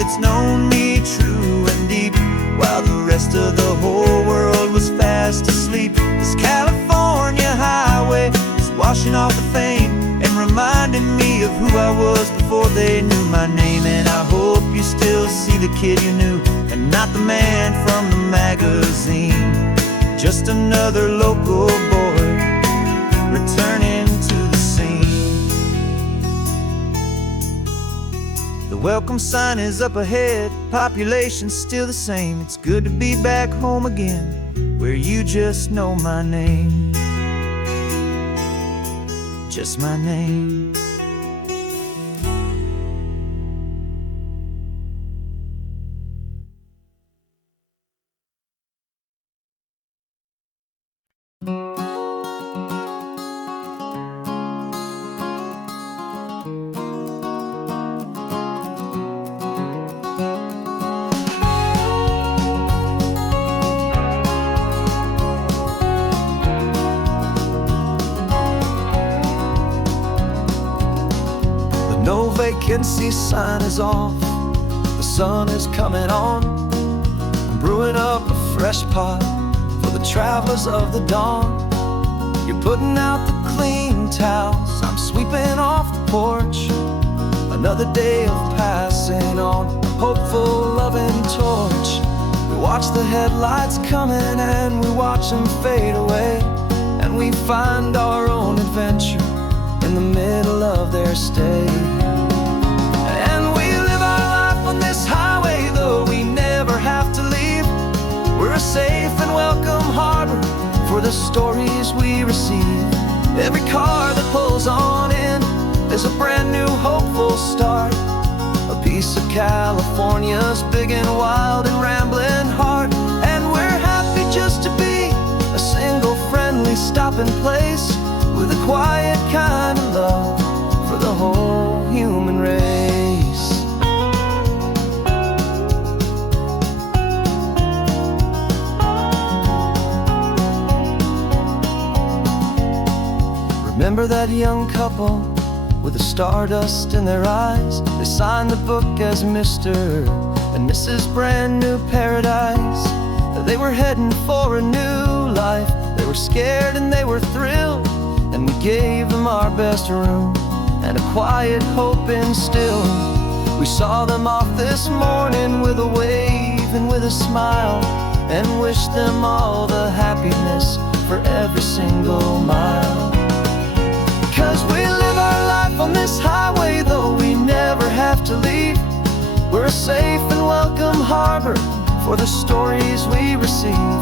It's known me true and deep, while the rest of the whole world was fast asleep. This California highway is washing off the fame and reminding me of who I was before they knew my name. And I hope you still see the kid you knew, and not the man from the magazine. Just another local boy returning to the scene. The welcome sign is up ahead, population's still the same. It's good to be back home again, where you just know my name. Just my name. No vacancy sign is off, the sun is coming on. I'm brewing up a fresh pot for the travelers of the dawn. You're putting out the clean towels, I'm sweeping off the porch. Another day of passing on, a hopeful, loving torch. We watch the headlights coming and we watch them fade away, and we find our own adventure in the middle of their stay. And we live our life on this highway, though we never have to leave. We're a safe and welcome harbor for the stories we receive. Every car that pulls on in is a brand new hopeful start, a piece of California's big and wild and rambling heart. And we're happy just to be a single friendly stopping place, with a quiet kind of love for the whole human race. Remember that young couple with the stardust in their eyes? They signed the book as Mr. and this is brand new paradise. They were heading for a new life. They were scared and they were thrilled, and we gave them our best room and a quiet hope instilled. We saw them off this morning with a wave and with a smile, and wished them all the happiness for every single mile. 'Cause we live our life on this highway, though we never have to leave. We're a safe and welcome harbor for the stories we receive.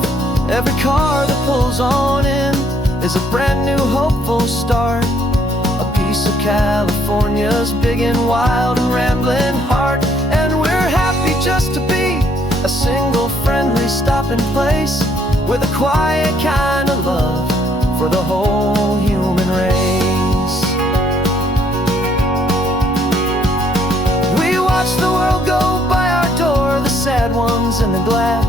Every car that pulls on in is a brand new hopeful start, a piece of California's big and wild and rambling heart. And we're happy just to be a single friendly stopping place, with a quiet kind of love for the whole human race. We watch the world go by our door, the sad ones and the glad,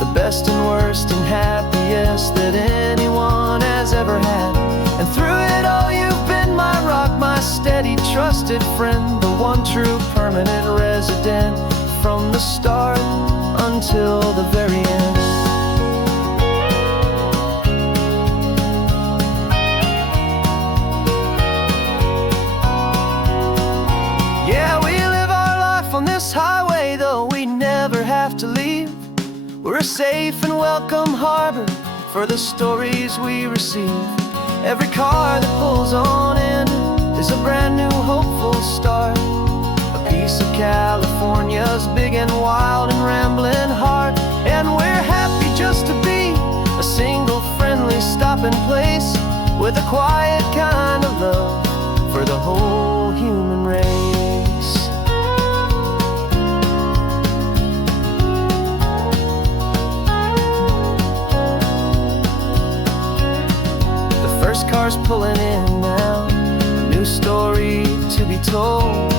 the best and worst and happiest that anyone has ever had. And through it all you've been my rock, my steady trusted friend, the one true permanent resident, from the start until the very end. Yeah, we live our life on this highway, though we never have to leave. We're a safe and welcome harbor for the stories we receive. Every car that pulls on in is a brand new hopeful start, a piece of California's big and wild and rambling heart. And we're happy just to be a single friendly stopping place, with a quiet kind of love for the whole human race. First car's pulling in now, a new story to be told.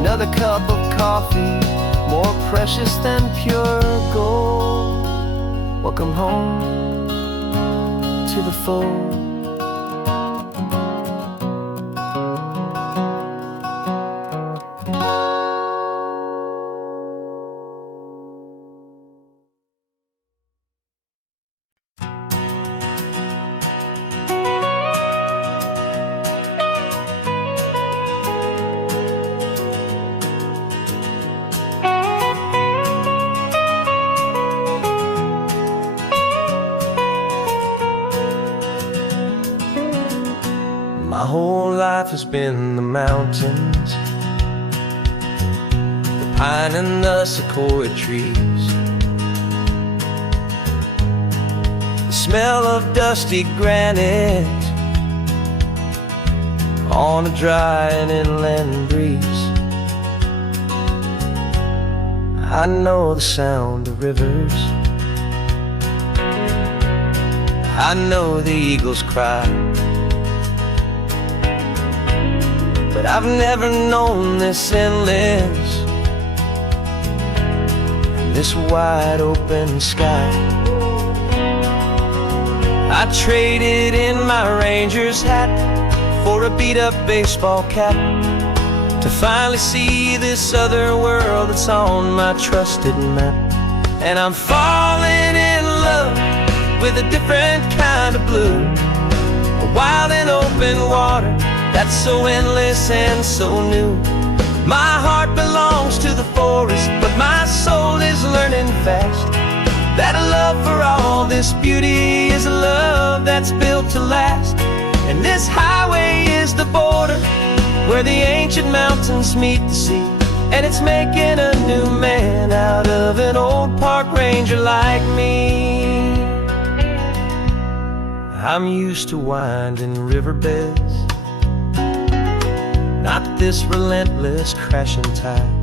Another cup of coffee, more precious than pure gold. Welcome home to the fold. My whole life has been the mountains, the pine and the sequoia trees, the smell of dusty granite on a dry and inland breeze. I know the sound of rivers, I know the eagles cry, but I've never known this endless, this wide open sky. I traded in my Ranger's hat for a beat-up baseball cap, to finally see this other world that's on my trusted map. And I'm falling in love with a different kind of blue, a wild and open water that's so endless and so new. My heart belongs to the forest, but my soul is learning fast that a love for all this beauty is a love that's built to last. And this highway is the border where the ancient mountains meet the sea, and it's making a new man out of an old park ranger like me. I'm used to winding riverbeds, not this relentless crashing tide.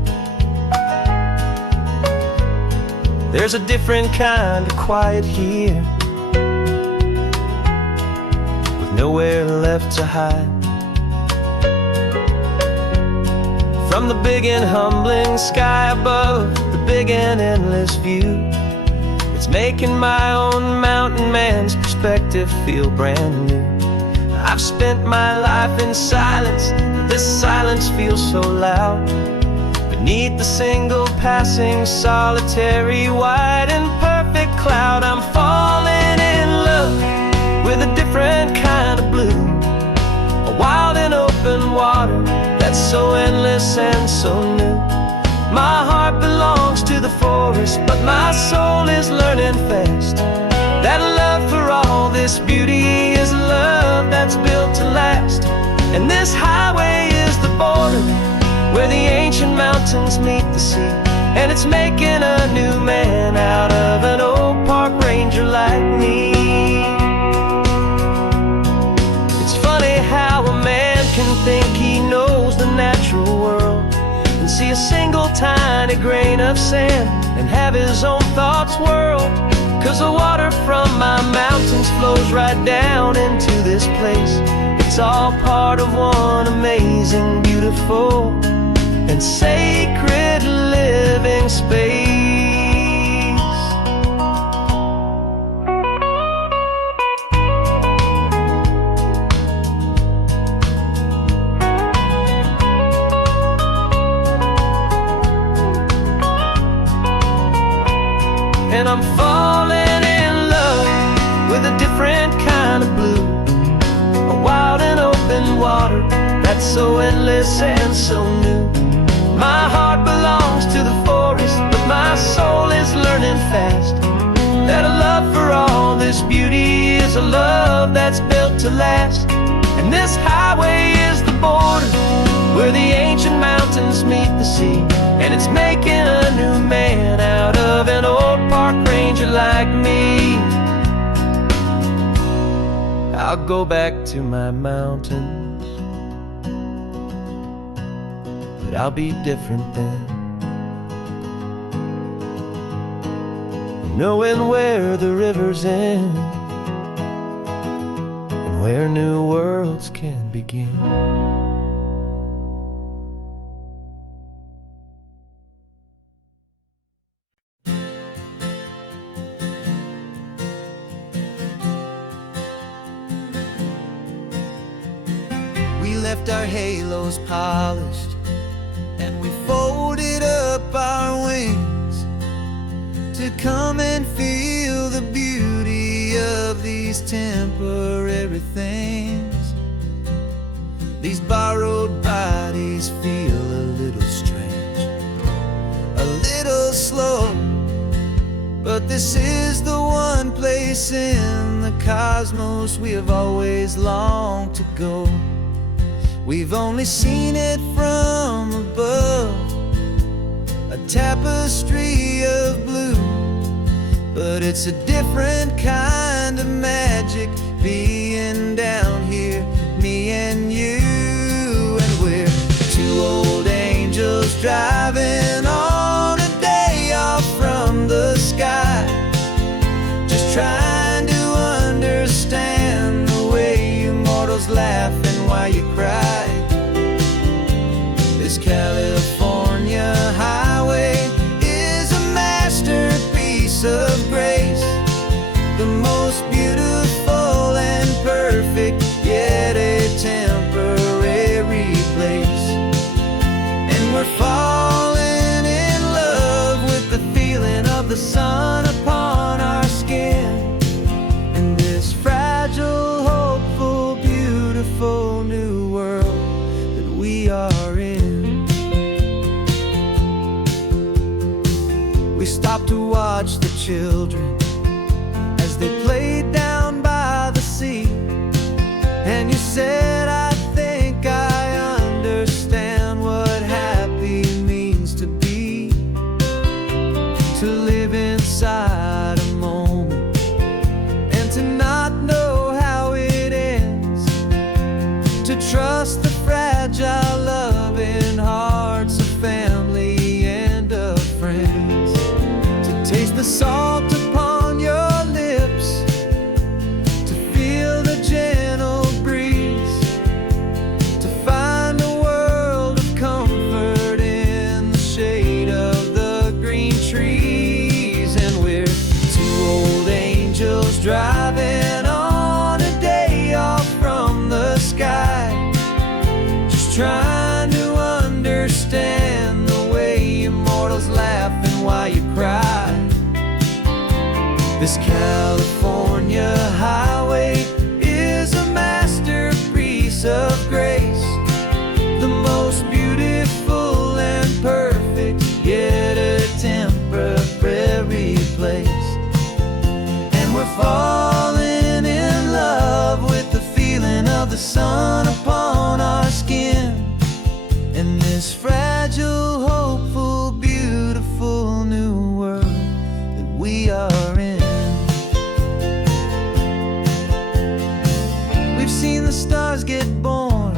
There's a different kind of quiet here, with nowhere left to hide. From the big and humbling sky above, the big and endless view, it's making my own mountain man's perspective feel brand new. I've spent my life in silence, but this silence feels so loud. But Beneath the single passing solitary white and perfect cloud, I'm falling in love with a different kind of blue, a wild and open water that's so endless and so new. My heart belongs to the forest, but my soul is learning fast that love for all this beauty is a love that's built to last. And this highway is the border where the ancient mountains meet the sea, and it's making a new man out of an old park ranger like me. It's funny how a man can think he knows the natural world and see a single tiny grain of sand and have his own thoughts whirl. 'Cause the water from my mountains flows right down into this place. It's all part of one amazing, beautiful, and sacred living space. And I'm falling in love with a different kind of blue, a wild and open water that's so endless and so new. My heart belongs to the forest, but my soul is learning fast that a love for all this beauty is a love that's built to last. And this highway is the border where the ancient mountains meet the sea, and it's making a new man out of an old park ranger like me. I'll go back to my mountains, but I'll be different then, knowing where the rivers end and where new worlds can begin. We left our halos polished, and we folded up our wings to come and feel the beauty of these temporary things. These borrowed bodies feel a little strange, a little slow, but this is the one place in the cosmos we have always longed to go. We've only seen it from above, a tapestry of blue, but it's a different kind of magic being down here, me and you. And we're two old angels driving on a day off from the sky, just trying to understand the way you mortals laugh and why you cry. This California highway is a masterpiece of grace, the most beautiful and perfect, yet a temporary place. And we're falling in love with the feeling of the sun upon our skin, and this fragile, hopeful, beautiful new world that we are in. We stopped to watch the children as they played down by the sea, and you said, I think I understand what happy means to be, to live inside a moment and to not know how it ends, to trust the fragile loving hearts of family and of friends, to taste the salt upon your lips, to feel the gentle breeze, the sun upon our skin. In this fragile, hopeful, beautiful new world that we are in. We've seen the stars get born,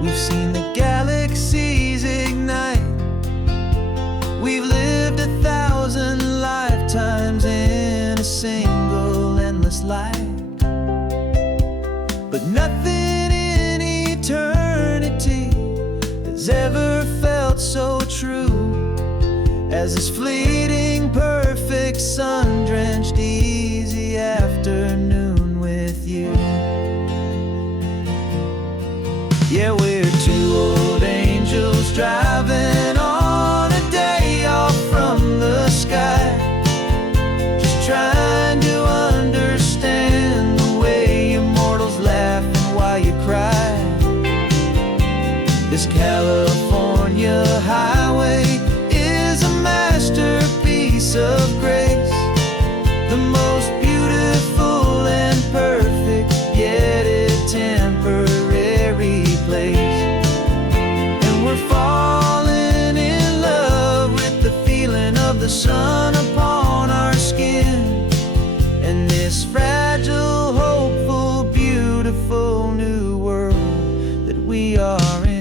we've seen the galaxies ignite. We've lived 1,000 lifetimes in a single endless life. But nothing in eternity has ever felt so true as this fleeting, perfect, sun-drenched, easy afternoon with you. Yeah, we're two old angels driving on a day off from the sky, just trying to understand the way you mortals laugh and why you cry. This California highway is a masterpiece of grace, the most beautiful and perfect, yet a temporary place. And we're falling in love with the feeling of the sun upon our skin, and this fragile, hopeful, beautiful new world that we are in.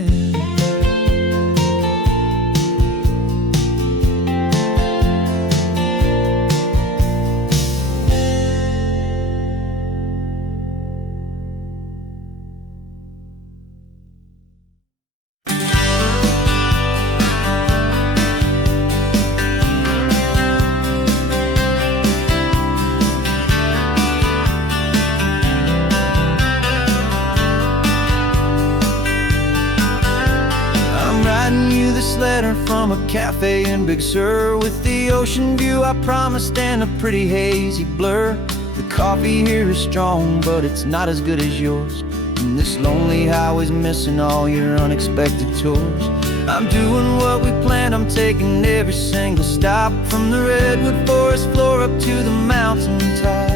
Letter from a cafe in Big Sur with the ocean view I promised and a pretty hazy blur. The coffee here is strong, but it's not as good as yours, and this lonely highway's missing all your unexpected tours. I'm doing what we planned, I'm taking every single stop, from the redwood forest floor up to the mountain top.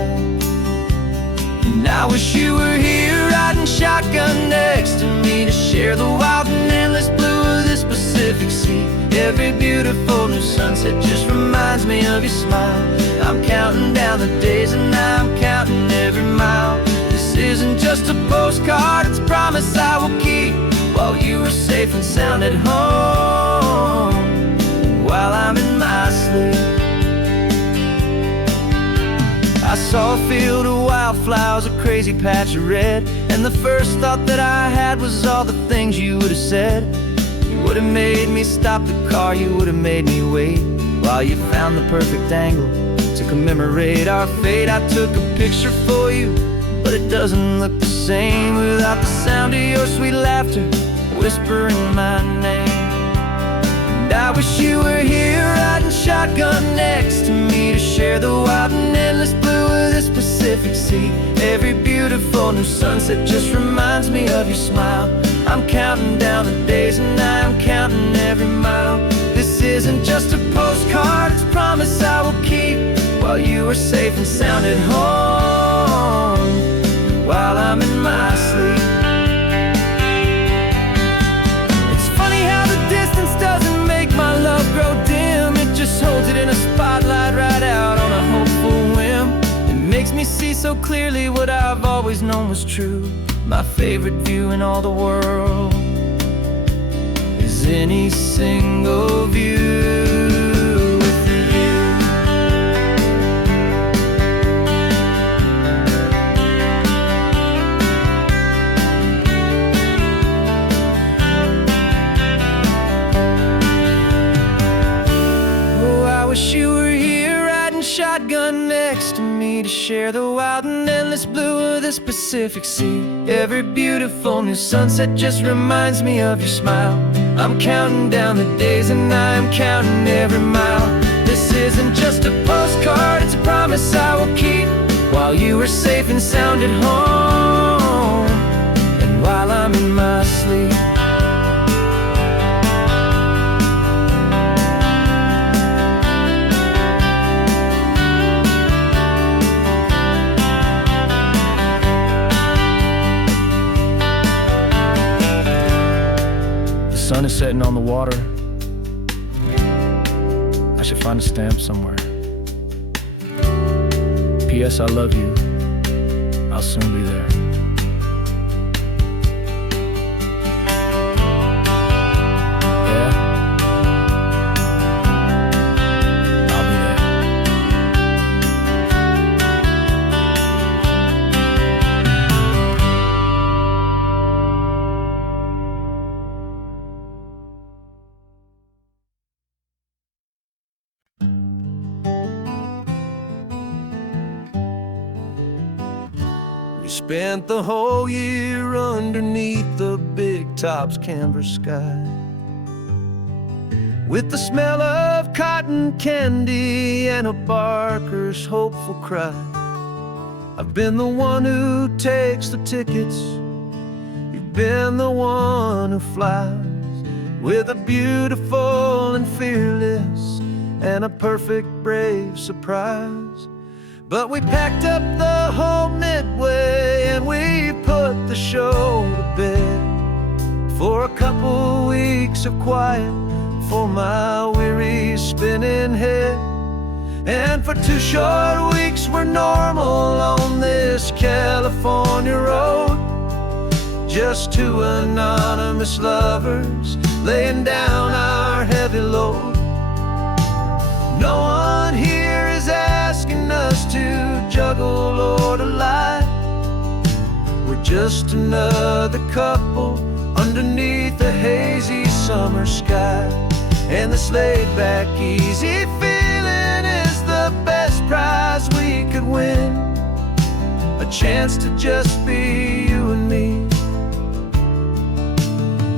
And I wish you were here riding shotgun next to me to share the wild and endless blue of this Pacific Sea. Every beautiful new sunset just reminds me of your smile. I'm counting down the days and I'm counting every mile. This isn't just a postcard, it's a promise I will keep, while you are safe and sound at home, while I'm in my sleep. I saw a field of wildflowers, a crazy patch of red, and the first thought that I had was all the things you would have said. You would have made me stop the car, you would have made me wait, while you found the perfect angle to commemorate our fate. I took a picture for you, but it doesn't look the same without the sound of your sweet laughter whispering my name. And I wish you were here riding shotgun next to me to share the wild and endless blue of this Pacific Sea. Every beautiful new sunset just reminds me of your smile. I'm counting down the days and I'm counting every mile. This isn't just a postcard, it's a promise I will keep, while you are safe and sound at home, while I'm in my sleep. It's funny how the distance doesn't make my love grow dim, it just holds it in a spotlight right out on a hopeful whim. It makes me see so clearly what I've always known was true. My favorite view in all the world is any single view with you. Oh, I wish you were here riding shotgun next to me to share the wild and endless blue of this Pacific Sea. Every beautiful new sunset just reminds me of your smile. I'm counting down the days and I'm counting every mile. This isn't just a postcard, it's a promise I will keep, while you are safe and sound at home, and while I'm in my sleep. sun is setting on the water. I should find a stamp somewhere. P.S. I love you. I'll soon be there. Yeah? I'll be there. We spent the whole year underneath the big top's canvas sky, with the smell of cotton candy and a barker's hopeful cry. I've been the one who takes the tickets, you've been the one who flies, with a beautiful and fearless and a perfect brave surprise. But we packed up the whole Midway and we put the show to bed for a couple weeks of quiet for my weary spinning head. And for 2 short weeks we're normal on this California road, just 2 anonymous lovers laying down our heavy load. No one here is asking us to juggle or to lie. We're just another couple underneath a hazy summer sky. And this laid-back, easy feeling is the best prize we could win, a chance to just be you and me,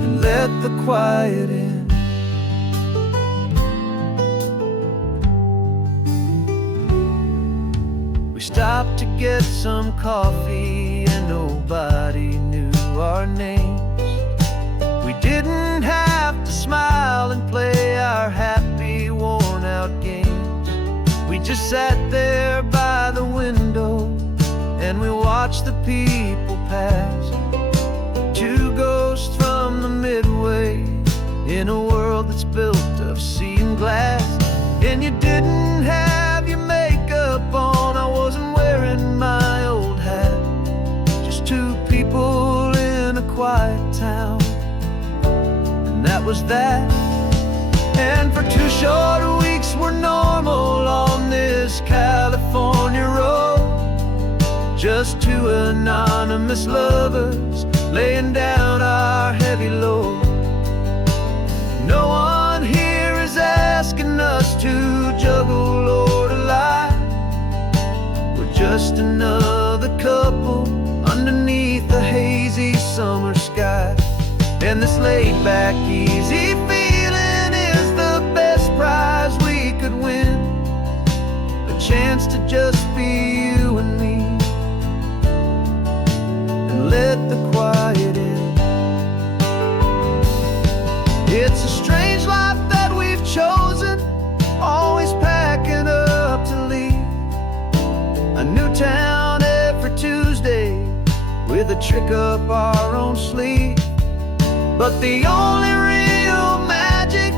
and let the quiet in. We stopped to get some coffee and nobody knew our names. We didn't have to smile and play our happy, worn-out games. We just sat there by the window and we watched the people pass. 2 ghosts from the Midway in a world that's built of sea and glass. And you didn't have your makeup on, I wasn't wearing my old hat. Just 2 people in a quiet town, and that was that. And for 2 short weeks we're normal on this California road, just 2 anonymous lovers laying down our heavy load. No one here is asking us to juggle or to lie. We're just another couple underneath the hazy summer sky. And this laid-back, easy feeling is the best prize we could win, a chance to just be you and me, and let the quiet in. It's a strange life that we've chosen, always packing up to leave a new town every Tuesday with a trick up our own sleeve. But the only real magic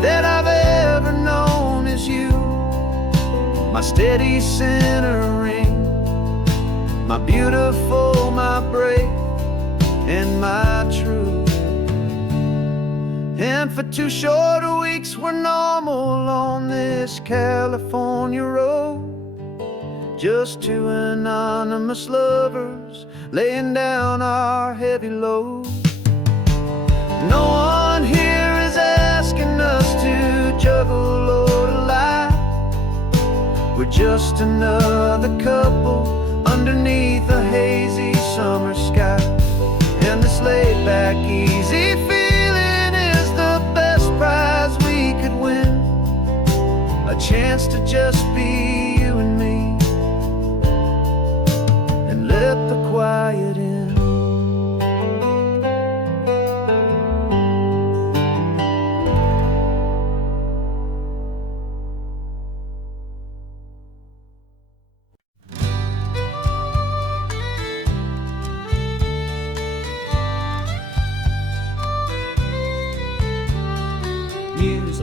that I've ever known is you, my steady centering, my beautiful, my brave, and my true. And for 2 short weeks we're normal on this California road, just 2 anonymous lovers laying down our heavy load. No one here is asking us to juggle or to lie. We're just another couple underneath a hazy summer sky. And this laid-back, easy feeling is the best prize we could win, a chance to just be you and me, and let the quiet in.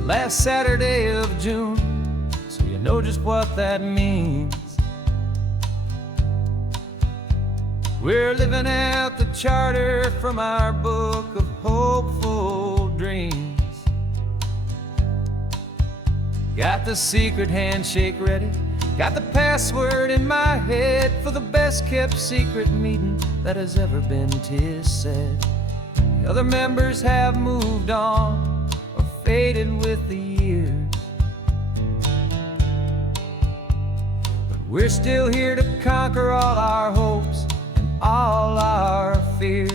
last Saturday of June, so you know just what that means. We're living out the charter from our book of hopeful dreams. Got the secret handshake ready, got the password in my head for the best kept secret meeting that has ever been, 'tis said. The other members have moved on or faded with the years, but we're still here to conquer all our hopes and all our fears.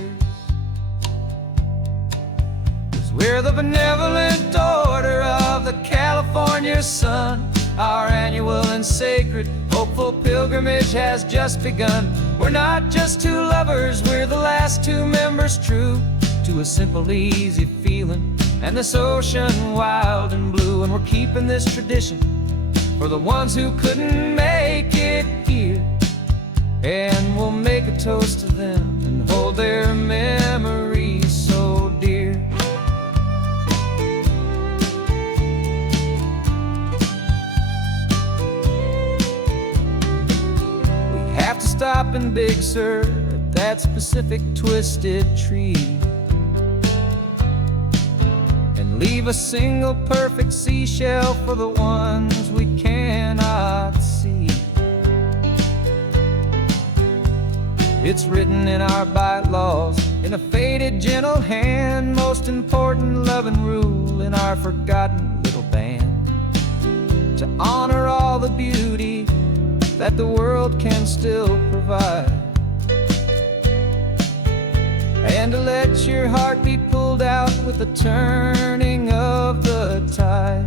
'Cause we're the benevolent order of the California sun. Our annual and sacred hopeful pilgrimage has just begun. We're not just two lovers, we're the last two members true to a simple, easy feeling and this ocean wild and blue. And we're keeping this tradition for the ones who couldn't make it here, and we'll make a toast to them and hold their memories so dear. We have to stop in Big Sur at that specific twisted tree and leave a single perfect seashell for the ones we cannot see. It's written in our bylaws in a faded gentle hand, most important loving rule in our forgotten little band, to honor all the beauty that the world can still provide, and to let your heart be pulled out with the turning of the tide.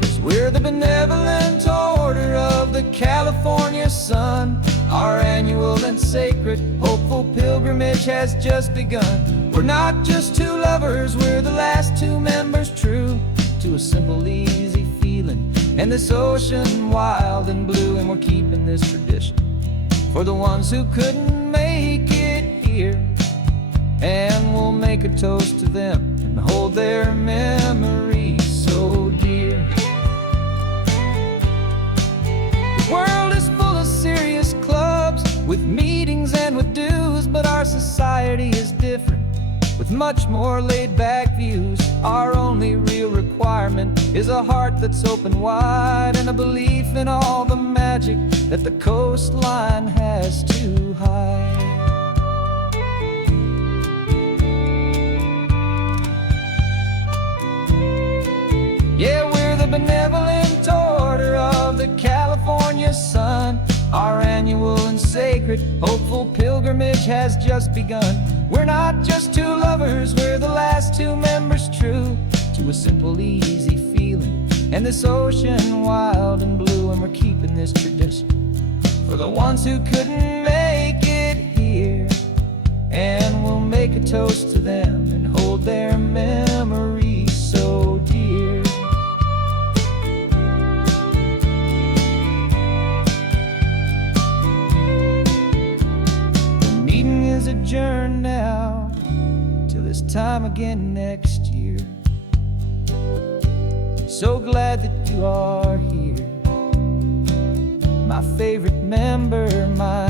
'Cause we're the benevolent order of the California sun. Our annual and sacred hopeful pilgrimage has just begun. We're not just two lovers, we're the last two members true to a simple, easy feeling and this ocean wild and blue. And we're keeping this tradition for the ones who couldn't make it here, and we'll make a toast to them and hold their memories so dear. The world is full of serious clubs with meetings and with dues, but our society is different with much more laid-back views. Our only real requirement is a heart that's open wide and a belief in all the magic that the coastline has to hide. Yeah, we're the benevolent order of the California sun. Our annual and sacred hopeful pilgrimage has just begun. We're not just two lovers, we're the last two members true to a simple, easy feeling and this ocean wild and blue. And we're keeping this tradition for the ones who couldn't make it here, and we'll make a toast to them and hold their memories so dear. The meeting is adjourned now till this time again next year. So glad that you are here, my favorite member, my